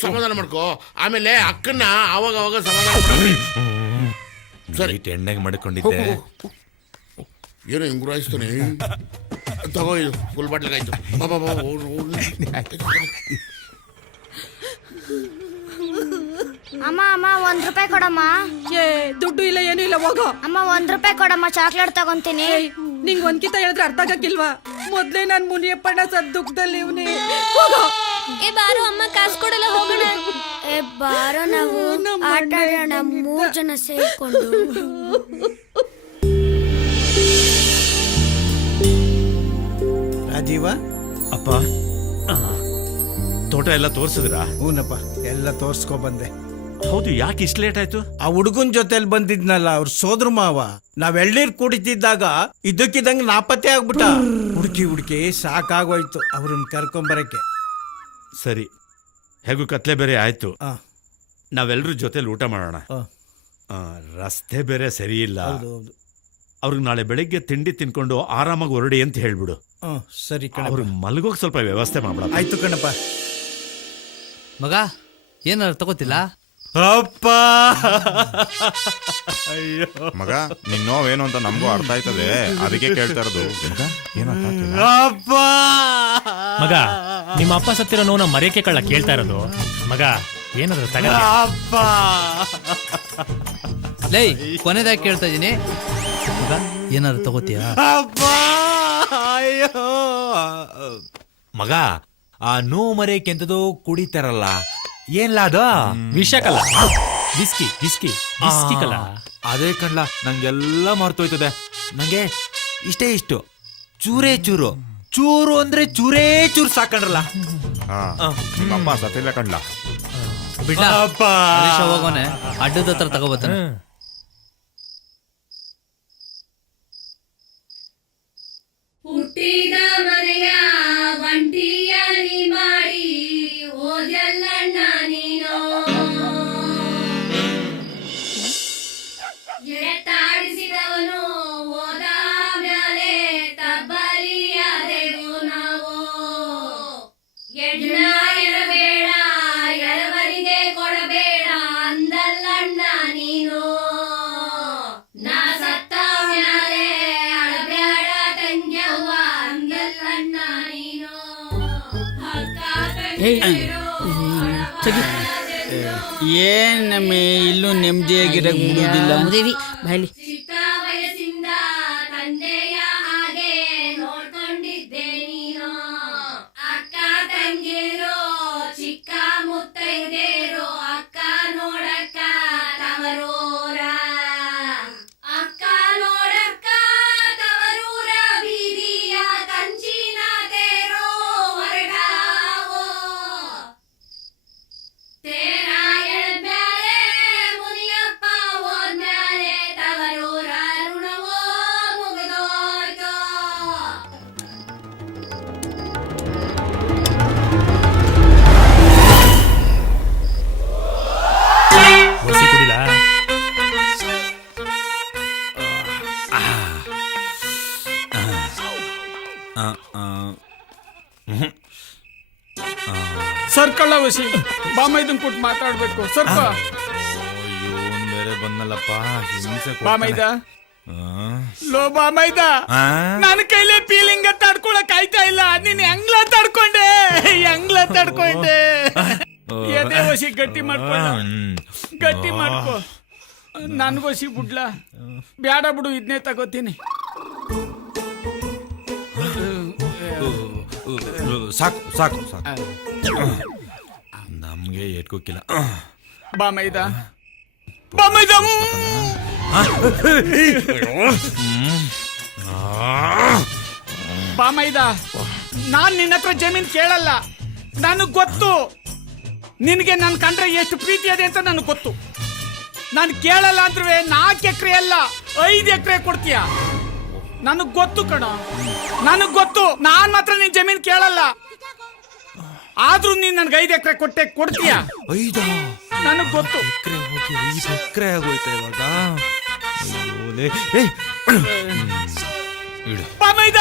ಸಮಾಧಾನ ಮಾಡ್ಕೋ. ಆಮೇಲೆ ಅಕ್ಕನ್ನ ಅವಾಗ ಸಮಾಧಾನ ಮಾಡಿ. ಸರಿ, ಎಣ್ಣೆಗೆ ಮಾಡ್ಕೊಂಡಿದ್ದೆ. ಏನೋ ಹಿಂಗ್ ಗುರಾಯಿಸ್ತಾನೆ. ತಗೋ, ಇದು ಫುಲ್ ಬಾಟ್ಲಿಗೆ ಆಯ್ತು. ಬಾಬಾ ಅಮ್ಮ ₹1 ಕೊಡಮ್ಮ. ದುಡ್ಡು ಇಲ್ಲ, ಏನು ಇಲ್ಲ, ಹೋಗೋ. ಅಮ್ಮ ₹1 ಕೊಡಮ್ಮ, ಚಾಕ್ಲೇಟ್ ತಗೊಂತೀನಿ. ನಿಂಗ್ ಒಂದ್ಕಿತ ಹೇಳಿದ್ರೆ ಅರ್ಥ ಆಗಕ್ಕಿಲ್ವಾ? ಮೊದ್ಲೇ ನಾನ್ ಮುನಿಯಪ್ಪಣ್ಣ ದುಃಖದಲ್ಲಿ ಇವ್ನಿ. ಹೋಗೋ. ಬಾರೋ ಅಮ್ಮ, ಕಾಸು ಕೊಡಲ್ಲ, ಹೋಗೋಣ. ಬಾರೋ, ನಾವು ಆಟ ಆಡೋಣ 3 ಜನ ಸೇರ್ಕೊಂಡು. ರಾಜೀವ, ಅಪ್ಪ, ತೋಟ ಎಲ್ಲ ತೋರ್ಸಿದ್ರಾ? ಹೂನಪ್ಪ, ಎಲ್ಲ ತೋರ್ಸ್ಕೊ ಬಂದೆ. ಹೌದು, ಯಾಕೆ ಇಷ್ಟು ಲೇಟ್ ಆಯ್ತು? ಆ ಹುಡುಗನ್ ಜೊತೆಲಿ ಬಂದಿದ್ನಲ್ಲ, ಅವ್ರ ಸೋದ್ರ ಮಾವ, ನಾವ್ ಎಳ್ನೀರ್ ಕುಡಿತಿದ್ದಾಗ ಇದ್ದಕ್ಕಿದ್ದಂಗೆ ನಾಪತ್ತೆ ಆಗ್ಬಿಟ್ಟ. ಹುಡುಕಿ ಸಾಕಾಗೋಯ್ತು ಅವ್ರನ್ನ ಕರ್ಕೊಂಬರಕ್ಕೆ. ಸರಿ, ಹೇಗೂ ಕತ್ಲೆ ಬೇರೆ ಆಯ್ತು. ನಾವೆಲ್ಲರೂ ಜೊತೆಲಿ ಊಟ ಮಾಡೋಣ. ರಸ್ತೆ ಬೇರೆ ಸರಿ ಇಲ್ಲ. ಅವ್ರಿಗೆ ನಾಳೆ ಬೆಳಿಗ್ಗೆ ತಿಂಡಿ ತಿನ್ಕೊಂಡು ಆರಾಮಾಗಿ ಹೊರಡಿ ಅಂತ ಹೇಳ್ಬಿಡು. ಸರಿ ಕಣ. ಅವ್ರಿಗೆ ಮಲಗೋಕ್ ಸ್ವಲ್ಪ ವ್ಯವಸ್ಥೆ ಮಾಡ್ಬಿಡ. ಆಯ್ತು ಕಣಪ್ಪ. ಮಗ, ಏನಾರು ತಗೋತಿಲ್ಲ? ಅಪ್ಪ, ಅಯ್ಯೋ ಮಗ, ನಿನ್ ನೋವೇನು ಅಂತ ನಮಗೂ ಅರ್ಥ ಆಯ್ತದೆ, ಅದಕ್ಕೆ ಕೇಳ್ತಾ ಇರೋದು. ಅಪ್ಪ, ಮಗ, ನಿಮ್ಮ ಅಪ್ಪ ಸತ್ತಿರೋ ನೋವು ಮರೆಯಕ್ಕೆ ಕಳ್ಳ ಕೇಳ್ತಾ ಇರೋದು. ಮಗ, ಏನಾದ್ರು ತಗ. ಅಪ್ಪ, ಲೈ, ಕೊನೆದಾಗಿ ಕೇಳ್ತಾ ಇದೀನಿ, ಮಗ, ಏನಾದ್ರು ತಗೋತೀಯಾ? ಅಪ್ಪ, ಅಯ್ಯೋ ಮಗ, ಆ ನೋವು ಮರೆಯಕ್ಕೆ ಎಂತದೋ ಕುಡಿತಾರಲ್ಲ, ಏನ್ಲ ಅದು? ವಿಷಕಲ್ಲ. ವಿಸ್ಕಿ ವಿಸ್ಕಿ ವಿಸ್ಕಿ ಕಲ. ಅದೇ ಕಣ್ಲ ನಂಗೆಲ್ಲ ಮರ್ತೋಯ್ತದೆ. ನಂಗೆ ಇಷ್ಟೇ ಇಷ್ಟು ಚೂರೇ ಚೂರು ಚೂರು ಅಂದ್ರೆ ಚೂರೇ ಚೂರು ಸಾಕಂಡ್ರಲ್ಲ. ನಿಮ್ಮಪ್ಪ ಸತ್ತಿಲ್ಲ ಕಣ್ಲ. ಬಿಡ್ಲಾ ಹರೀಶ ಹೋಗೋನೆ ಅಡ್ಡದ ಹತ್ರ ತಗೋಬತ್ತಾನೆ. ಹುಟ್ಟಿದ ಮನೆಯ ಒಂಟಿಯಾಗಿ ಮಾಡಿ ಓದಲ್ಲಣ್ಣ ನೀನು ಎತ್ತಾಡಿಸಿದವನು ಓದ ಮ್ಯಾಲೆ ತಬ್ಬಲಿಯಾದೆವು ನಾವು ಎಣ್ಣ ಎರಬೇಡ ಎರವರಿಗೆ ಕೊಡಬೇಡ ಅಂದಲ್ಲಣ್ಣ ನೀನು ನಾ ಸತ್ತ ಮ್ಯಾಲೆ ಅಳಬೇಡ ತಂಗ್ಯವ್ವ ಅಂದಲ್ಲಣ್ಣ ನೀನು ಅಕ್ಕ ತಂಗಿಯರು ಏನಮ್ಮೆ ಇಲ್ಲೂ ನೆಮ್ಮದಿಯಾಗಿರಕ್ ಬಿಡುದಿಲ್ಲ. ಬಾಯ್ಲಿ ಚಿಕ್ಕ ವಯಸ್ಸಿಂದ ತಂದೆಯ ಹಾಗೆ ನೋಡ್ಕೊಂಡಿದ್ದೆ ನೀನು ಅಕ್ಕ ತಂಗಿರು ಚಿಕ್ಕ ಮುತ್ತೈದೇರು ಅಕ್ಕ ನೋಡಕ್ಕ ತವರೂರ ಅಕ್ಕ ನೋಡಕ್ಕ ತವರೂರ ಬೀದಿಯ ಕಂಚಿನ ತೇರೋ ಹೊರಗಾವೋ ತೇರ ಎಳ್ಮ್ಯಾಲೆ ಮುನಿಯಪ್ಪ ಹೋದ್ಮ್ಯಾಲೆ ತವರೂರ ಋಣವೋ ಮುಗಿದೋಯ್ತು ಒಸಿ ಕುಡಿಲ. ಸರ್ಕಳ್ಳ ವಸಿ ಬಾಮೈದನ್ ಕೊಟ್ಟು ಮಾತಾಡ್ಬೇಕು. ಸ್ವಲ್ಪ ಇವನ್ ಬೇರೆ ಬಂದಲ್ಲಪ್ಪ ಹಿಂಸೆ ಬಾಮೈದ ಲೋ ಬಾಮೈದ ನನ್ನ ಕೈಲೇ ಫೀಲಿಂಗ್ ತಡ್ಕೊಳಕ್ ಆಯ್ತಾ ಇಲ್ಲ. ನೀನ್ ಹೆಂಗ್ಲ ತಡ್ಕೊಂಡೆ ಎದೆ ವಸಿ ಗಟ್ಟಿ ಮಾಡ್ಕೊ ಗಟ್ಟಿ ಮಾಡ್ಕೊ. ನನ್ಗೋಸಿ ಬಿಡ್ಲ ಬ್ಯಾಡ ಬಿಡು ಇದನ್ನೇ ತಗೋತೀನಿ. ಸಾಕು ಸಾಕು ಸಾಕು ನಮ್ಗೆ ಏಟ್ಕೋಕಿಲ್ಲ. ಬಾಮೈದ ಬಾಮೈದ ನಾನ್ ನಿನ್ನ ಹತ್ರ ಜಮೀನ್ ಕೇಳಲ್ಲ. ನನಗ್ ಗೊತ್ತು ನಿನಗೆ ನನ್ ಕಂಡ್ರೆ ಎಷ್ಟು ಪ್ರೀತಿ ಇದೆ ಅಂತ ನನಗ್ ಗೊತ್ತು. ನಾನು ಕೇಳಲ್ಲ ಅಂದ್ರೆ 4 ಎಕರೆ ಅಲ್ಲ 5 ಎಕರೆ ಕೊಡ್ತೀಯ. ನನಗ್ ಗೊತ್ತು ಕಣ, ನನಗ್ ಗೊತ್ತು. ನಾನ್ ಮಾತ್ರ ನಿನ್ ಜಮೀನ್ ಕೇಳಲ್ಲ. ಆದ್ರೂ ನೀನ್ ನನ್ಗೆ 5 ಎಕರೆ ಕೊಡ್ತೀಯ. 5 ನನಗ್ ಗೊತ್ತು. ಎಕರೆ ಹೋಗಿ 5 ಎಕರೆ ಆಗೋಯ್ತಾ ಇವಾಗ. ಬಾಮೈದ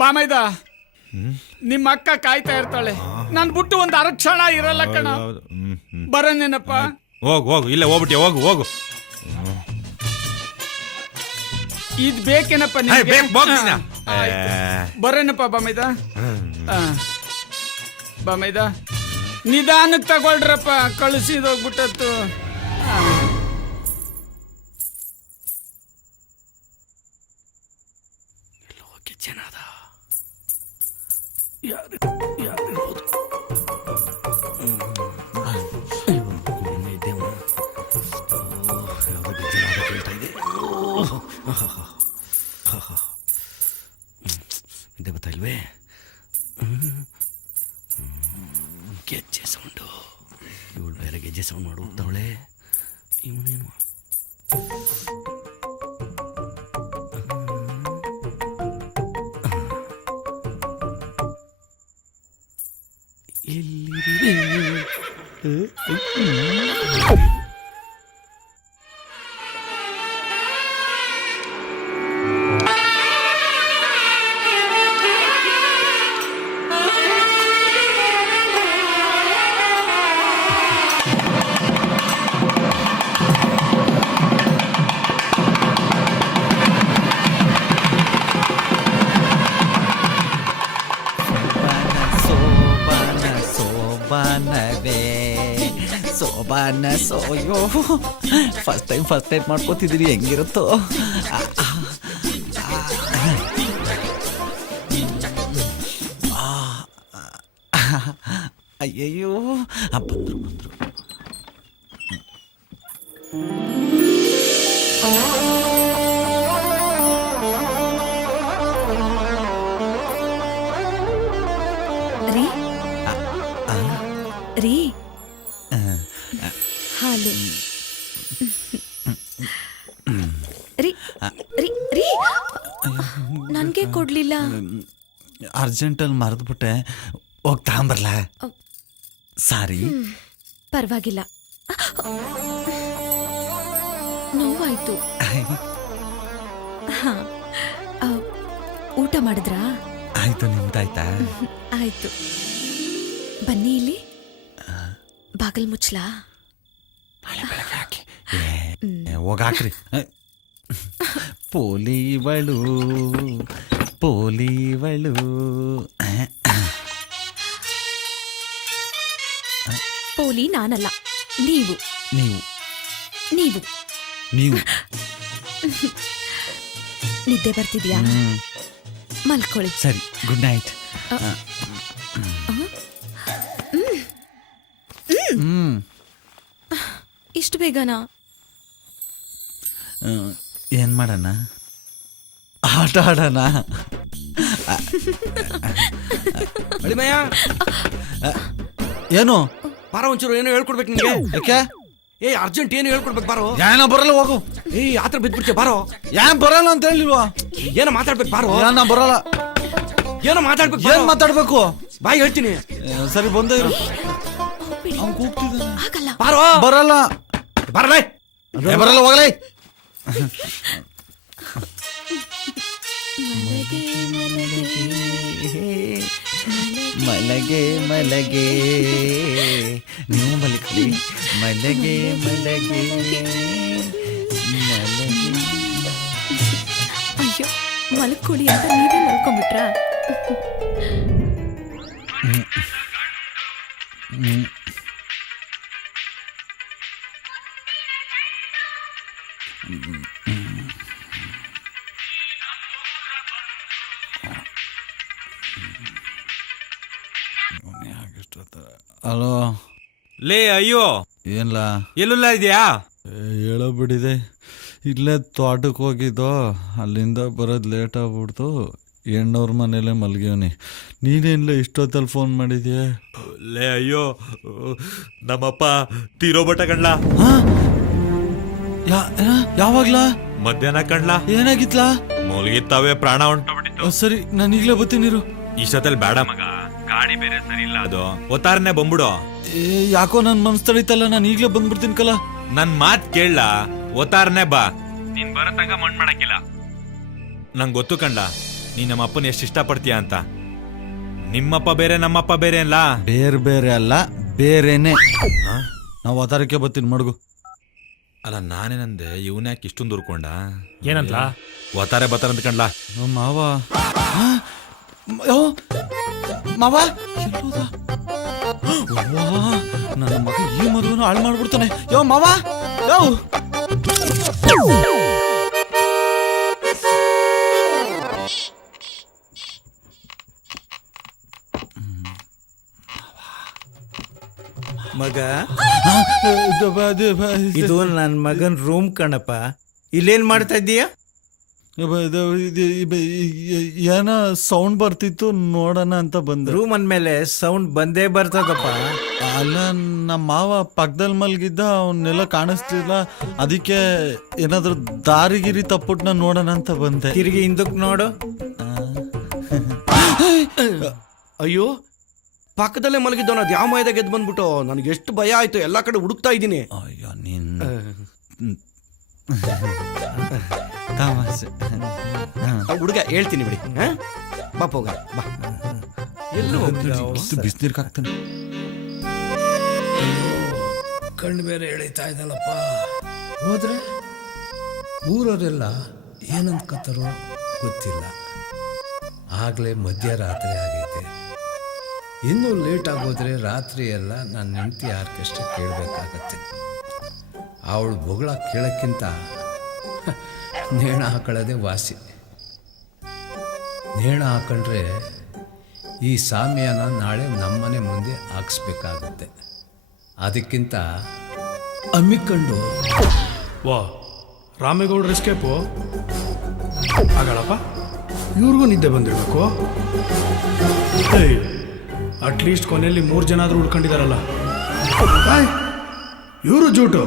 ಬಾಮೈದ ನಿಮ್ಮ ಅಕ್ಕ ಕಾಯ್ತಾ ಇರ್ತಾಳೆ. ನನ್ ಬಿಟ್ಟು ಒಂದು ಅರಕ್ಷಣ ಇರಲ್ಲ ಕಣ. ಬರನೇನಪ್ಪ. ಹೋಗು ಇಲ್ಲೇ ಹೋಗ್ಬಿಟ್ಟಿ. ಹೋಗು ಇದ್ ಬೇಕೇನಪ್ಪ ನಿಮ್ಗೆ? ಬರೇನಪ್ಪ ಬಾಮೈದ. ಬಾಮೈದ ನಿಧಾನಕ್ಕೆ ತಗೊಳ್ರಪ್ಪ, ಕಳಿಸಿದೋಗ್ಬಿಟ್ಟತ್ತು. ಜನದ ಇದೇ ಬರ್ತಾ ಇಲ್ವೇ? ಗೆಜ್ಜೆ ಸೌಂಡು. ಇವಳು ಬೇರೆ ಗೆಜ್ಜೆ ಸೌಂಡ್ ಮಾಡಿ ಹೋಗ್ತಾವಳೆ. ಇವನೇನು ಸೋಬಾನ ಸೋಯೋ ಫಸ್ಟ್ ಟೈಮ್ ಮಾಡ್ಕೋತಿದ್ದೀರಿ, ಹೆಂಗಿರುತ್ತೋ. ಅಯ್ಯಯ್ಯೋ ಬಂದ್ರು ಬಂದ್ರು. ರೀ ರೀ ಹಾಲು ರೀ ರೀ ರೀ ನನ್ಗೆ ಕೊಡ್ಲಿಲ್ಲ. ಅರ್ಜೆಂಟಲ್ಲಿ ಮರೆದ್ಬಿಟ್ಟೆ, ಹೋಗಿ ತಗೊಂಬರ್ಲ? ಸಾರಿ. ಪರವಾಗಿಲ್ಲ, ನೋವಾಯ್ತು. ಹಾ, ಊಟ ಮಾಡಿದ್ರಾ? ಆಯ್ತು, ನಿಮ್ದಾಯ್ತಾ? ಆಯ್ತು. ಬನ್ನಿ ಇಲ್ಲಿ, ಬಾಗಲ್ ಮುಚ್ಲಾ? ಹೋಗಾಕ್ರಿ. ಪೋಲಿವಳು ಪೋಲಿವಳು. ಪೋಲಿ ನಾನಲ್ಲ, ನೀವು ನೀವು ನೀವು ನೀವು ನಿದ್ದೆ ಬರ್ತಿದ್ಯಾ? ಮಲ್ಕೊಳ್ಳಿ. ಸರಿ, ಗುಡ್ ನೈಟ್. ಇಷ್ಟು ಬೇಗನಾ? ಏನ್ ಮಾಡೋಣ? ಆಟ ಆಡೋಣ. ಅಳಿಮಯ್ಯ, ಏನು ಬಾರ ಒಂಚೂರು ಏನೋ ಹೇಳ್ಕೊಡ್ಬೇಕು ನಿಮಗೆ. ಯಾಕೆ? ಅರ್ಜೆಂಟ್ ಏನು ಹೇಳ್ಕೊಡ್ಬೇಕು ಬಾರೋ. ಏನೋ ಬರಲ್ಲ, ಹೋಗು. ಆತರ ಬಿದ್ಬಿಡ್ತೀಯ ಬಾರೋ. ಯಾನ್ ಬರಲ್ಲ ಅಂತ ಹೇಳಿಲ್ವಾ? ಏನೋ ಮಾತಾಡ್ಬೇಕು ಬಾರೋ. ನಾ ಬರಲ್ಲ. ಏನೋ ಮಾತಾಡ್ಬೇಕು. ಏನ್ ಮಾತಾಡ್ಬೇಕು? ಬಾಯ್ ಹೇಳ್ತೀನಿ. ಸರಿ, ಬಂದ ಇರು. ಬಾರೋ. ಬರಲ್ಲ. ಬರಲ್ಲ, ಬರಲ್ಲ, ಹೋಗಲೇ. ಮಲಗೆ ಮಲಗೆ, ನೀವು ಮಲಗಿ. ಮಲಗೆ ಮಲಗೆ ಮಲಗೆ. ಅಯ್ಯೋ, ಮಲ್ಕೊಳ್ಳಿ ಅಂತ ನೀವೇ ಮಲ್ಕೊಂಡ್ಬಿಟ್ರಾ? ಹಲೋ. ಲೇ ಅಯ್ಯೋ, ಏನ್ಲ? ಎಲ್ಲುಲ್ಲ ಇದೆಯಾ? ಹೇಳೋ ಬಿಡಿದೆ. ಇಲ್ಲೇ ತೋಟಕ್ಕೆ ಹೋಗಿದ್ದೋ, ಅಲ್ಲಿಂದ ಬರೋದು ಲೇಟ್ ಆಗ್ಬಿಡ್ತು. ಹೆಣ್ಣವ್ರ ಮನೇಲೆ ಮಲಗಿವ್ನಿ. ನೀನೇನ್ಲ ಇಷ್ಟೊತ್ತಲ್ಲಿ ಫೋನ್ ಮಾಡಿದ್ಯಾ? ಲೇ ಅಯ್ಯೋ, ನಮ್ಮಪ್ಪ ತೀರೋಬಟ್ಟ ಕಣ್ಲ. ಯಾವಾಗ್ಲ? ಮಧ್ಯಾಹ್ನ ಕಣ್ಲ. ಏನಾಗಿತ್ಲಾ? ಮುಳುಗಿತ್ತಾವೆ, ಪ್ರಾಣ ಹೊಂಟೋಗ್ಬಿಟ್ಟಿತ್ತು. ಸರಿ, ನಾನು ಈಗಲೇ ಬರ್ತೀನಿರು. ಇಷ್ಟೊತ್ತಲ್ಲಿ ಬೇಡ ಮಗ, ಗಾಡಿ ಬೇರೆ ಸರಿ ಇಲ್ಲ. ಅದು ಒತ್ತಾರನೆ ಬಂದ್ಬಿಡು. ಯಾಕೋ ನನ್ ಮನ್ಸ್ ತಡೀತಲ್ಲ, ನಾನು ಈಗಲೇ ಬಂದ್ಬಿಡ್ತೀನಿ ಕಲ. ನನ್ ಮಾತ್ ಕೇಳಲ್ಲ, ಒತ್ತಾರನೆ ಬಾ. ನೀನ್ ಬರತಂಗ ಮಣ್ ಮಾಡಕ್ಕಿಲ್ಲ. ನಂಗೆ ಗೊತ್ತು ಕಂಡ, ನೀ ನಮ್ಮ ಅಪ್ಪನ ಎಷ್ಟು ಇಷ್ಟಪಡ್ತೀಯ ಅಂತ. ನಿಮ್ಮಪ್ಪ ಬೇರೆ ನಮ್ಮಪ್ಪ ಬೇರೆ ಅಲ್ಲ. ಬೇರೆ ಬೇರೆ ಅಲ್ಲ, ಬೇರೆನೆ. ನಾವು ಒತ್ತಾರಕ್ಕೆ ಬರ್ತೀನಿ, ಮಡ್ಗು. ಅಲ್ಲ, ನಾನೇನಂದೆ, ಇವನ್ಯಾಕೆ ಇಷ್ಟೊಂದು ಉರ್ಕೊಂಡ? ಏನಂತ? ಒತ್ತಾರೆ ಬತ್ತಾರ ಅಂತ ಕಂಡ್ಲ. ಮಾವ ಮಾವ ನನ್ನ ಮಗ ಈ ಮದುವೆನ ಹಾಳು ಮಾಡ್ಬಿಡ್ತಾನೆ. ಯೋ ಮಾವ, ಯೋ ಮಗ, ಇದು ನನ್ನ ಮಗನ್ ರೂಮ್ ಕಣಪ್ಪ. ಇಲ್ಲೇನ್ ಮಾಡ್ತಾ ಇದ್ದೀಯ? ಏನೋ ಸೌಂಡ್ ಬರ್ತಿತ್ತು, ನೋಡೋಣ ಅಂತ ಬಂದೆ. ರೂಮ್ ಅಂದ್ಮೇಲೆ ಸೌಂಡ್ ಬಂದೇ ಬರ್ತದಪ್ಪ. ಅಲ್ಲ, ನಮ್ಮ ಮಾವ ಪಕ್ಕದಲ್ಲಿ ಮಲ್ಗಿದ್ದ, ಅವನ್ನೆಲ್ಲ ಕಾಣಿಸ್ತಿಲ್ಲ. ಅದಕ್ಕೆ ಏನಾದ್ರು ದಾರಿಗಿರಿ ತಪ್ಪುಟ್ನ ನೋಡೋಣ ಅಂತ ಬಂದೆ. ತಿರುಗಿ ಹಿಂದಕ್ಕೆ ನೋಡು. ಅಯ್ಯೋ, ಪಕ್ಕದಲ್ಲೇ ಮಲಗಿದ್ದವನ ಅದು ಯಾವ ಮೈದಾಗ ಗೆದ್ದು ಬಂದ್ಬಿಟ್ಟು ನನಗೆ ಎಷ್ಟು ಭಯ ಆಯ್ತು. ಎಲ್ಲಾ ಕಡೆ ಹುಡುಕ್ತಾ ಇದ್ದೀನಿ. ಅಯ್ಯೋ, ನೀನ್ ತಮಾಷೆ ಹುಡುಗ, ಹೇಳ್ತೀನಿ ಬಿಡಿ. ಬಾಪ ಹೋಗ, ಬಾ. ಎಲ್ಲೂ ಬಿಸಿನೀರ್ಗೆ ಹಾಕ್ತಾನೆ. ಕಣ್ಣು ಬೇರೆ ಎಳಿತಾ ಇದ್ದಲ್ಲಪ್ಪ. ಹೋದ್ರೆ ಊರವರೆಲ್ಲ ಏನಂದ್ಕತ್ತಾರೋ ಗೊತ್ತಿಲ್ಲ. ಆಗಲೇ ಮಧ್ಯರಾತ್ರಿ ಆಗೈತೆ. ಇನ್ನೂ ಲೇಟ್ ಆಗೋದ್ರೆ ರಾತ್ರಿ ಎಲ್ಲ ನನ್ನ ಹೆಂಡತಿ ಆರ್ಕೆಸ್ಟ್ರಾ ಕೇಳಬೇಕಾಗತ್ತೆ. ಅವಳು ಬೊಗಳ ಕೇಳೋಕ್ಕಿಂತ ನೇಣ ಹಾಕೊಳ್ಳೋದೇ ವಾಸಿ. ನೇಣ ಹಾಕೊಂಡ್ರೆ ಈ ಸಾಮ್ಯನ ನಾಳೆ ನಮ್ಮನೆ ಮುಂದೆ ಹಾಕ್ಸ್ಬೇಕಾಗುತ್ತೆ. ಅದಕ್ಕಿಂತ ಅಮ್ಮಿಕೊಂಡು ವಾ ರಾಮೇಗೌಡ್ರ ಎಸ್ಕೇಪು ಆಗಲ್ಲಪ್ಪ. ಇವ್ರಿಗೂ ನಿದ್ದೆ ಬಂದಿರಬೇಕು. ಅಟ್ಲೀಸ್ಟ್ ಕೊನೆಯಲ್ಲಿ 3 ಜನ ಆದರೂ ಉಳ್ಕೊಂಡಿದಾರಲ್ಲ. ಇವರು ಜೂಟು.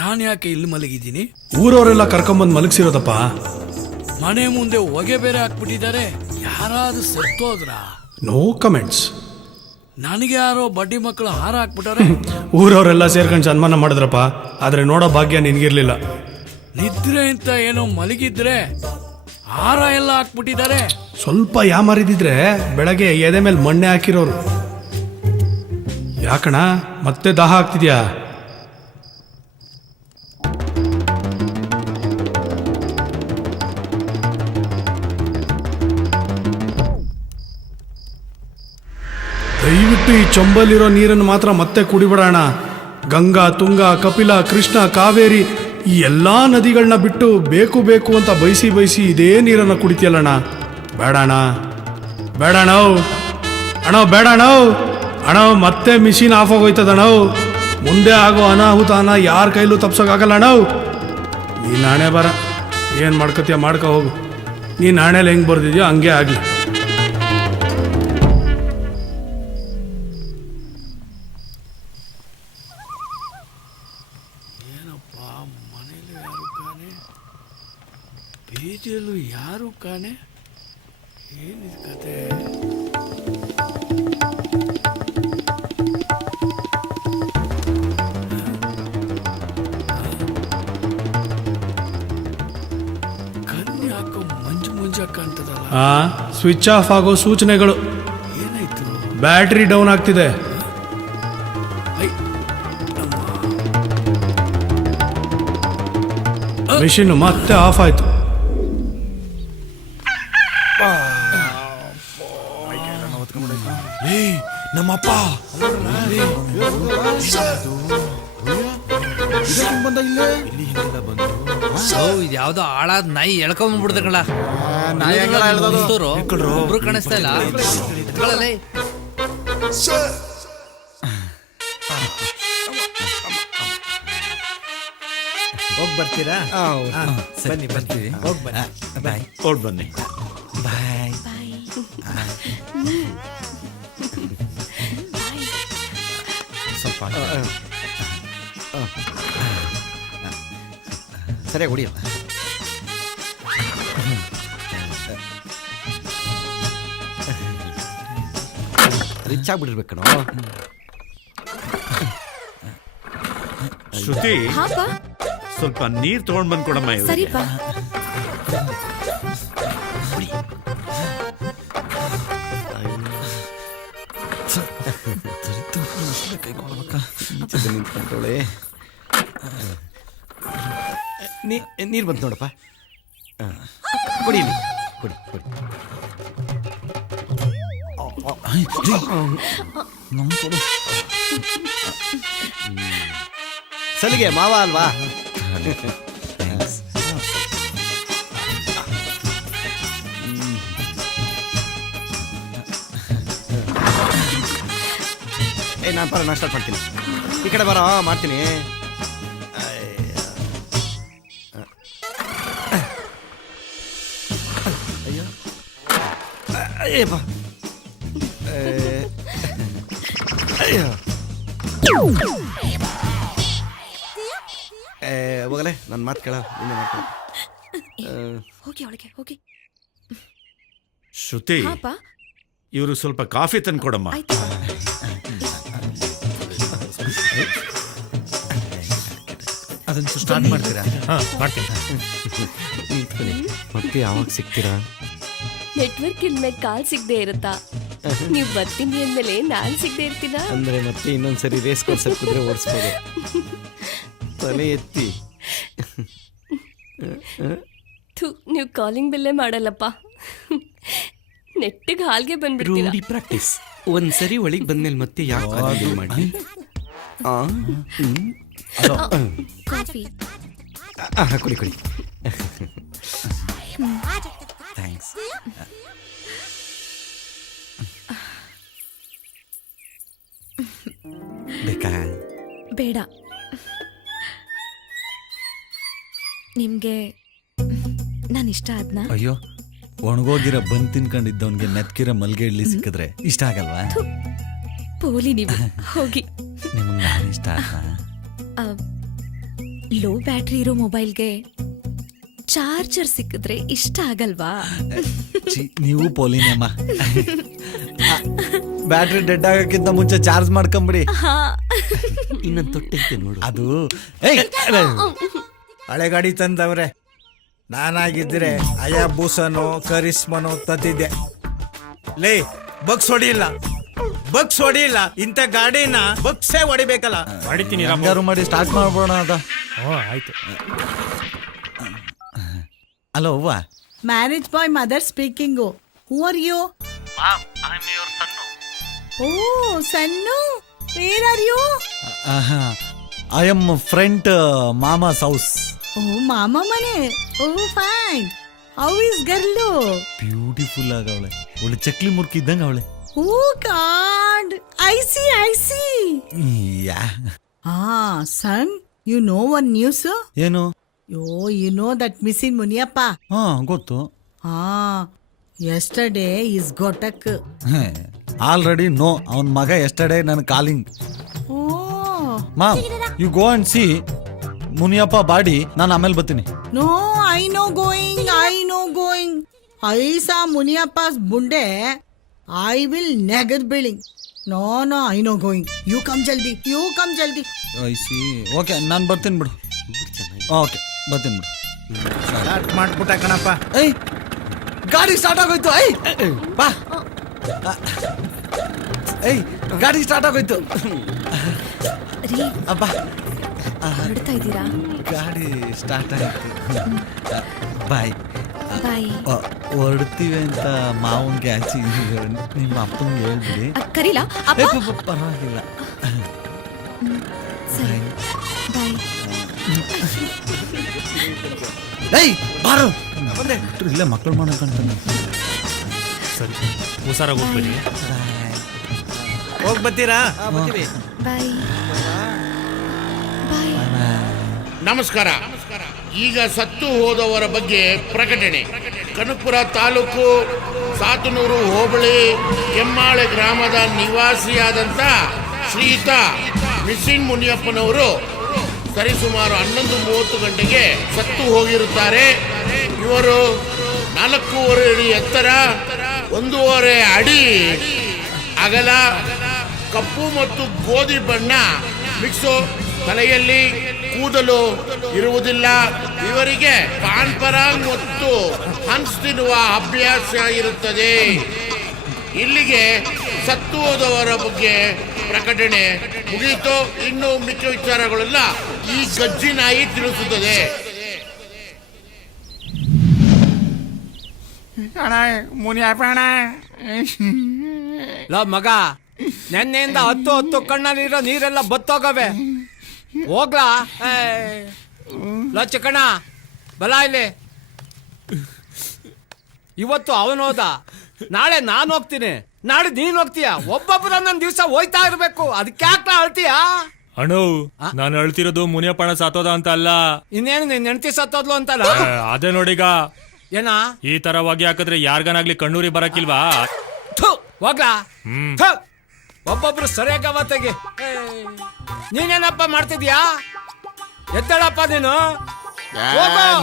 ನಾನು ಯಾಕೆ ಇಲ್ಲಿ ಮಲಗಿದ್ದೀನಿ? ಊರವರೆಲ್ಲ ಕರ್ಕೊಂಬಂದು ಮಲಗಿಸಿರೋದಪ್ಪ. ಮನೆ ಮುಂದೆ ಹೊಗೆ ಬೇರೆ ಹಾಕ್ಬಿಟ್ಟಿದ್ದಾರೆ. ಯಾರಾದ್ರೂ ಸತ್ತೋದ್ರ? No comments. ನನಗೆ ಯಾರೋ ಬಡ್ಡಿ ಮಕ್ಕಳು ಹಾರ ಹಾಕ್ಬಿಟ್ಟಾರೆ. ಊರವರೆಲ್ಲ ಸೇರ್ಕೊಂಡು ಸನ್ಮಾನ ಮಾಡಿದ್ರಪ್ಪ. ಆದ್ರೆ ನೋಡೋ ಭಾಗ್ಯ ನಿನ್ಗಿರ್ಲಿಲ್ಲ. ನಿದ್ರೆ ಅಂತ ಏನೋ ಮಲಗಿದ್ರೆ ಹಾರ ಎಲ್ಲ ಹಾಕ್ಬಿಟ್ಟಿದ್ದಾರೆ. ಸ್ವಲ್ಪ ಯಾಮಾರಿದಿದ್ರೆ ಬೆಳಗ್ಗೆ ಎದೆ ಮೇಲೆ ಮಣ್ಣೆ ಹಾಕಿರೋರು. ಯಾಕಣ ಮತ್ತೆ ದಾಹ ಆಗ್ತಿದ್ಯಾ? ದಯವಿಟ್ಟು ಈ ಚೊಂಬಲ್ಲಿರೋ ನೀರನ್ನು ಮಾತ್ರ ಮತ್ತೆ ಕುಡಿಬಿಡೋಣ. ಗಂಗಾ, ತುಂಗ, ಕಪಿಲ, ಕೃಷ್ಣ, ಕಾವೇರಿ ಈ ಎಲ್ಲ ನದಿಗಳನ್ನ ಬಿಟ್ಟು ಬೇಕು ಬೇಕು ಅಂತ ಬಯಸಿ ಬಯಸಿ ಇದೇ ನೀರನ್ನು ಕುಡಿತೀಯಲ್ಲಣ್ಣ. ಬೇಡಣ್ಣ, ಬೇಡಣ್ಣ ಅಣ್ಣ, ಬೇಡಣ್ಣ ಅಣ್ಣ. ಮತ್ತೆ ಮಿಷಿನ್ ಆಫ್ ಆಗೋಯ್ತದಣ್ಣ. ಮುಂದೆ ಆಗೋ ಅನಾಹುತನ ಯಾರ ಕೈಲೂ ತಪ್ಸೋಕ್ಕಾಗಲ್ಲ ಅಣ್ಣ. ನೀನು ನಾಣೆ ಬರ ಏನು ಮಾಡ್ಕೊತೀಯ ಮಾಡ್ಕೊ ಹೋಗು. ನೀನು ನಾಣೆಲಿ ಹೆಂಗೆ ಬರ್ದಿದ್ಯೋ ಹಂಗೆ ಆಗಲಿ. ಬೀದಿಯಲ್ಲೂ ಯಾರು ಕಾಣೆ. ಏನಿದೆ ಕತೆ? ಕಣ್ಣು ಯಾಕೋ ಮಂಜು ಕಾಣ್ತದಲ್ಲ. ಸ್ವಿಚ್ ಆಫ್ ಆಗೋ ಸೂಚನೆಗಳು. ಏನಾಯ್ತು? ಬ್ಯಾಟ್ರಿ ಡೌನ್ ಆಗ್ತಿದೆ. ಮಿಷಿನ್ ಮತ್ತೆ ಆಫ್ ಆಯ್ತು. ನಮ್ಮಪ್ಪ ಯಾವ್ದೋ ಹಾಳಾದ ನಾಯಿ ಎಳ್ಕೊಂಡ್ಬಿಡ್ದ ಕಣ. ಒಬ್ರು ಕಾಣಿಸ್ತಾ ಇಲ್ಲ. ಹೋಗಿ ಬರ್ತೀರಾ? ಬನ್ನಿ ಬರ್ತೀವಿ. ಹೋಗಿ ಬನ್ನಿ. ಬಾಯ್. ಹೊಡ್ ಬನ್ನಿ. ಬಾಯ್. ಸ್ವಲ್ಪ ಸರಿಯಾಗಿ ಹೊಡಿಯಲ್ಲ. ರಿಚ್ ಆಗ್ಬಿಟ್ಟಿರ್ಬೇಕಣೋ. ಶ್ರುತಿ, ಸ್ವಲ್ಪ ನೀರ್ ತಗೊಂಡ್ ಬಂದ್ ಕೊಡಮ್ಮ. ಸರಿಪ. ನಿಂತ್ಕೊಂಡೋಳೆ. ನೀರು ಬಂತು ನೋಡಪ್ಪ. ಕೊಡಿ ಕೊಡಿ ಕೊಡಿ. ಸಲಿಗೆ ಮಾವ ಅಲ್ವಾ? ನಾನು ಬರೋ ನಾನು ಸ್ಟಾರ್ಟ್ ಮಾಡ್ತೀನಿ. ಈ ಕಡೆ ಬರೋ ಮಾಡ್ತೀನಿ. ಅಯ್ಯೋ ಅಯ್ಯಪ್ಪ. ಅಯ್ಯೋ ಹೋಗಲೇ ನನ್ನ ಮಾತು ಕೇಳ. ಇನ್ನೇ ಮಾಡ್ತೀನಿ. ಹೋಗಿ ಒಳಗೆ ಹೋಗಿ. ಶ್ರುತಿ, ಇವರು ಸ್ವಲ್ಪ ಕಾಫಿ ತಂದು ಕೊಡಮ್ಮ. ಅದನ್ನ ಸ್ಟಾರ್ಟ್ ಮಾಡ್ತೀರಾ? ಮತ್ತೆ ಯಾವಾಗ ಸಿಗ್ತೀರಾ? ನೆಟ್ವರ್ಕ್ ಇಲ್ಮೇಲೆ ಕಾಲ್ ಸಿಗದೆ ಇರುತ್ತಾ? ನೀವ್ ಬರ್ತೀನಿ ಅಂದ್ಮೇಲೆ ನಾನ್ ಸಿಗದೆ ಇರ್ತೀನ? ಅಂದ್ರೆ ಮತ್ತೆ ಇನ್ನೊಂದ್ಸರಿ ರೇಸ್ ಕೋರ್ಸಲ್ಲಿ ಕುದ್ರೆ ಓಡಿಸ್ಬೋದು. ತಲೆ ಎತ್ತಿ. ನೀವು ಕಾಲಿಂಗ್ ಬೆಲ್ಲೇ ಮಾಡಲ್ಲಪ್ಪ. ನೆಟ್ಟಿಗೆ ಹಾಲ್ಗೆ ಬಂದ್ಬಿಡ್ತೀರಾ. ರೂಢಿ ಪ್ರಾಕ್ಟೀಸ್. ಒಂದ್ಸರಿ ಒಳಗೆ ಬಂದ್ಮೇಲೆ ಮತ್ತೆ ಯಾಕೆ ಮಾಡಿ? ಕಾಫಿ ಕುಡಿ ಕುಡಿ. ಥ್ಯಾಂಕ್ಸ್. ಬೇಕಾ? ಬೇಡ. ನಿಮ್ಗೆ ನಾನು ಇಷ್ಟ ಆದ್ನ? ಅಯ್ಯೋ, ಒಣಗೋಗಿರೋ ಬಂದ್ ತಿನ್ಕೊಂಡಿದ್ದವನ್ಗೆ ಮೆತ್ಕಿರೋ ಮಲ್ಗೆ ಇಡ್ಲಿ ಸಿಕ್ಕಿದ್ರೆ ಇಷ್ಟ ಆಗಲ್ವಾ? ಪೋಲಿ ನೀವು ಹೋಗಿ. ನಿಮಗೆ ನಾನು ಇಷ್ಟ ಆದ್ನಾ? ಲೋ ಬ್ಯಾಟ್ರಿ ಇರೋ ಮೊಬೈಲ್ಗೆ ಚಾರ್ಜರ್ ಸಿಕ್ಕಿದ್ರೆ ಇಷ್ಟ ಆಗಲ್ವಾ? ನೀವು ಪೋಲಿನೇಮ್ಮ. ಬ್ಯಾಟ್ರಿ ಡೆಡ್ ಆಗಕ್ಕಿಂತ ಮುಂಚೆ ಚಾರ್ಜ್ ಮಾಡ್ಕೊಂಬಿಡಿ. ಇನ್ನೊಂದು ತೊಟ್ಟೈತೆ ನೋಡು. ಅದು ಹಳೆ ಗಾಡಿ ತಂದವ್ರೆ. ನಾನಾಗಿದ್ರೆ ಅಯಾ ಬೂಸನೋ ಕರಿಸ್ಮನೋ ತತ್ತಿದ್ದೆ. ಲೇ ಬಗ್ಸ್ ಹೊಡಿಯಿಲ್ಲ, ಬಗ್ಸ್ ಹೊಡಿಯಿಲ್ಲ. ಇಂಥ ಗಾಡಿನ ಬಗ್ಸೇ ಹೊಡಿಬೇಕಲ್ಲ. ಹೊಡಿತೀನಿ ಹೆಂಗಾರು ಮಾಡಿ ಸ್ಟಾರ್ಟ್ ಮಾಡ್ಬೋಣ ಅದ. ಆಯ್ತು. ಹಲೋ ಅವ್ವ. Marriage boy mother speaking. Who are you? Oh son, where are you? I am front mama's house. Oh ಮಾಮ ಮನೆ. Oh fine. How is girl? Beautiful ಆಗವಳೆ, ಒಳ್ಳೆ ಚಕ್ಲಿ ಮುರ್ಕಿ ಇದ್ದಂಗ ಅವಳೆ. Oh god, I see I see. Yeah. Son, you know one news? ಏನು? You know that missing Muniyappa? ಗೊತ್ತು. ಯಸ್ಟರ್ಡೇ ಇಸ್ ಗೋಟಕ್. Already know. ಅವನ್ ಮಗ ಎಸ್ಟರ್ಡೇ ನನ್ calling. Oh mom, you go and C Muniyappa body. ನಾನು ಆಮೇಲೆ ಬರ್ತೀನಿ. No, I no going. I saw Muniyappa's ಬುಂಡೆ. ಐ ವಿಲ್ ನೆಗದ್ ಬಿಳಿಂಗ್. No, I no going. You come ಜಲ್ದಿ. I see. ಓಕೆ, ನಾನು ಬರ್ತೀನಿ ಬಿಡು. ಓಕೆ, ಬರ್ತೀನಿ ಬಿಡು. ಸ್ಟಾರ್ಟ್ ಮಾಡ್ಬಿಟ್ಟ ಕಣಪ್ಪ. ಏಯ್, ಗಾಡಿ ಸ್ಟಾರ್ಟ್ ಆಗೋಯ್ತು. ಬಾ. ಗಾಡಿ ಸ್ಟಾರ್ಟ್ ಆಗೋಯ್ತು. ಅಬ್ಬಾ, ಹೊರಡ್ತಾ ಇದ್ದೀರಾ? ಗಾಡಿ ಸ್ಟಾರ್ಟ್ ಆಯ್ತು. ಬಾಯ್. ಬಾಯ್. ಹೊರಡ್ತೀವಿ ಅಂತ ಮಾವನ್ಗೆ ಆಚಿ ನಿಮ್ಮ ಅಪ್ಪಂಗೆ ಹೇಳ್ಬಿಡಿ. ಕರೀಲ? ಪರವಾಗಿಲ್ಲ. ಸರಿ, ಬಾಯ್. ಏಯ್ ಬಾರು, ಇಲ್ಲೇ ಮಕ್ಕಳು ಮಾಡೋಕಂತಾನೆ. ಸರಿ, ಹುಷಾರಾಗಿ ಹೋಗ್ಬೇಡಿ. ಹೋಗಿ ಬರ್ತೀರಾ? ಬಾಯ್. ನಮಸ್ಕಾರ. ಈಗ ಸತ್ತು ಹೋದವರ ಬಗ್ಗೆ ಪ್ರಕಟಣೆ. ಕನಕಪುರ ತಾಲೂಕು ಸಾತನೂರು ಹೋಬಳಿ ಕೆಮ್ಮಾಳೆ ಗ್ರಾಮದ ನಿವಾಸಿಯಾದಂಥ ಶ್ರೀಯುತ ಮಿಸ್ಸಿನ್ ಮುನಿಯಪ್ಪನವರು ಸರಿಸುಮಾರು 11:30 ಗಂಟೆಗೆ ಸತ್ತು ಹೋಗಿರುತ್ತಾರೆ. ಇವರು 4.5 ಅಡಿ ಎತ್ತರ, 1.5 ಅಡಿ ಅಗಲ, ಕಪ್ಪು ಮತ್ತು ಗೋಧಿ ಬಣ್ಣ ಮಿಕ್ಸು. ತಲೆಯಲ್ಲಿ ಕೂದಲು ಇರುವುದಿಲ್ಲ. ಇವರಿಗೆ ಪಾನ್ ಪರಾಗ್ ಮತ್ತು ಹನ್ಸ್ ತಿನ್ನುವ ಅಭ್ಯಾಸ ಇರುತ್ತದೆ. ಇಲ್ಲಿಗೆ ಸತ್ತು ಹೋದವರ ಬಗ್ಗೆ ಪ್ರಕಟಣೆ ಮುಗಿಯಿತು. ಇನ್ನು ಮಿಕ್ಕ ವಿಚಾರಗಳೆಲ್ಲ ಈ ಗಜ್ಜಿ ನಾಯಿ ತಿಳಿಸುತ್ತದೆ. ಮಗ, ನೆನ್ನೆಯಿಂದ 10 ಕಣ್ಣಲ್ಲಿರೋ ನೀರೆಲ್ಲ ಬತ್ತೋಗವೆ. ಹೋಗ್ಲಾ? ಚಿಕ್ಕಣ್ಣ ಬಲ ಇಲ್ಲಿ. ಇವತ್ತು ಅವನೋದ, ನಾಳೆ ನಾನು ಹೋಗ್ತೀನಿ, ನಾಳೆ ನೀನ್ ಹೋಗ್ತೀಯ. ಒಬ್ಬೊಬ್ಬರ ನನ್ನ ದಿವಸ ಹೋಯ್ತಾ ಇರ್ಬೇಕು. ಅದಕ್ಕೆ ಯಾಕೆ ಅಳ್ತೀಯ? ಅಣ್ಣು, ನಾನು ಅಳ್ತಿರೋದು ಮುನಿಯಪ್ಪಣ ಸತ್ತೋದ ಅಂತ ಅಲ್ಲ. ಇನ್ನೇನು ನಿನ್ ಹೆಂಡತಿ ಸತ್ತೋದ್ಲು ಅಂತಲ್ಲ? ಅದೇ ನೋಡೀಗ. ಏನ ಈ ತರ ಹೊಗೆ ಹಾಕಿದ್ರೆ ಯಾರ್ಗನಾಗ್ಲಿ ಕಣ್ಣೂರಿ ಬರಕಿಲ್ವಾ? ಹೋಗ್ಲಾ? ಒಬ್ಬೊಬ್ರು ಸರಿಯಾಗ ಅವತ್ತಿಗೆ. ನೀನೇನಪ್ಪ ಮಾಡ್ತಿದ್ಯಾ? ಎತ್ತಳಪ್ಪ ನೀನು.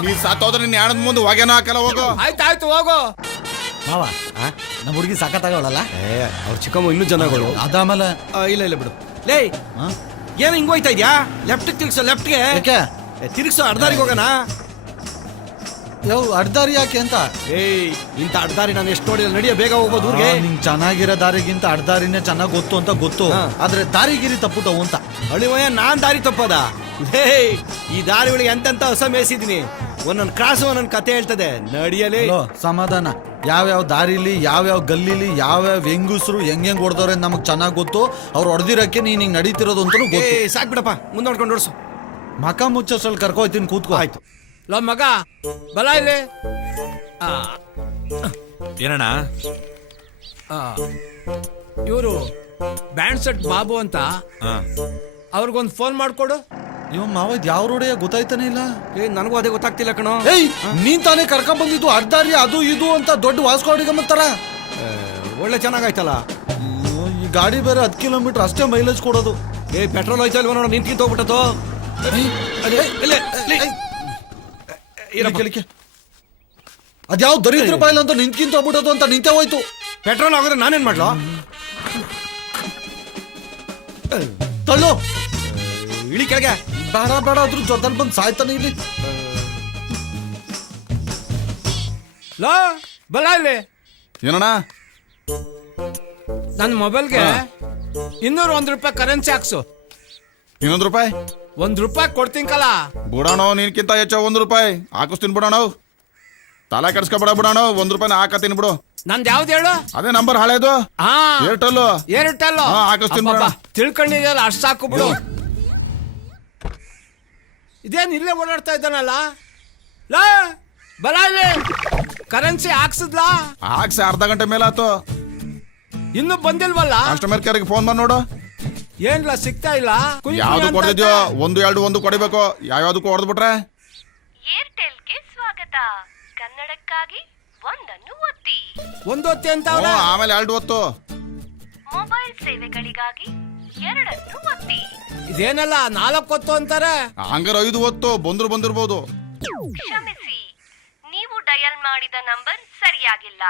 ನೀ ಸತ್ತೋದ್ರೆ ನಿನ್ನ ಯಾಣದ ಮುಂದೆ ಹೊಗೆನೂ ಹಾಕಲ್ಲ. ಹೋಗೋ. ಆಯ್ತಾಯ್ತು, ಹೋಗು. ಮಾವ, ನಮ್ಮ ಹುಡುಗಿ ಸಖತ್ತಾಗವಳಲ್ಲ? ಅವ್ರ ಚಿಕ್ಕಮ್ಮ ಇನ್ನೂ ಜನಗಳು. ಅದಾಮಲ್ಲ ಇಲ್ಲ ಬಿಡು. ಲೇ, ಏನ ಹಿಂಗ್ ಹೋಯ್ತಾ ಇದ್ಯಾ? ಲೆಫ್ಟ್ ತಿರ್ಗ್ಸೋ, ಲೆಫ್ಟ್ಗೆ ತಿರ್ಗ್ಸೋ, ಅರ್ಧಾರಿಗೆ ಹೋಗೋಣ. ಯಾವ ಅಡ್ದಾರಿ ಯಾಕೆ ಅಂತ? ಏಯ್, ಇಂಥ ಅಡ್ದಾರಿ ನಾನು ಎಷ್ಟು ನೋಡಿಲ್ಲ. ನಡಿಯ, ಬೇಗ ಹೋಗ್ಬೋದು ಊರಿಗೆ. ನಿಂಗೆ ಚೆನ್ನಾಗಿರೋ ದಾರಿಗಿಂತ ಅಡ್ದಾರಿನೇ ಚೆನ್ನಾಗಿ ಗೊತ್ತು ಅಂತ ಗೊತ್ತು, ಆದ್ರೆ ದಾರಿಗಿರಿ ತಪ್ಪುಟವು ಅಂತ. ಅಳಿವಯ್ಯ, ನಾನ್ ದಾರಿ ತಪ್ಪದ? ಹೇ, ಈ ದಾರಿ ಒಳಗೆ ಎಂತೆಂತ ಹೊಸ ಮೇಯಿಸಿದೀನಿ. ಒಂದೊಂದು ಕ್ರಾಸು ಒಂದೊಂದು ಕತೆ ಹೇಳ್ತದೆ. ನಡಿಯಲೇ ಸಮಾಧಾನ. ಯಾವ್ಯಾವ ದಾರಿಲಿ, ಯಾವ್ಯಾವ ಗಲ್ಲಿಲಿ, ಯಾವ್ಯಾವ ಹೆಂಗುಸ್ರು ಹೆಂಗ್ ಹೊಡೆದವ್ರೆ ನಮಗ್ ಚೆನ್ನಾಗ್ ಗೊತ್ತು. ಅವ್ರು ಹೊಡೆದಿರಕ್ಕೆ ನೀನ್ ಹಿಂಗ್ ನಡೀತಿರೋದು ಅಂತ ಗೊತ್ತು. ಸಾಕ್ ಬಿಡಪ್ಪ, ಮುಂದೋಡ್ಕೊಂಡು ಓಡಿಸು. ಮಕ ಮುಚ್ಚೋಷ್ಟ್ರಲ್ಲಿ ಕರ್ಕೋಯ್ತೀನಿ, ಕೂತ್ಕೋ. ಆಯ್ತು. ಲೋ ಮಗ, ಬಲ ಇಲ್ಲಿ. ಏನಣ್ಣ? ಇವರು ಬ್ಯಾಂಡ್ ಸೆಟ್ ಬಾಬು ಅಂತ, ಅವ್ರಿಗೊಂದು ಫೋನ್ ಮಾಡ್ಕೊಡು. ಇವ ಮಾವ ಯಾವ ರೋಡೆಯ ಗೊತ್ತಾಯ್ತಾನೆ ಇಲ್ಲ. ನನಗೂ ಅದೇ ಗೊತ್ತಾಗ್ತಿಲ್ಲ ಕಣೋ. ಏಯ್, ನೀನ್ ತಾನೇ ಕರ್ಕೊಂಡ್ ಬಂದಿದ್ದು ಅಡ್ದಾರಿ ಅದು ಇದು ಅಂತ ದೊಡ್ಡ ವಾಸ್ಕೋಡಿಗಮ್ಮತ್ತಾರ. ಒಳ್ಳೆ ಚೆನ್ನಾಗಾಯ್ತಲ್ಲ. ಈ ಗಾಡಿ ಬೇರೆ 10 ಕಿಲೋಮೀಟರ್ ಅಷ್ಟೇ ಮೈಲೇಜ್ ಕೊಡೋದು. ಪೆಟ್ರೋಲ್ ಹೋಯ್ತಾ ಇಲ್ವ ನೋಡ, ನಿಂತ್ಕಿಂತ ಹೋಗ್ಬಿಟ್ಟದು. ಅದ್ಯಾವ ದರಿದ್ರ ಬಾಯಿಲ್ ಅಂತ ನಿಂತ್ಕಿಂತ ಹೋಗ್ಬಿಟ್ಟದು ಅಂತ ನಿಂತೆ ಹೋಯ್ತು. ಪೆಟ್ರೋಲ್ ಆಗೋದ್ರೆ ನಾನೇನ್ ಮಾಡ್ಲೋ? ತಳ್ಳು, ಇಳಿ ಕೆಳಗೆ. ಬೇಡ ಬೇಡ, ಅದ್ರ ಜೊತೆಲಿ ಬಂದು ಸಾಯ್ತಾನೆ ಇಲ್ಲಿ. ಲೋ ಬಲ ಇಲ್ಲಿ. ಏನಣ್ಣ? ನನ್ನ ಮೊಬೈಲ್ಗೆ 201 ರೂಪಾಯಿ ಕರೆನ್ಸಿ ಹಾಕ್ಸು. 1 ರೂಪಾಯಿ? 1 ರೂಪಾಯಿ ಕೊಡ್ತೀnkala. ಬುಡಾಣೋ, ನಿನ್ಕಿಂತ ಹೆಚ್ಚ 1 ರೂಪಾಯಿ ಹಾಕಿಸ್ತೀನಿ ಬಿಡೋಣ. ತಲೆ ಕೆಡ್ಸ್ಕೊಬೇಡ ಬಿಡೋಣ, 1 ರೂಪಾಯಿನ ಹಾಕತ್ತೀನಿ ಬಿಡು. ನಂದು ಯಾವ್ದು ಹೇಳು? ಅದೇ ನಂಬರ್ ಹಳೇದು. ಏರ್ಟೆಲ್. ಏರ್ಟೆಲ್ ಹಾಕಿಸ್ತೀನಿ ಬಿಡೋಣ. ತಿಳ್ಕೊಂಡಿದ್ಯಲ್ಲ, ಅಷ್ಟು ಸಾಕು ಬಿಡು. ಇದೇನು ಇಲ್ಲೇ ಓಡಾಡ್ತಾ ಇದ್ದಾನಲ್ಲ. ಲಾ ಬಲ ಇಲ್ಲಿ. ಕರೆನ್ಸಿ ಹಾಕ್ಸಿದ್ಲಾ? ಹಾಕ್ಸಿ ಅರ್ಧ ಗಂಟೆ ಮೇಲೆ ಆತು. ಇನ್ನು ಬಂದಿಲ್ವಲ್ಲ? ಕಸ್ಟಮರ್ ಕೇರ್ಗೆ ಫೋನ್ ಮಾಡಿ ನೋಡು. ಏನ್ಲ ಸಿಗ್ತಾ ಇಲ್ಲ? ಯಾವ್ದು ಕೊಡ್ದಿದ್ಯೋ 1, 2, 1 ಕೊಡಿಬೇಕು. ಯಾವ್ಯಾವ್ದಕ್ಕೂ ಹೊಡೆದ್ಬಿಟ್ರೆ. ಏರ್ಟೆಲ್ಗೆ ಸ್ವಾಗತ. ಕನ್ನಡಕ್ಕಾಗಿ 1 ಒತ್ತಿ. 1 ಒತ್ತಿ ಅಂತ ಆಮೇಲೆ 2 ಒತ್ತು. ಮೊಬೈಲ್ ಸೇವೆಗಳಿಗಾಗಿ 2 ಒತ್ತಿ. ಇದೇನಲ್ಲ 4 ಒತ್ತು ಅಂತಾರೆ. ಹಂಗಾರೆ 5 ಒತ್ತು ಬಂದಿರ್ಬೋದು. ಕ್ಷಮಿಸಿ, ನೀವು ಡಯಲ್ ಮಾಡಿದ ನಂಬರ್ ಸರಿಯಾಗಿಲ್ಲ.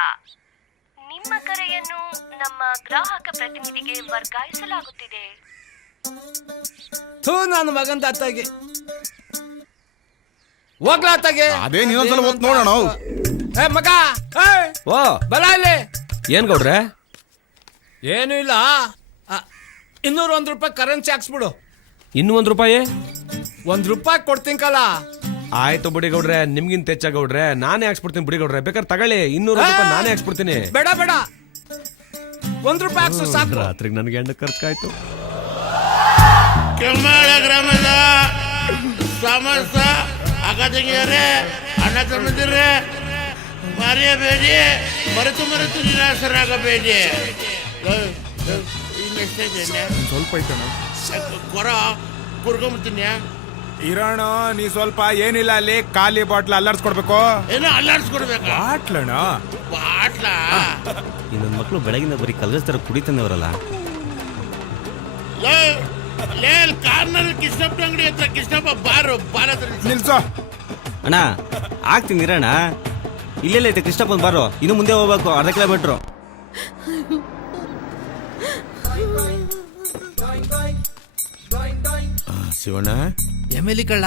ನಿಮ್ಮ ಕರೆಯನ್ನು ನಮ್ಮ ಗ್ರಾಹಕ ಪ್ರತಿನಿಧಿಗೆ ವರ್ಗಾಯಿಸಲಾಗುತ್ತಿದೆ. ನನ್ನ ಮಗಂದ ಅತ್ತಾಗೆ ಹೋಗ್ಲಾ ಅತ್ತಾಗೆ. ಅದೇ ನೀನೊಂದ್ಸಲ ಒತ್ತು ನೋಡೋಣ. ಏ ಮಗ, ಓ ಬಲ ಇಲ್ಲಿ. ಏನ್ ಗೌಡ್ರೆ? ಏನು ಇಲ್ಲ, 201 ರೂಪಾಯಿ ಕರೆನ್ಸಿ ಹಾಕ್ಸ್ಬಿಡು. ಇನ್ನೂ 1 ರೂಪಾಯಿ? 1 ರೂಪಾಯಿ ಕೊಡ್ತೀnkala. ಆಯ್ತು ಬಿಡಿ ಗೌಡ್ರೆ, ನಿಮ್ಗಿಂತ ಹೆಚ್ಚ ಗೌಡ್ರೆ. ನಾನೇ ಹಾಕ್ಸ್ಬಿಡ್ತೀನಿ ಬಿಡಿ ಗೌಡ್ರೆ. ಬೇಕಾದ್ರೆ ತಗೊಳ್ಳಿ, 200 ರೂಪಾಯಿ ನಾನೇ ಹಾಕ್ಸ್ಬಿಡ್ತೀನಿ. ಬೇಡ ಬೇಡ, 1 ರೂಪಾಯಿ ಹಾಕ್ಸು ಸಾಕು. ರಾತ್ರಿಗೆ ನನಗೆ ಎಂಡ ಖರ್ಚಾಯ್ತು. ಕೆಮ್ಮಾಳ ಗ್ರಾಮದ ಸಮಸ್ತ ಅಕ್ಕ ತಂಗಿಯರೇ, ಅಣ್ಣ ತಮ್ಮದಿರೇ, ಮರೆಯಬೇಡಿ, ಮರೆತು ನಿರಾಸರಾಗಬೇಡಿ. ಸ್ವಲ್ಪ ಐತಣ ಕೊರ ಕುರ್ಕೊಂಬತ್ತೀನಿ. ಇರೋಣ, ನೀ ಸ್ವಲ್ಪ ಏನಿಲ್ಲ, ಅಲ್ಲಿ ಖಾಲಿ ಬಾಟ್ಲ್ ಅಲ್ಲಾಡ್ಸ್ಕೊಡ್ಬೇಕು. ಏನೋ ಅಲ್ಲಾಡ್ಸ್ಕೊಡ್ಬೇಕು. ಬಾಟ್ಲಣ? ಬಾಟ್ಲ ಇನ್ನೊಂದು ಮಕ್ಕಳು ಬೆಳಗಿನ ಬರೀ ಕಲ್ಗಸ್ತರ ಕುಡಿತಂದವರಲ್ಲ. ಕಾರ್ನರ್ ಕೃಷ್ಣಪ್ಪ ಅಂಗಡಿ ಹತ್ರ ಕೃಷ್ಣಪ್ಪ ಬಾರು ಬಾರ ನಿಲ್ಸೋ. ಅಣ್ಣ ಆಗ್ತೀನಿ ಇರೋಣ. ಇಲ್ಲೆಲ್ಲ ಐತೆ ಕೃಷ್ಣಪ್ಪನ ಬಾರು. ಇನ್ನು ಮುಂದೆ ಹೋಗ್ಬೇಕು, 1/2 ಕಿಲೋಮೀಟ್ರು. ಶಿವಣ್ಣ ಎಮ್ಮೆಲಿ ಕಳ್ಳ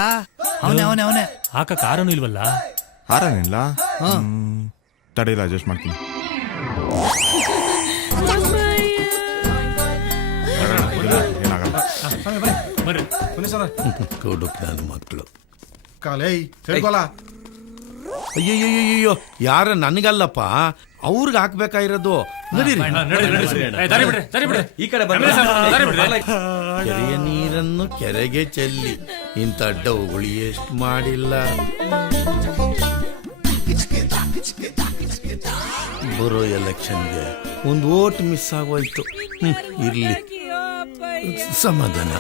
ಅವನೇ ಹಾಕ ಕಾರನು ಇಲ್ವಲ್ಲ? ಹಾರನಿಲ್ಲ. ತಡೀಲ, ಅಡ್ಜಸ್ಟ್ ಮಾಡ್ತೀನಿ. ಮಕ್ಕಳು ಅಯ್ಯಯ್ಯೋ, ಯಾರ ನನಗಲ್ಲಪ್ಪ, ಅವ್ರಿಗೆ ಹಾಕ್ಬೇಕಾಗಿರೋದು. ಕೆರೆಯ ನೀರನ್ನು ಕೆರೆಗೆ ಚೆಲ್ಲಿ ಇಂಥ ಡೌಗಳು ಎಷ್ಟು ಮಾಡಿಲ್ಲ. ಬರೋ ಎಲೆಕ್ಷನ್ಗೆ 1 ವೋಟ್ ಮಿಸ್ ಆಗೋಯ್ತು. ಇರ್ಲಿ, ಸಮಾಧಾನ.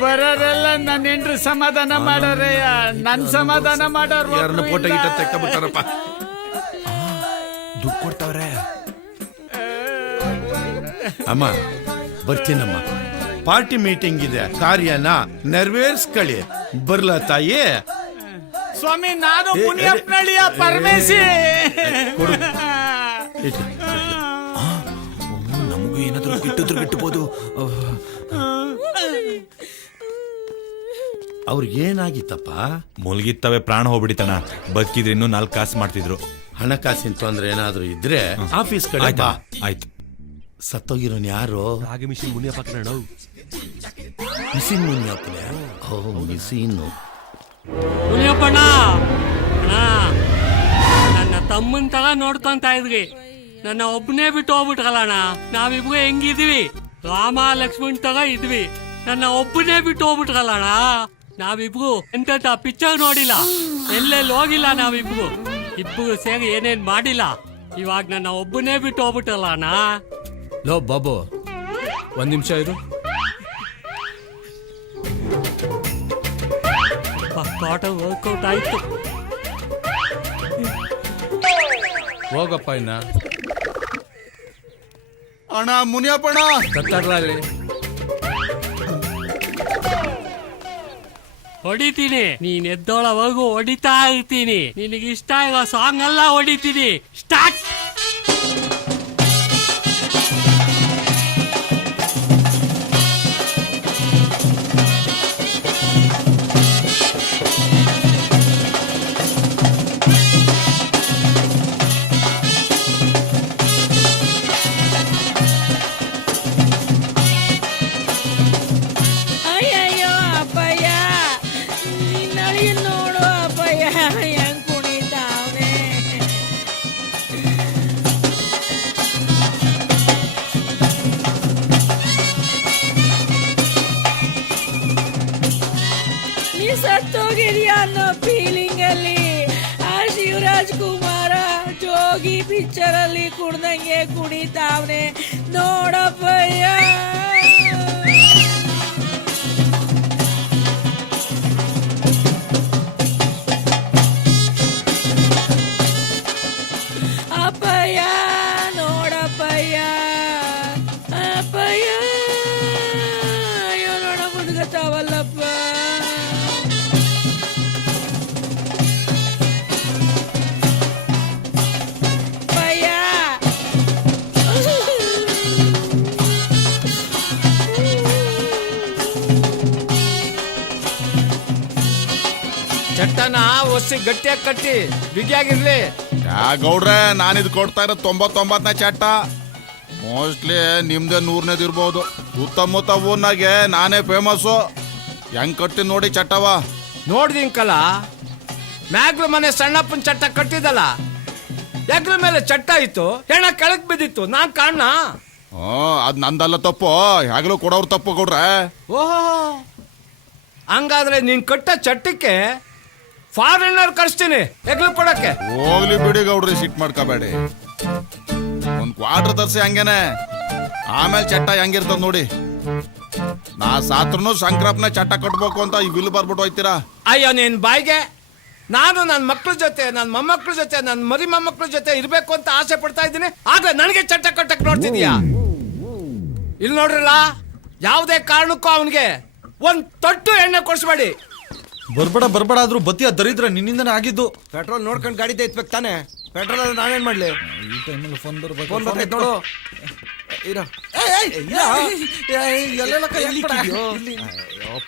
ಬರೋರೆಲ್ಲ ನನ್ನ ಹೆಂಡ್ರು ಸಮಾಧಾನ ಮಾಡೋರೆ, ನನ್ ಸಮಾಧಾನ ಮಾಡೋರು. ಯಾರನ್ನ ಫೋಟೋ ಗಿಟ ತೆಕ್ಕೊಬಿಟ್ಟಾರಪ್ಪ. ದುಡ್ಡು ಕೊಡ್ತಾವ್ರೆ. ಅಮ್ಮ ಬರ್ತೀನಮ್ಮ, ಪಾರ್ಟಿ ಮೀಟಿಂಗ್ ಇದೆ, ಕಾರ್ಯನ ನೆರವೇರಿಸ್ಕೊಳ್ಳಿ. ಬರ್ಲ ತಾಯಿ? ಸ್ವಾಮಿ, ನಾನು ಮುನಿಯಪ್ಪನಳ್ಳಿಯ ಪರಮೇಶಿ. ನಮಗೂ ಏನಾದ್ರು ಗಿಟ್ಟಿದ್ರು ಗಿಟ್ಟಬಹುದು. ಅವ್ರಿಗೇನಾಗಿತ್ತಪ್ಪ? ಮುಲ್ಗಿತ್ತವೆ ಪ್ರಾಣ ಹೋಗ್ಬಿಡಿತಣ. ಬದುಕಿದ್ರೆ ಇನ್ನೂ 4 ಕಾಸು ಮಾಡ್ತಿದ್ರು. ಹಣಕಾಸಿನ ತೊಂದ್ರೆ ಏನಾದ್ರೂ ಇದ್ರೆ ಆಫೀಸ್ ಕಡೆ ಆಯ್ತಾ? ಬಾ. ಆಯ್ತು. ಸತ್ತೋಗಿರೋನ್ ಯಾರು? ರಾಗಿ ಮಿಷಿನ್ ಮುನಿಯಪ್ಪ ಕಣ. ಮಿಸಿನ್ ಮುನಿಯಪ್ಪನೇ? ಓ ಮಿಸಿನ್. ಮುನಿಯಪ್ಪಣ್ಣ ನನ್ನ ತಮ್ಮನ್ ತಗ ನೋಡ್ಕೊಂತ ಇದ್ರಿ, ನನ್ನ ಒಬ್ಬನೇ ಬಿಟ್ಟು ಹೋಗ್ಬಿಟ್ರಲ್ಲಣ್ಣ. ನಾವಿಬ್ರು ಹೆಂಗಿದ್ವಿ, ರಾಮ ಲಕ್ಷ್ಮಣ್ ತಗ ಇದ್ವಿ, ನನ್ನ ಒಬ್ಬನೇ ಬಿಟ್ಟು ಹೋಗ್ಬಿಟ್ರಲ್ಲಣ್ಣ. ನಾವಿಬ್ರು ಎಂತ ಪಿಕ್ಚರ್ ನೋಡಿಲ್ಲ, ಎಲ್ಲೆಲ್ಲಿ ಹೋಗಿಲ್ಲ, ನಾವಿಬ್ರು ಇಬ್ರು ಸೇರಿ ಏನೇನ್ ಮಾಡಿಲ್ಲ. ಇವಾಗ ನನ್ನ ಒಬ್ಬನೇ ಬಿಟ್ಟು ಹೋಗ್ಬಿಟ್ರಲ್ಲ ಅಣ್ಣ. ಲೋ ಬಾಬು, 1 ನಿಮಿಷ ಇರು. ಪಕ್ಕಾಟ ವರ್ಕೌಟ್ ಆಯ್ತು. ಹೋಗಪ್ಪ ಇನ್ನ. ಅಣ್ಣ ಮುನಿಯಪ್ಪಣ್ಣ ಕತ್ತಾಡ್ಲ ಅಲ್ಲಿ. ಹೊಡಿತೀನಿ, ನೀನ್ ಎದ್ದೋಳವರೆಗೂ ಹೊಡಿತಾ ಇರ್ತೀನಿ. ನಿನಗೆ ಇಷ್ಟ ಇರೋ ಸಾಂಗ್ ಎಲ್ಲ ಹೊಡಿತೀನಿ. ಸ್ಟಾರ್ಟ್. ಅಯ್ಯಯ್ಯೋ ಅಪ್ಪಯ್ಯ, ನಿನ್ನಳಿ ನೋಡು ಅಪ್ಪಯ್ಯ ಹೆಂಗ್ ಕುಣಿತಾವ್ನೆ. ನೀ ಸತ್ತೋಗಿದ್ಯಾ ಅನ್ನೋ ಫೀಲಿಂಗ್ ಅಲ್ಲಿ ಆ ಶಿವರಾಜ್ ಕುಮಾರ ಜೋಗಿ ಪಿಕ್ಚರ್ ಅಲ್ಲಿ ಕುಡ್ದಂಗೆ ಕುಣಿತಾವ್ನೆ ನೋಡಪ್ಪಯ್ಯ. ಅಪ್ಪಯ್ಯ ನೋಡಪ್ಪಯ್ಯ, ಅಪ್ಪಯ್ಯ ಅಯ್ಯೋ ನೋಡ ಮುದುಗತ್ತಾವಲ್ಲಪ್ಪ. ಅಪ್ಪಯ್ಯ ಚಟ್ಟನ ಒಸಿ ಗಟ್ಟಿಯಾಗಿ ಕಟ್ಟಿ ಬಿಗಿಯಾಗಿರ್ಲಿ. ಯಾ ಗೌಡ್ರೆ, ನಾನಿದ್ ಕೊಡ್ತಾ ಇರೋ 99ನೇ ಚಟ್ಟ. ಮೋಸ್ಟ್ಲಿ ನಿಮ್ದೇ 100ನೇದು ಇರ್ಬೋದು. ಸುತ್ತಮುತ್ತ ಊರ್ನಾಗೆ ನಾನೇ ಫೇಮಸ್ಸು. ಹೆಂಗ್ ಕಟ್ಟಿ ನೋಡಿ ಚಟ್ಟವ. ನೋಡ್ದಿಂಕಲ್ಲ, ಮ್ಯಾಗ್ಲ ಮನೆ ಸಣ್ಣಪ್ಪನ ಚಟ್ಟ ಕಟ್ಟಿದಲ್ಲ, ಹೆಗ್ಲ ಮೇಲೆ ಚಟ್ಟ ಇತ್ತು, ಹೆಣ ಕೆಳಕ್ ಬಿದ್ದಿತ್ತು, ನಾನ್ ಕಾಣ್ಣ. ಅದ್ ನಂದಲ್ಲ ತಪ್ಪು, ಯಾಗಲೂ ಕೊಡೋರು ತಪ್ಪು ಗೌಡ್ರೆ. ಓಹೋ, ಹಂಗಾದ್ರೆ ನೀನ್ ಕಟ್ಟ ಚಟ್ಟಕ್ಕೆ ಫಾರಿನರ್ ಕಳಿಸ್ತೀನಿ ಹೆಗ್ಲು ಕೊಡಕ್ಕೆ. ಹೋಗ್ಲಿ ಬಿಡಿ ಗೌಡ್ರಿ, ಸಿಟ್ ಮಾಡ್ಕೋಬೇಡಿ. ಒಂದ್ ಕ್ವಾರ್ಟರ್ ತರ್ಸಿ ಹಂಗೇನೆ, ಆಮೇಲೆ ಚಟ್ಟ ಹೆಂಗಿರ್ತದ ನೋಡಿ. ನಾ ಸಾತ್ರನು ಶಂಕರಪ್ಪನ ಚಟ್ಟ ಕಟ್ಬೇಕು ಅಂತ ಈ ಬಿಲ್ ಬರ್ಬಿಟ್ಟು ಹೋಯ್ತೀರಾ. ಅಯ್ಯೋ ನೀನ್ ಬಾಯ್ಗೆ, ನಾನು ನನ್ನ ಮಕ್ಳ ಜೊತೆ, ನನ್ನ ಮೊಮ್ಮಕ್ಳ ಜೊತೆ, ನನ್ನ ಮರಿ ಮೊಮ್ಮಕ್ಳ ಜೊತೆ ಇರ್ಬೇಕು ಅಂತ ಆಸೆ ಪಡ್ತಾ ಇದ್ದೀನಿ. ಆಗ ನನಗೆ ಚಟ್ಟ ಕಟ್ಟಕ್ ನೋಡ್ತಿದ್ಯಾ? ಇಲ್ಲಿ ನೋಡ್ರಲ್ಲ, ಯಾವುದೇ ಕಾರಣಕ್ಕೂ ಅವನಿಗೆ ಒಂದ್ ತೊಟ್ಟು ಎಣ್ಣೆ ಕೊಡ್ಸ್ಬೇಡಿ. ಬರ್ಬೇಡ ಆದ್ರೂ ಬತ್ತಿಯ ದರಿದ್ರ ನಿನ್ನಿಂದನೇ ಆಗಿದ್ದು. ಪೆಟ್ರೋಲ್ ನೋಡ್ಕೊಂಡು ಗಾಡಿ ಎತ್ಬೇಕು ತಾನೆ. ಪೆಟ್ರೋಲ್ ನಾವೇನ್ ಮಾಡ್ಲಿ? ಈ ಟೈಮಲ್ಲಿ ಫೋನ್ ಬರ್ಬೇಕು. ಫೋನ್ ಬರ್ತೈತೆ ನೋಡು.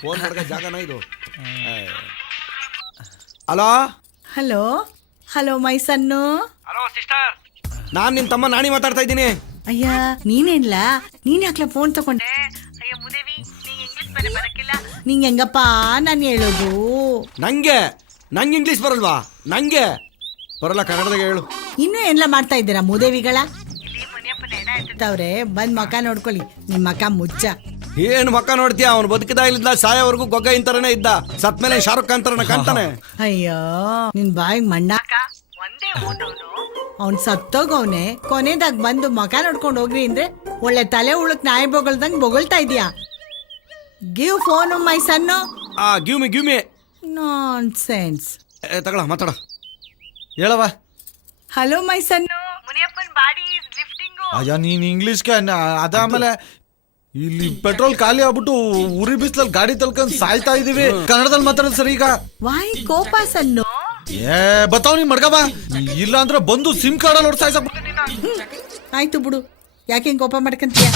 ಫೋನ್ ಮಾಡ್ಕ ಜಾಗನ ಇದು. Hello hello hello my son. ನಾನ್ ನಿಮ್ ತಮ್ಮ ನಾಣಿ ಮಾತಾಡ್ತಾ ಇದ್ದೀನಿ. ಅಯ್ಯ ನೀನೇನ್ಲ, ನೀನ್ ಯಾಕ್ಲ ಫೋನ್ ತಗೊಂಡೆ? ಅಯ್ಯ ಮುದೇವಿ, ನಿಂಗೆ ಹೆಂಗಪ್ಪ ನಾನು ಹೇಳೋದು? ನಂಗೆ ಇಂಗ್ಲಿಷ್ ಬರಲ್ವಾ? ನಂಗೆ ಬರಲ್ಲ, ಕನ್ನಡದಾಗ ಹೇಳು. ಇನ್ನೂ ಏನ್ಲ ಮಾಡ್ತಾ ಇದ್ದೀರಾ ಮೂದೇವಿಗಳ? ಅವ್ರೆ ಬಂದ್ ಮಕ ನೋಡ್ಕೊಳ್ಳಿ, ನಿಮ್ ಮಕ ಮುಚ್ಚ. ಏನ್ ಮಕ್ಕ ನೋಡ್ತೀಯ? ಅವ್ನು ಬದುಕಿದ ಇಲ್ಲಿಂದ ಸಾಯೋವರೆಗೂ ಗೊಗ್ಗ ಇಂತರನೇ ಇದ್ದ. ಸತ್ ಮೇಲೆ ಶಾರುಖ್ ಖಾನ್ ತರನ ಕಾಣ್ತಾನೆ. ಅಯ್ಯೋ ನಿನ್ ಬಾಯಿಗೆ ಮಣ್ಣಾಕ. ಅವ್ನ್ ಸತ್ತೋಗವ್ನೆ, ಕೊನೆದಾಗ ಬಂದು ಮಕ ನೋಡ್ಕೊಂಡು ಹೋಗ್ರಿ ಅಂದ್ರೆ ಒಳ್ಳೆ ತಲೆ ಉಳಕ್ ನಾಯಿ ಬೊಗಳ್ದಂಗ್ ಬೊಗಳ್ತಾ ಇದೀಯಾ. Give phone my son. Give me nonsense. ತಗೊಳ ಮಾತಾಡ. ಹೇಳವ. Hello my son. ಮುನಿಯಪ್ಪನ್ ಬಾಡಿ ಇಸ್ ಲಿಫ್ಟಿಂಗ್. ಅಯ್ಯ ನೀನ್ ಇಂಗ್ಲಿಷ್ಗೆ ಅದಾದ್ಮೇಲೆ ಇಲ್ಲಿ ಪೆಟ್ರೋಲ್ ಖಾಲಿ ಆಗ್ಬಿಟ್ಟು ಉರಿ ಬಿಸ್ಲಲ್ಲಿ ಗಾಡಿ ತಳ್ಕೊಂಡ್ ಸಾಯ್ತಾ ಇದೀವಿ. ಕನ್ನಡದಲ್ಲಿ ಮಾತಾಡೋದು ಸರಿ ಈಗ. ವಾಯ್ ಕೋಪ ಸನ್ನು. ಬತ್ತಾವ್ ನೀನ್ ಮಡ್ಗವ, ಇಲ್ಲ ಅಂದ್ರೆ ಬಂದು ಸಿಮ್ ಕಾರ್ಡ್ ನೋಡ್ ಸಾಯ್ಸ. ಆಯ್ತು ಬಿಡು, ಯಾಕೆ ಕೋಪ ಮಾಡ್ಕಂತೀಯ?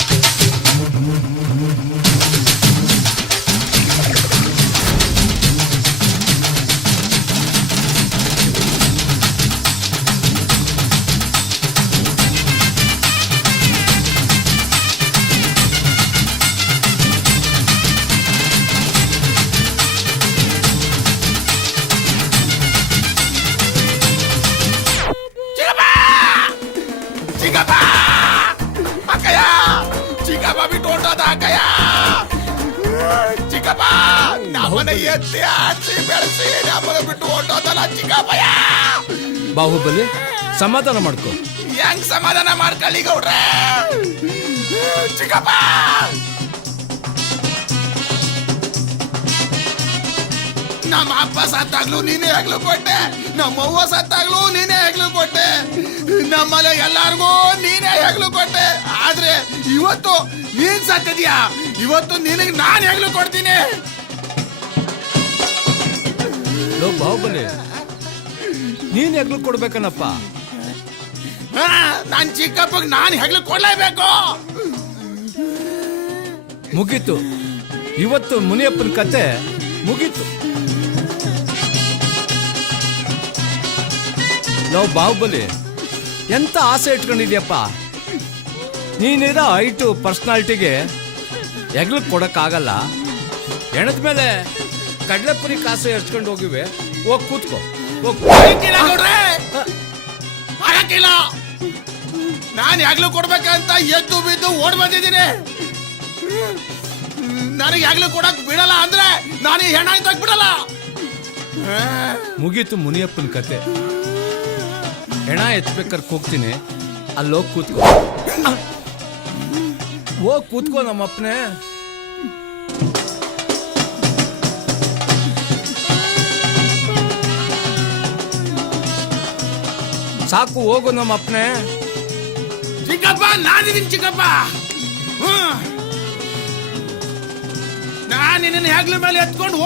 ಎತ್ತಿ ಆಡ್ಸಿ ಬೆಳೆಸಿ ನಮ್ಮನ್ನ ಬಿಟ್ಟು ಹೊಟ್ಟೋದಲ್ಲ ಚಿಕ್ಕಪ್ಪಯ್ಯ. ಬಾಹುಬಲಿ ಸಮಾಧಾನ ಮಾಡ್ಕೊ. ಹೆಂಗ್ ಸಮಾಧಾನ ಮಾಡ್ಕೊಳ್ಳಿ ಗೌಡ್ರೆ? ಚಿಕ್ಕಪ್ಪ ನಮ್ಮ ಅಪ್ಪ ಸತ್ತಾಗ್ಲೂ ನೀನೇ ಹೆಗ್ಲು ಕೊಟ್ಟೆ, ನಮ್ಮ ಅವ್ವ ಸತ್ತಾಗ್ಲೂ ನೀನೇ ಹೆಗ್ಲು ಕೊಟ್ಟೆ, ನಮ್ಮಲ್ಲಿ ಎಲ್ಲಾರ್ಗೂ ನೀನೇ ಹೆಗ್ಲು ಕೊಟ್ಟೆ. ಆದ್ರೆ ಇವತ್ತು ನೀನ್ ಸತ್ತಿದ್ಯಾ, ಇವತ್ತು ನಿನಗೆ ನಾನ್ ಹೆಗ್ಲು ಕೊಡ್ತೀನಿ. ಬಾಹುಬಲಿ ನೀನ್ ಹೆಗ್ಲು ಕೊಡ್ಬೇಕನ್ನಪ್ಪ. ನಾನ್ ಚಿಕ್ಕಪ್ಪಗ್ ನಾನ್ ಹೆಗ್ಲು ಕೊಡ್ಲೇಬೇಕು. ಮುಗೀತು, ಇವತ್ತು ಮುನಿಯಪ್ಪನ ಕತೆ ಮುಗೀತು. ನಾವು ಬಾಹುಬಲಿ ಎಂತ ಆಸೆ ಇಟ್ಕೊಂಡಿದ್ಯಪ್ಪ. ನೀನಿರೋ ಹೈಟು ಪರ್ಸನಾಲಿಟಿಗೆ ಹೆಗ್ಲು ಕೊಡಕ್ಕಾಗಲ್ಲ. ಹೆಣದ ಮೇಲೆ ಕಡ್ಲೆಪುರಿ ಕಾಸು ಎರ್ಚ್ಕೊಂಡು ಹೋಗಿವೆ. ಹೋಗಿ ಕೂತ್ಕೋ, ಆಗಕ್ಕಿಲ್ಲ. ನಾನು ಹೆಗ್ಲು ಕೊಡ್ಬೇಕಂತ ಎದ್ದು ಬಿದ್ದು ಓಡ್ ಬಂದಿದ್ದೀನಿ. ನನಗೆ ಹೆಗ್ಲು ಕೊಡಕ್ ಬಿಡಲ್ಲ ಅಂದ್ರೆ ನಾನು ಈ ಹೆಣ ಇದ್ದಾಗ ಬಿಡಲ್ಲ. ಮುಗೀತು ಮುನಿಯಪ್ಪನ ಕತೆ. ಹೆಣ ಎತ್ಬೇಕಾದ್ರೆ ಹೋಗ್ತೀನಿ, ಅಲ್ಲಿ ಹೋಗಿ ಕೂತ್ಕೋ. ಹೋಗಿ ಕೂತ್ಕೋ ನಮ್ಮಪ್ಪನೇ. ಸಾಕು, ಹೋಗು ನಮ್ಮಪ್ಪನೇ. ಚಿಕ್ಕಪ್ಪ ನಾನಿದ್ದೀನಿ ಚಿಕ್ಕಪ್ಪ. ನಾನು ನಿನ್ನ ಹೆಗ್ಲ ಮೇಲೆ ಎತ್ಕೊಂಡು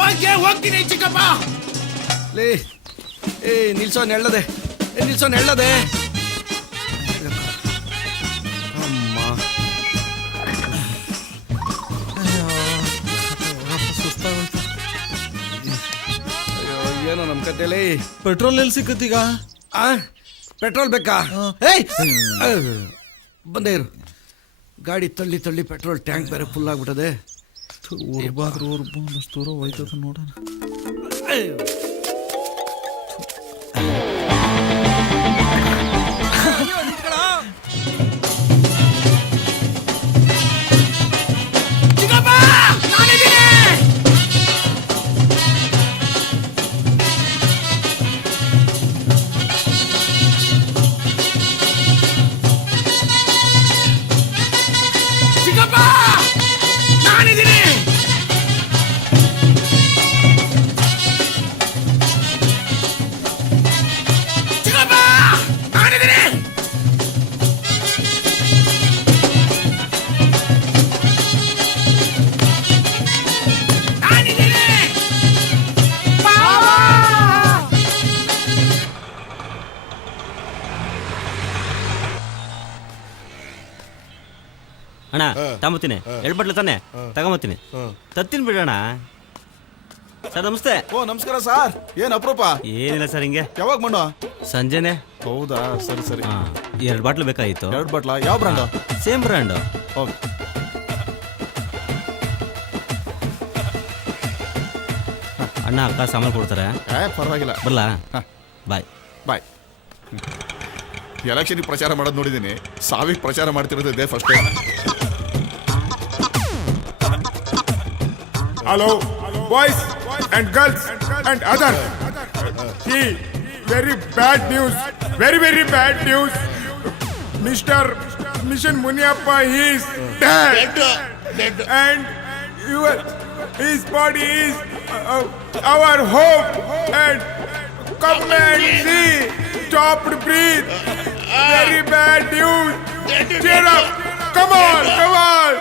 ಹೋಗ್ತೀನಿ ಚಿಕ್ಕಪ್ಪ. ಲೇ ಏ ನಿಲ್ಸೋ ನೆಳ್ಳದೆ, ನಿಲ್ಸೋ ನೆಳ್ಳದೆ. ಅಮ್ಮ ಏನೋ ನಮ್ಮ ಕತೆಲಿ ಪೆಟ್ರೋಲ್ ಎಲ್ಲಿ ಸಿಕ್ಕತ್ತೀಗ? ಪೆಟ್ರೋಲ್ ಬೇಕಾ? ಏಯ್ ಬಂದೇ ಇರು. ಗಾಡಿ ತಳ್ಳಿ ತಳ್ಳಿ ಪೆಟ್ರೋಲ್ ಟ್ಯಾಂಕ್ ಬೇರೆ ಫುಲ್ ಆಗ್ಬಿಟ್ಟದೆ. ಊರ್ಬಾದ್ರೂ ಊರ್ಬಂದಷ್ಟು ದೂರ ಹೋಯ್ತದ ನೋಡೋಣ. ಅಣ್ಣ ತಗೊಂಬತ್ತೀನಿ. 2 ಬಟ್ಲು ತಾನೆ ತಗೊಂಬತ್ತೀನಿ. ತತ್ತೀನಿ ಬಿಡೋಣ. ಸರ್ ನಮಸ್ತೆ. ಓ ನಮಸ್ಕಾರ ಸರ್. ಏನ್ ಅಪರೂಪ? ಏನಿಲ್ಲ ಸರ್, ಹಿಂಗೆ. ಯಾವಾಗ ಮಣ್ಣು? ಸಂಜೆನೆ. ಹೌದಾ, ಸರಿ ಸರಿ. 2 ಬಾಟ್ಲು ಬೇಕಾಗಿತ್ತು. 2 ಬಾಟ್ಲಾ? ಯಾವ ಬ್ರ್ಯಾಂಡು? Same brand. ಅಣ್ಣ ಅಕ್ಕ ಸಾಮಾನು ಕೊಡ್ತಾರೆ. ಪರವಾಗಿಲ್ಲ, ಬರಲಾ? ಬಾಯ್ ಬಾಯ್. ಎಲೆಕ್ಷನ್ ಪ್ರಚಾರ ಮಾಡೋದು ನೋಡಿದ್ದೀನಿ, ಸಾವಿಗೆ ಪ್ರಚಾರ ಮಾಡ್ತಿರೋದೇ first time. Hello boys and girls and other. Very bad news, very very bad news. Mister mission Muniyappa is dead. And his body is our hope. And come and see. Stopped breathe. Very bad news. Cheer up. Come on, come on.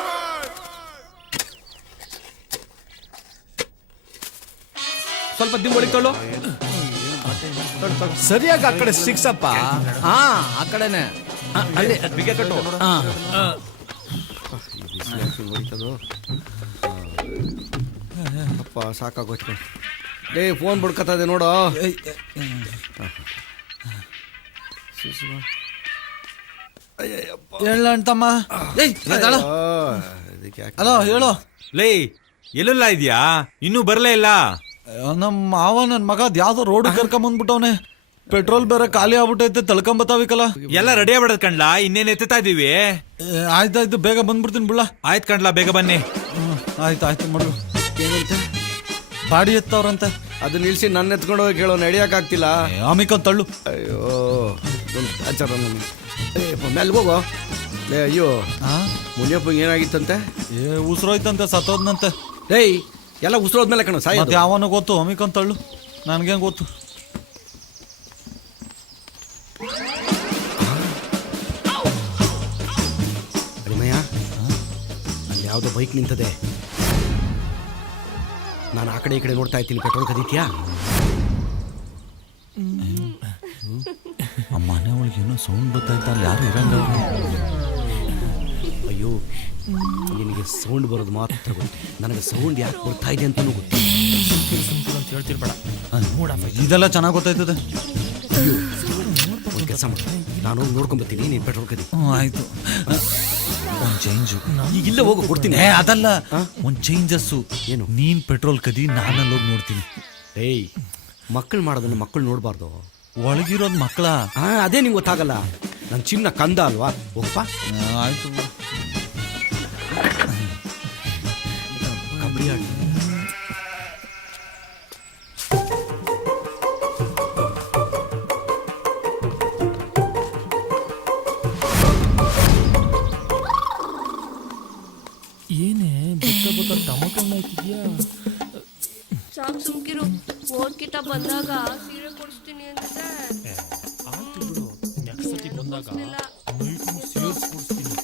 ಸ್ವಲ್ಪ ದಿಂಬೊಳಗೆ ತೊಳು. ಸರಿಯಾಗಿ ಆ ಕಡೆ ಸಿಕ್ಸಪ್ಪ. ಹಾ, ಆ ಕಡೆನೆ. ಅಲ್ಲಿ ಬಿಗೆ ಕಟ್ಟು. ಅಪ್ಪ ಸಾಕಾಗೋಯ್ತು. ಡೇ ಫೋನ್ ಬಿಡ್ಕತ್ತದೆ ನೋಡು. ಹೇಳ ಅಂತಮ್ಮ. ಹಲೋ ಹೇಳು. ಲೇ ಎಲ್ಲೆಲ್ಲ ಇದೆಯಾ? ಇನ್ನೂ ಬರಲೇ ಇಲ್ಲ. ನಮ್ಮ ಮಾವ ನನ್ನ ಮಗ ಯಾವ್ದೋ ರೋಡ್ ಕರ್ಕೊಂಬಂದ್ಬಿಟ್ಟವನೆ. ಪೆಟ್ರೋಲ್ ಬೇರೆ ಖಾಲಿ ಆಗ್ಬಿಟ್ಟೈತೆ, ತಳ್ಕೊಂಬತ್ತಾವಿಕಲ್ಲ. ಎಲ್ಲ ರೆಡಿ ಆಗ್ಬಿಡದ್ ಕಣ್ಲಾ, ಇನ್ನೇನ್ ಎತ್ತಾ ಇದೀವಿ. ಆಯ್ತಾಯ್ತು, ಬೇಗ ಬಂದ್ಬಿಡ್ತೀನಿ ಬಿಡ್ಲ. ಆಯ್ತು ಕಣ್ಲಾ, ಬೇಗ ಬನ್ನಿ. ಆಯ್ತು ಆಯ್ತು ಮಾಡು. ಏನಂತ ಗಾಡಿ ಎತ್ತವ್ರಂತೆ. ಅದು ನಿಲ್ಸಿ ನನ್ನ ಎತ್ಕೊಂಡು ಹೋಗಿ ಕೇಳೋ ನಡಿಯಕ್ಕಾಗ್ತಿಲ್ಲ. ಆಮಿಕೊಂಡ್ ತಳ್ಳು. ಅಯ್ಯೋ ಆಚಾರ ಮೆಲ್ಗೋಗೋ. ಅಯ್ಯೋ ಮುನಿಯಪ್ಪ ಏನಾಗಿತ್ತಂತೆ? ಉಸಿರೋಯ್ತಂತೆ, ಸತ್ತೋದ್ನಂತೆ. ಏಯ್ ಎಲ್ಲ ಉಸಿರೋದ್ಮೇಲೆ ಕಣ ಸಾಯ. ಯಾವನು ಗೊತ್ತು, ಆಮಿಕೊಂಡ್ ತಳ್ಳು. ನನ್ಗೇನ್ ಗೊತ್ತು. ಅಳಿಮಯ್ಯ, ಅಲ್ಲಿ ಯಾವುದೋ ಬೈಕ್ ನಿಂತದೆ. ನಾನು ಆ ಕಡೆ ಈ ಕಡೆ ನೋಡ್ತಾ ಇದ್ದೀನಿ. ಪೆಟ್ರೋಲ್ ಕದೀತ್ಯಾ? ಆ ಮನೆ ಒಳಗೆ ಏನೋ ಸೌಂಡ್ ಬರ್ತಾಯ್ತ, ಅಲ್ಲಿ ಯಾರು ಇರಂಗ. ಅಯ್ಯೋ, ನಿನಗೆ ಸೌಂಡ್ ಬರೋದು ಮಾತ್ರ ಗೊತ್ತು, ನನಗೆ ಸೌಂಡ್ ಯಾಕೆ ಬರ್ತಾ ಇದೆ ಅಂತಲೂ ಗೊತ್ತು. ಹೇಳ್ತಿರ್ಬೇಡ, ಇದೆಲ್ಲ ಚೆನ್ನಾಗಿ ಗೊತ್ತಾಯ್ತದೆ. ಒಂದು ಕೆಲಸ ಮಾಡಿ, ನಾನು ನೋಡ್ಕೊಂಬರ್ತೀನಿ, ನೀನು ಪೆಟ್ರೋಲ್ ಕದಿ. ಆಯ್ತು. ಒಂದು ಚೇಂಜು ಈಗಿಲ್ಲ, ಹೋಗು ಕೊಡ್ತೀನಿ. ಅದಲ್ಲ, ಒಂದು ಚೇಂಜಸ್ಸು. ಏನು? ನೀನ್ ಪೆಟ್ರೋಲ್ ಕದಿ, ನಾನಲ್ಲಿ ಹೋಗಿ ನೋಡ್ತೀನಿ. ಏಯ್, ಮಕ್ಕಳು ಮಾಡೋದನ್ನ ಮಕ್ಕಳು ನೋಡಬಾರ್ದು. ಒಳಗಿರೋದು ಮಕ್ಕಳ. ಅದೇ ನಿಂಗೆ ಗೊತ್ತಾಗಲ್ಲ. ನನ್ನ ಚಿನ್ನ ಕಂದ ಅಲ್ವಾ? ಹೋಗಪ್ಪ. ಆಯ್ತು. ಕಬಡ್ಡಿ ಆಡಿ. ಏನೇ ಬತ್ತ ಟಮಟಣ್ಣ ಹಾಕಿದ್ಯಾ? ಸಾಕು ಸುಮ್ಕಿರು. ಓದ್ಕಿಟ ಬಂದಾಗ ಸೀರೆ ಕೊಡಿಸ್ತೀನಿ ಅಂದ್ರೆ ಆಯ್ತು ಬಿಡು, ನೆಕ್ಸ್ಟ್ ಸತಿ ಬಂದಾಗ ಸೇರಿಸ್ಕೊಡ್ತೀನಿ.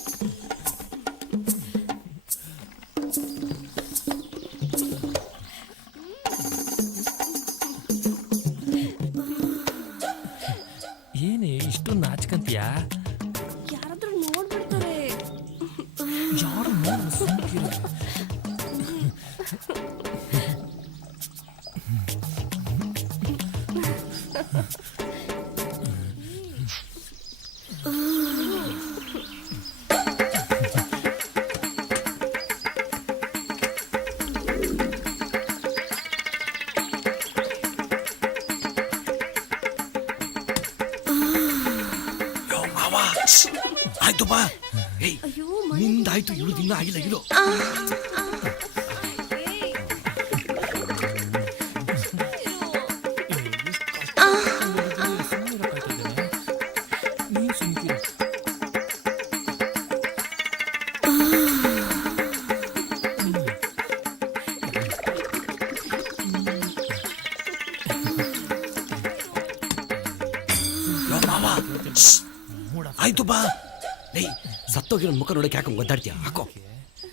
ಏನೇ ಇಷ್ಟೊಂದು ನಾಚ್ಕಂತೀಯಾ? ಯಾರಾದ್ರೂ ನೋಡ್ಬಿಡ್ತಾರೆ. ಯಾರು ನೋಡು, ಸುಮ್ಕಿರು. ಆಯ್ತು ಬಾ. ಏಯ್, ನಿಂದಾಯ್ತು, ಇಳು ದಿನ ಆಗಿಲ್ಲ. ಇಳು. ಆಯ್ತು ಬಾ. ಏಯ್, ಸತ್ತೋಗಿರೋ ಮುಖ ನೋಡಕ್ಕೆ ಯಾಕೆ ಒದ್ದಾಡ್ತೀಯ? ಹಾಕೋ.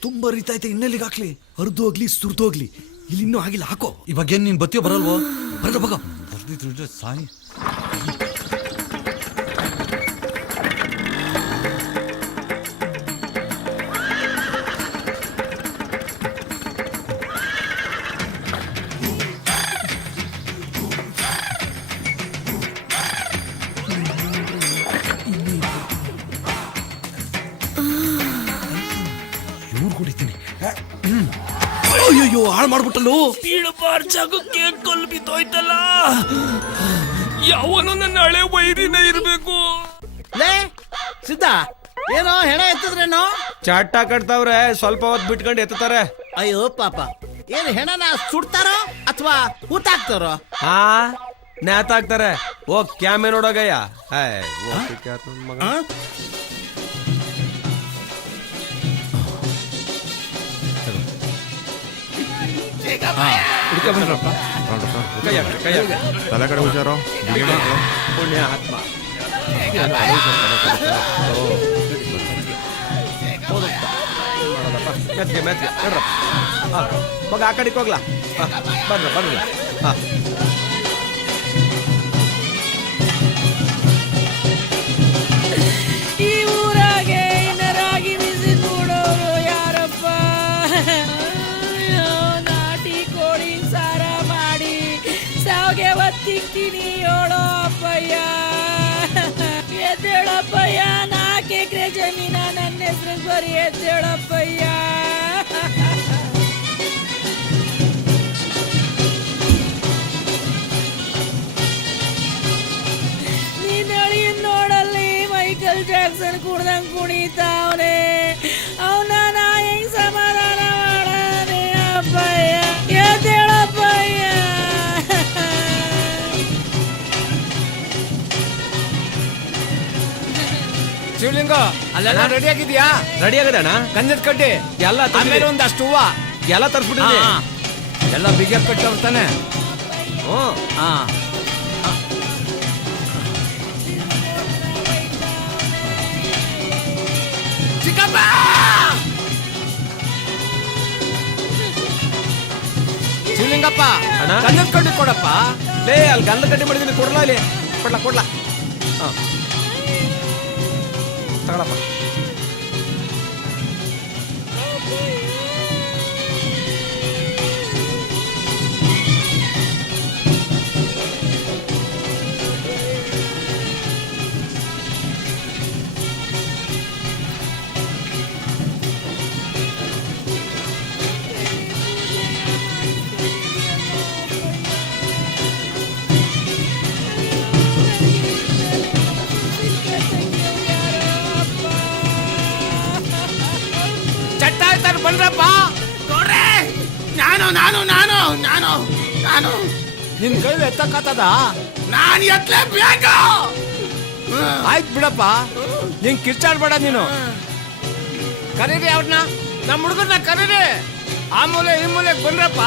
ತುಂಬಾ ರೀತೈತೆ, ಇನ್ನೆಲ್ಲಿಗೆ ಹಾಕ್ಲಿ? ಹರಿದು ಹೋಗ್ಲಿ, ಸುರಿದು ಹೋಗ್ಲಿ, ಇಲ್ಲಿ ಇನ್ನೂ ಆಗಿಲ್ಲ. ಹಾಕೋ. ಇವಾಗ ಏನ್ ನೀನ್ ಬತ್ತಿಯೋ ಬರಲ್ವೋ? ಬರಲ್ಲ ಬಗ. ಬರ್ದಿದ್ರೆ ಸಾಯಿ. ಅಯ್ಯೋ, ಹಾಳು ಮಾಡ್ಬಿಟ್ಟಲ್ಲೋ. ಪೀಳಪಾರ್ ಜಾಗಕ್ಕೆ ಕಲ್ಲು ಬಿದ್ದೋಯ್ತಲ್ಲ. ಯಾವನು ನನ್ನ ಹಳೆ ವೈರಿನ ಇರ್ಬೇಕು. ಲೇ ಸಿದ್ಧ, ಏನೋ ಹೆಣ ಎತ್ತಿದ್ರೇನೋ? ಚಟ್ಟ ಕಟ್ತಾವ್ರೆ, ಸ್ವಲ್ಪ ಹೊತ್ತು ಬಿಟ್ಕೊಂಡು ಎತ್ತಾರೆ. ಅಯ್ಯೋ ಪಾಪ, ಏನು ಹೆಣನ ಸುಡ್ತಾರೋ ಅಥವಾ ಊತಾಕ್ತಾರೋ? ನೇತಾಕ್ತಾರೆ. ಓ ಕ್ಯಾಮೆ ನೋಡೋಗಯ್ಯ. ತಲೆ ಕಡೆ ಹುಷಾರು. ಪುಣ್ಯ ಆತ್ಮ. ಮೆತ್ಗೆ ಮೆತ್ಗೆ ನೋಡ್ರಪ್ಪ. ಮಗ ಆ ಕಡೆಗೆ ಹೋಗ್ಲಾ? ಬರ್ರಲ್ಲ. ಈ ಊರಾಗೆ ಇನ್ನರಾಗಿ ಬಿಸಿ ನೋಡೋರು ಯಾರಪ್ಪ? ನಾಟಿ ಕೋಳಿ ಸಾರ ಮಾಡಿ ಸಾವಿಗೆ ಒತ್ತಿಕ್ತೀನಿ ಹೇಳೋ ಅಪ್ಪಯ್ಯ. ಎದ್ದೇಳಪ್ಪಯ್ಯ, 4 ಎಕರೆ ಜಮೀನ ನನ್ನ ಹೆಸರು ಬರೀ. ಎದ್ದೇಳಪ್ಪಯ್ಯ. ನೋಡಲ್ಲಿ ಮೈಕಲ್ ಜಾಕ್ಸನ್ ಕುಡ್ದಂಗ್ ಕುಣಿತಾವನೆ. ಅವನ ನಾ ಹೆಂಗ್ ಸಮಾಧಾನ ಮಾಡನೆ ಅಪ್ಪಯ್ಯ? ಎದ್ದೇಳಪ್ಪಯ್ಯ. ಶಿವಲಿಂಗ ಅಲ್ಲೆಲ್ಲ ರೆಡಿ ಆಗಿದ್ಯಾ? ರೆಡಿ ಆಗದೆ ಅಣ್ಣ. ಗಂಧದ ಕಡ್ಡಿ ಎಲ್ಲ ಆಮೇಲೆ ಒಂದಷ್ಟು ಹೂವ ಎಲ್ಲ ತರಿಸ್ಬಿಟ್ಟಿದ್ದೀನಿ. ಎಲ್ಲ ಬಿಗಿ ಕಟ್ಟವ್ತಾನೆ. ಹಾ ಚಿಕ್ಕಪ್ಪ ಶಿವಲಿಂಗಪ್ಪ ಗಂಧದ ಕಡ್ಡಿ ಕೊಡಪ್ಪ. ಲೇ ಅಲ್ಲಿ ಗಂಧ ಕಡ್ಡಿ ಮಾಡಿದ್ದೀನಿ, ಕೊಡ್ಲಾ ಇಲ್ಲಿ? ಕೊಡ್ಲಾ ತಗೊಳಪ್ಪ. ಚಟ್ಟ ಆಯ್ತಾರ ಬಂದ್ರಪ್ಪ. ನಾನು ನಾನು ನಾನು ನಾನು ನಾನು ನಿನ್ ಕೈ ಎತ್ತಕ್ಕಾತದ? ನಾನು ಎತ್ತಲೇಬೇಕು. ಆಯ್ತು ಬಿಡಪ್ಪ, ನೀನ್ ಕಿರ್ಚಾಡ್ಬೇಡ ನೀನು. ಕರೀರಿ ಅವ್ರನ್ನ, ನಮ್ಮ ಹುಡುಗರ್ನ ಕರೀರಿ. ಆ ಮೂಲೆ ಈ ಮೂಲೆಗೆ ಬಂದ್ರಪ್ಪ.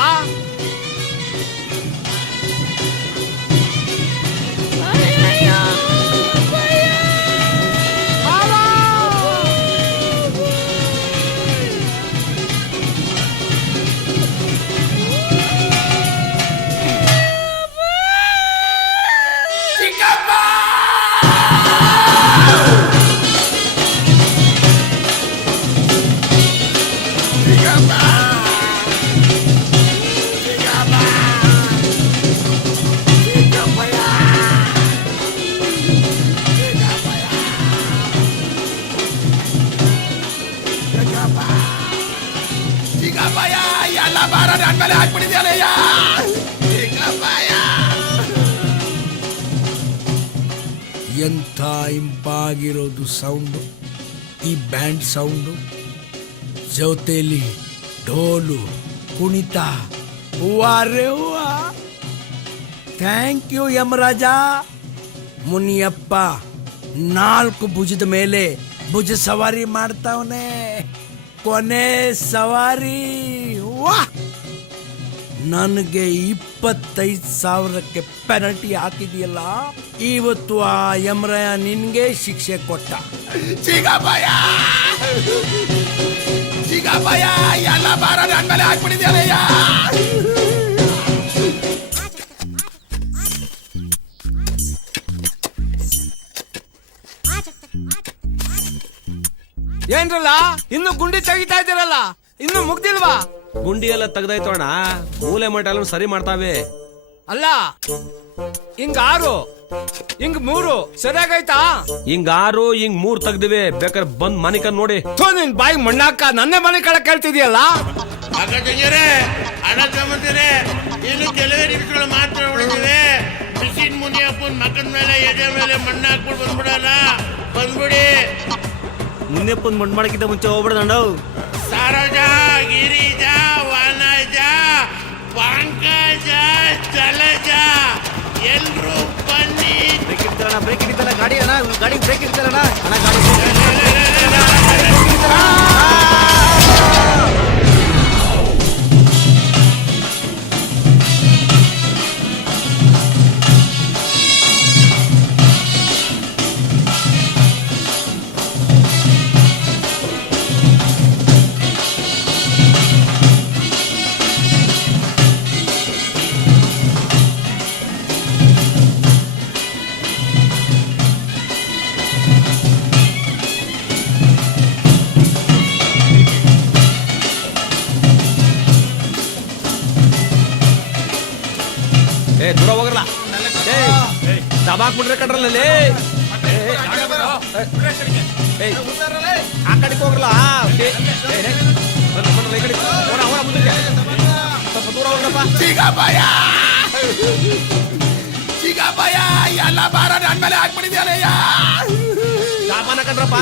ಚಿಕ್ಕಪ್ಪಯ್ಯ ಎಲ್ಲ ಭಾರ ನನ್ನ ಮೇಲೆ ಹಾಕ್ಬಿಟ್ಟಿದ್ಯಾನಯ್ಯ. ಎಂಥ ಇಂಪಾಗಿರೋದು ಸೌಂಡು, ಈ ಬ್ಯಾಂಡ್ ಸೌಂಡು, ಜೊತೆಲಿ ಢೋಲು ಕುಣಿತ. ಹೂವಾರೆ ಹೂವ. Thank you Yamaraja. ಮುನಿಯಪ್ಪ 4 ಭುಜದ ಮೇಲೆ ಭುಜ ಸವಾರಿ ಮಾಡ್ತಾವನೆ. ಕೊನೆ ಸವಾರಿ. ವಾಹ್! ನನಗೆ 25,000ಕ್ಕೆ ಪೆನಲ್ಟಿ ಹಾಕಿದೆಯಲ್ಲ, ಇವತ್ತು ಆ ಯಮರಾಯ ನಿನ್ಗೆ ಶಿಕ್ಷೆ ಕೊಟ್ಟ. ಚಿಕ್ಕಪ್ಪಯ್ಯ ಚಿಕ್ಕಪ್ಪಯ್ಯ ಎಲ್ಲ ಭಾರ ನನ್ನ ಮೇಲೆ ಹಾಕ್ಬಿಟ್ಟಿದ್ಯಾನಯ್ಯ. ಏನ್ರಲ್ಲ ಇನ್ನು ಗುಂಡಿ ತೆಗಿತಾ ಇದ್ದೀರಲ್ಲ, ಇನ್ನು ಮುಗ್ದಿಲ್ವಾ? ಗುಂಡಿ ಎಲ್ಲ ತೆಗ್ದಾಯ್ತು ಅಣ್ಣ, ಮೂಲೆ ಮಟ್ಟ ಎಲ್ಲ ಸರಿ ಮಾಡ್ತಾವೆ. ಅಲ್ಲ ಹಿಂಗ್ 6 ಹಿಂಗ್ 3 ಸರಿಯಾಗೈತಾ? ಹಿಂಗ್ 6 ಹಿಂಗ್ 3 ತೆಗ್ದಿವೆ. ಬೇಕಾದ್ರೆ ಬಂದ್ ಮನೆ ಕಣ್ ನೋಡಿ. ನಿನ್ ಬಾಯಿ ಮಣ್ಣಾಕ ನನ್ನೇ ಮನೆ ಕಳ ಕೇಳ್ತಿದ್ಯಲ್ಲ. ಅಕ್ಕ ತಂಗಿಯರೇ, ಅಣ್ಣ ತಮ್ಮಂದಿರೇ, ಇನ್ನು ಕೆಲವೇ ನಿಮಿಷಗಳು ಮಾತ್ರ ಉಳಿದಿವೆ. ಮಿಷಿನ್ ಮುನಿಯಪ್ಪನ ಮಕ್ಕದ ಮೇಲೆ ಎದೆ ಮೇಲೆ ಮಣ್ಣು ಹಾಕ್ಬಿಟ್ಟು ಬಂದ್ಬಿಡಲ್ಲ. ಬಂದ್ಬಿಡಿ. ಮುನ್ನೆಪ್ಪನ್ ಮಣ್ಣು ಮಾಡಕ್ಕಿಂತ ಮುಂಚೆ ಹೋಗ್ಬಿಡೋಣ. ಸರೋಜ, ಗಿರಿಜ, ವನಜ, ಪಂಕಜ, ಜಲಜ ಎಲ್ರು ಬನ್ನಿ. ಬ್ರೇಕ್ ಇಡ್ತಾರಣ, ಬ್ರೇಕ್ ಹಿಡಿತಾರ ಗಾಡಿ. ಅಣ್ಣ ಗಾಡಿ ಬ್ರೇಕ್ ಇಡ್ತಾರಣ. ಅಣ್ಣ ಗಾಡಿ ದೂರ ಹೋಗಲ್ಲ. ದಬಾಕ್ಬಿಟ್ರೆ ಕಟ್ರಲ್ಲೇ. ಆ ಕಡೆಗೆ ಹೋಗ್ರಲ್ಲ. ಸ್ವಲ್ಪ ದೂರ ಹೋಗ್ರಪ್ಪ. ಚಿಕ್ಕಪ್ಪಯ್ಯ ಎಲ್ಲ ಭಾರ ನನ್ನ ಮೇಲೆ ಹಾಕ್ಬಿಟ್ಟಿದ್ಯಾನಯ್ಯ. ಸಾಮಾನ ಕಣ್ರಪ್ಪ,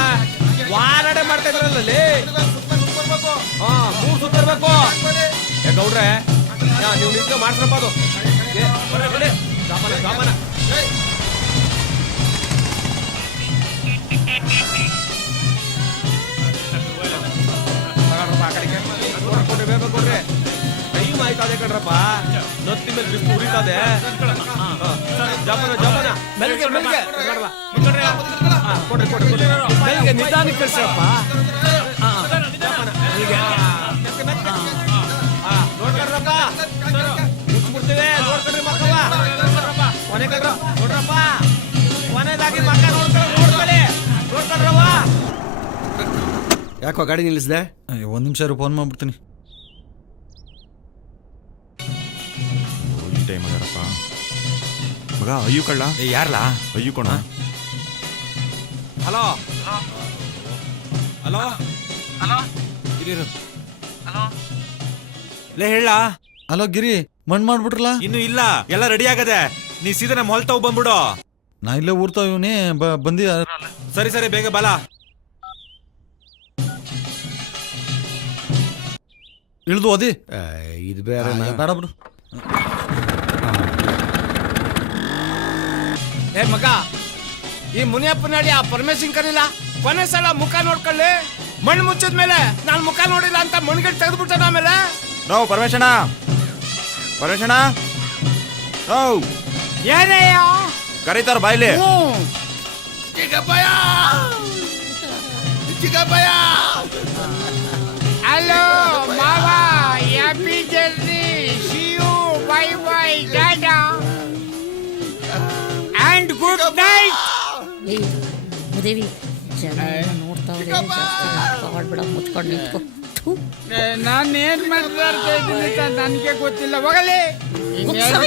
ವಾರಾಡೆ ಮಾಡ್ತಾ ಇದ್ರಲ್ಲೇ. 3 ಸುತ್ತಿರ್ಬೇಕು. ಗೌಡ್ರೆ ನೀವು ನಿಂತು ಮಾಡ್ಸ್ರಪ್ಪ. ಅದು ಸಾಮಾನ ಸಾಮಾನ ನೊತ್ತಿ ಮೇಲೆ ಬಿಸಿಲು ಉರಿತದೆ. ಜಪನ ಮೆಲ್ಗೆ ಮೆಲ್ಗೆ ನಿಧಾನಕ್ಕೆ ಕಳ್ಸಪ್ಪ. ನೋಡ್ಕೊಡ್ರಪ್ಪ, ಮುಚ್ಚಿಬಿಡ್ತೀವಿ. ನೋಡ್ಕೊಡ್ರಿ ಮಕ್ಕಳ ನೋಡ್ರಪ್ಪ, ಕೊನೆದಾಗಿ ಮಕ್ಕ ನೋಡ್ಕೊಳ್ಳಿ. ನೋಡ್ಕೊಡ್ರವ್ವ. ಯಾಕೋ ಗಾಡಿ ನಿಲ್ಲಿಸ್ದೆ? ಒಂದು ನಿಮಿಷ ಫೋನ್ ಮಾಡ್ಬಿಡ್ತೀನಿ. ಈ ಟೈಮ್ ಯಾರಪ್ಪ ಮಗ? ಅಯ್ಯು ಕಳ್ಳ. ಯಾರಲ್ಲ ಅಯ್ಯು ಕೊಣ? ಹಲೋ ಹಲೋ ಹಲೋ ಲೇ ಹೇಳ. ಹಲೋ ಗಿರಿ, ಮಣ್ಣು ಮಾಡ್ಬಿಟ್ರಲ್ಲ? ಇನ್ನು ಇಲ್ಲ, ಎಲ್ಲ ರೆಡಿ ಆಗದೆ. ನೀ ಸೀದಾ ಮೊಲ್ ತಾವ್ ಬಂದ್ಬಿಡು. ನಾ ಇಲ್ಲೇ ಊರ್ತಾವ ಇವನೇ ಬಂದಿ. ಸರಿ ಸರಿ, ಬೇಗ ಬಾಲ. ಇಳ್ದು ಓದಿ. ಇದು ಬೇರೆ ಬೇಡ ಬಿಡು. ಏ ಮಗ, ಈ ಮುನಿಯಪ್ಪನಡಿ ಆ ಪರಮೇಶನ್ ಕರಿಲ್ಲ. ಕೊನೆ ಸಲ ಮುಖ ನೋಡ್ಕೊಳ್ಳಿ. ಮಣ್ಣು ಮುಚ್ಚಿದ ಮೇಲೆ ನಾನು ಮುಖ ನೋಡಿಲ್ಲ ಅಂತ ಮಣ್ಗಟ್ಟು ತೆಗೆದ್ಬಿಟ್ಟಾನ. ಆಮೇಲೆ ನಾವು ಪರಮೇಶಣ್ಣ ಏನೇಯ ಕರೀತಾರ ಬಾಯ್ಲಿ. ಹಲೋ ಮಾವ, happy journey, see you, bye bye, tata and good night. ದೇವಿ ಜನ ನೋಡ್ತಾವ್ರೆ, ಜಾಸ್ತಿ ಮುಚ್ಕೊಂಡು ನಿಂತ್ಕೊ. ನಾನು ಏನ್ ಮಾತಾಡ್ತಾ ಇದ್ದೀನಿ ಅಂತ ನನಗೆ ಗೊತ್ತಿಲ್ಲ. ಹೋಗಲಿ,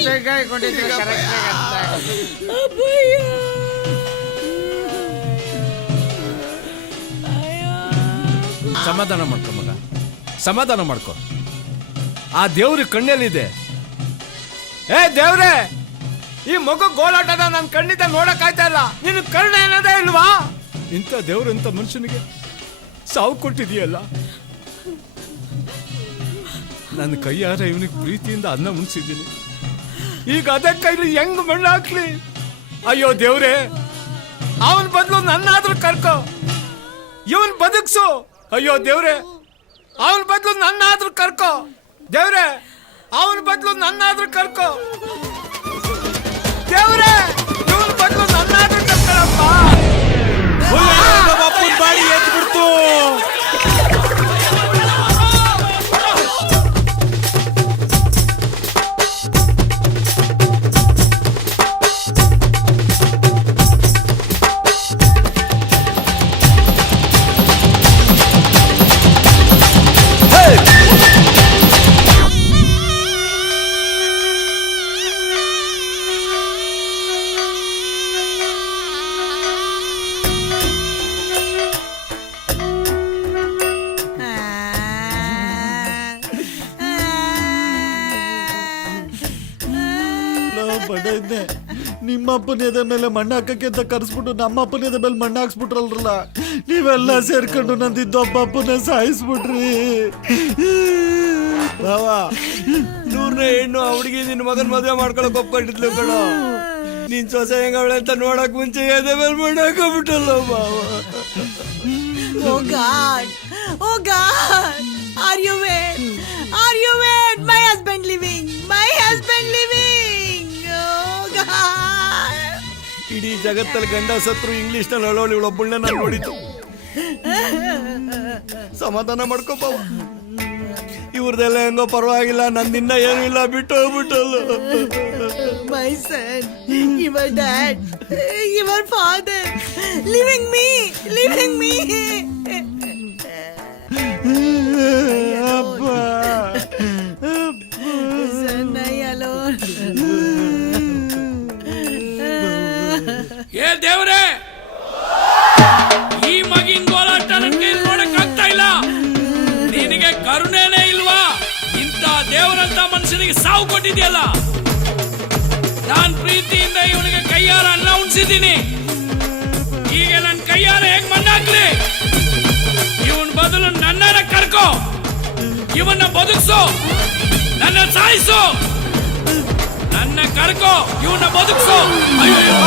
ಬೇಕಾಗಿ ಕೊಟ್ಟಿದ್ರೆ ಕರೆಕ್ಟ್ ಸಮಾಧಾನ ಮಾಡ್ಕೊ ಮಗ, ಸಮಾಧಾನ ಮಾಡ್ಕೊ. ಆ ದೇವ್ರ ಕಣ್ಣಲ್ಲಿದೆ. ಏ ದೇವ್ರೆ, ಈ ಮಗು ಗೋಳಾಟನ ನನ್ನ ಕಣ್ಣಿಂದ ನೋಡಕ್ ಆಯ್ತಾ ಇಲ್ಲ. ನಿನ್ ಕರ್ಣ ಏನದೇ ಇಲ್ವಾ? ಇಂಥ ದೇವ್ರ ಇಂಥ ಮನುಷ್ಯನಿಗೆ ಸಾವು ಕೊಟ್ಟಿದೀಯಲ್ಲ. ನನ್ನ ಕೈಯಾರ ಇವನಿಗೆ ಪ್ರೀತಿಯಿಂದ ಅನ್ನ ಮುನ್ಸಿದ್ದೀನಿ. ಈಗ ಅದೇ ಕೈಲಿ ಹೆಂಗ್ ಮಣ್ಣು ಹಾಕ್ಲಿ? ಅಯ್ಯೋ ದೇವ್ರೆ, ಅವನ್ ಬದಲು ನನ್ನಾದ್ರೂ ಕರ್ಕೊ, ಇವನ್ ಬದುಕ್ಸು. ಅಯ್ಯೋ ದೇವ್ರೆ, ಅವನ್ ಬದಲು ನನ್ನಾದ್ರೂ ಕರ್ಕೊ. ದೇವ್ರೆ, ಅವನ್ ಬದಲು ನನ್ನಾದ್ರೂ ಕರ್ಕೊ. ದೇವ್ರೆ, ಇವನ್ ಬದಲು ನನ್ನಾದ್ರೂ ಕರ್ಕೊಳಪ್ಪ. ಬಾಡಿ ಎದ್ಬಿಡ್ತು. ನಿಮ್ಮ ಅಪ್ಪನ ಎದೆ ಮೇಲೆ ಮಣ್ಣು ಹಾಕಕ್ಕೆ ಅಂತ ಕರ್ಸ್ಬಿಟ್ಟು ನಮ್ಮ ಅಪ್ಪನ ಎದೆ ಮೇಲೆ ಮಣ್ಣು ಹಾಕ್ಸ್ಬಿಟ್ರಲ್ರಲ್ಲ. ನೀವೆಲ್ಲ ಸೇರ್ಕೊಂಡು ನಂದಿದ್ದು ಅಪ್ಪನ ಸಾಯಿಸ್ಬಿಟ್ರಿ. ಬಾವ, 100ನೇ ಹೆಣ್ಣು ಹುಡುಗಿ ನಿನ್ನ ಮಗನ ಮದುವೆ ಮಾಡ್ಕೊಳಕ್ ಒಪ್ಕೊಂಡಿದ್ಲು ಕಣೋ. ನೀನ್ ಸೊಸೆ ಹೆಂಗವಳೆ ಅಂತ ನೋಡಕ್ ಮುಂಚೆ ಎದೆ ಮೇಲೆ ಮಣ್ಣು ಹಾಕೋಬಿಟ್ಟಲ್ಲ ಬಾವ. Oh God! Oh God! Are you wet? Are you wet? My husband living! My husband living! Oh God! ಇಡೀ ಜಗತ್ತಲ್ಲಿ ಗಂಡ ಸತ್ರು ಇಂಗ್ಲಿಷ್ ನಲ್ಲಿ ಅಳೋಳಿ ಒಬ್ಬಳನ್ನ ನಾನು ನೋಡಿದ್ದು. ಸಮಾಧಾನ ಮಾಡ್ಕೋ ಬಾವ. ಇವ್ರದೆಲ್ಲ ಹೆಂಗೋ ಪರವಾಗಿಲ್ಲ, ನಂದಿನ್ನ ಏನೂ ಇಲ್ಲ, ಬಿಟ್ಟು ಹೋಗ್ಬಿಟ್ಟಲ್ಲ. My son, your dad, your father, leaving me. Son, I alone. ಏ ದೇವ್ರೆ, ಈ ಮಗಿನ ಗೋಳಾಟ ನನಗೆ ನೋಡಕ್ ಆಗ್ತಾ ಇಲ್ಲ. ನಿನಗೆ ಕರುಣೆನೇ ಇಲ್ವಾ? ಇಂಥ ದೇವರಂತ ಮನುಷ್ಯನಿಗೆ ಸಾವು ಕೊಟ್ಟಿದ್ಯಲ್ಲ. ನಾನ್ ಪ್ರೀತಿಯಿಂದ ಇವನಿಗೆ ಕೈಯಾರ ಅನ್ನ ಉಣ್ಸಿದ್ದೀನಿ. ಈಗ ನನ್ನ ಕೈಯಾರ ಹೇಗ್ ಮಣ್ಣಾಕ್ಲಿ? ಇವನ್ ಬದಲು ನನ್ನನ್ನ ಕರ್ಕೋ, ಇವನ್ನ ಬದುಕ್ಸು, ನನ್ನ ಸಾಯಿಸು. ನನ್ನ ಕರ್ಕೋ, ಇವನ್ನ ಬದುಕ್ಸು. ಅಯ್ಯೋ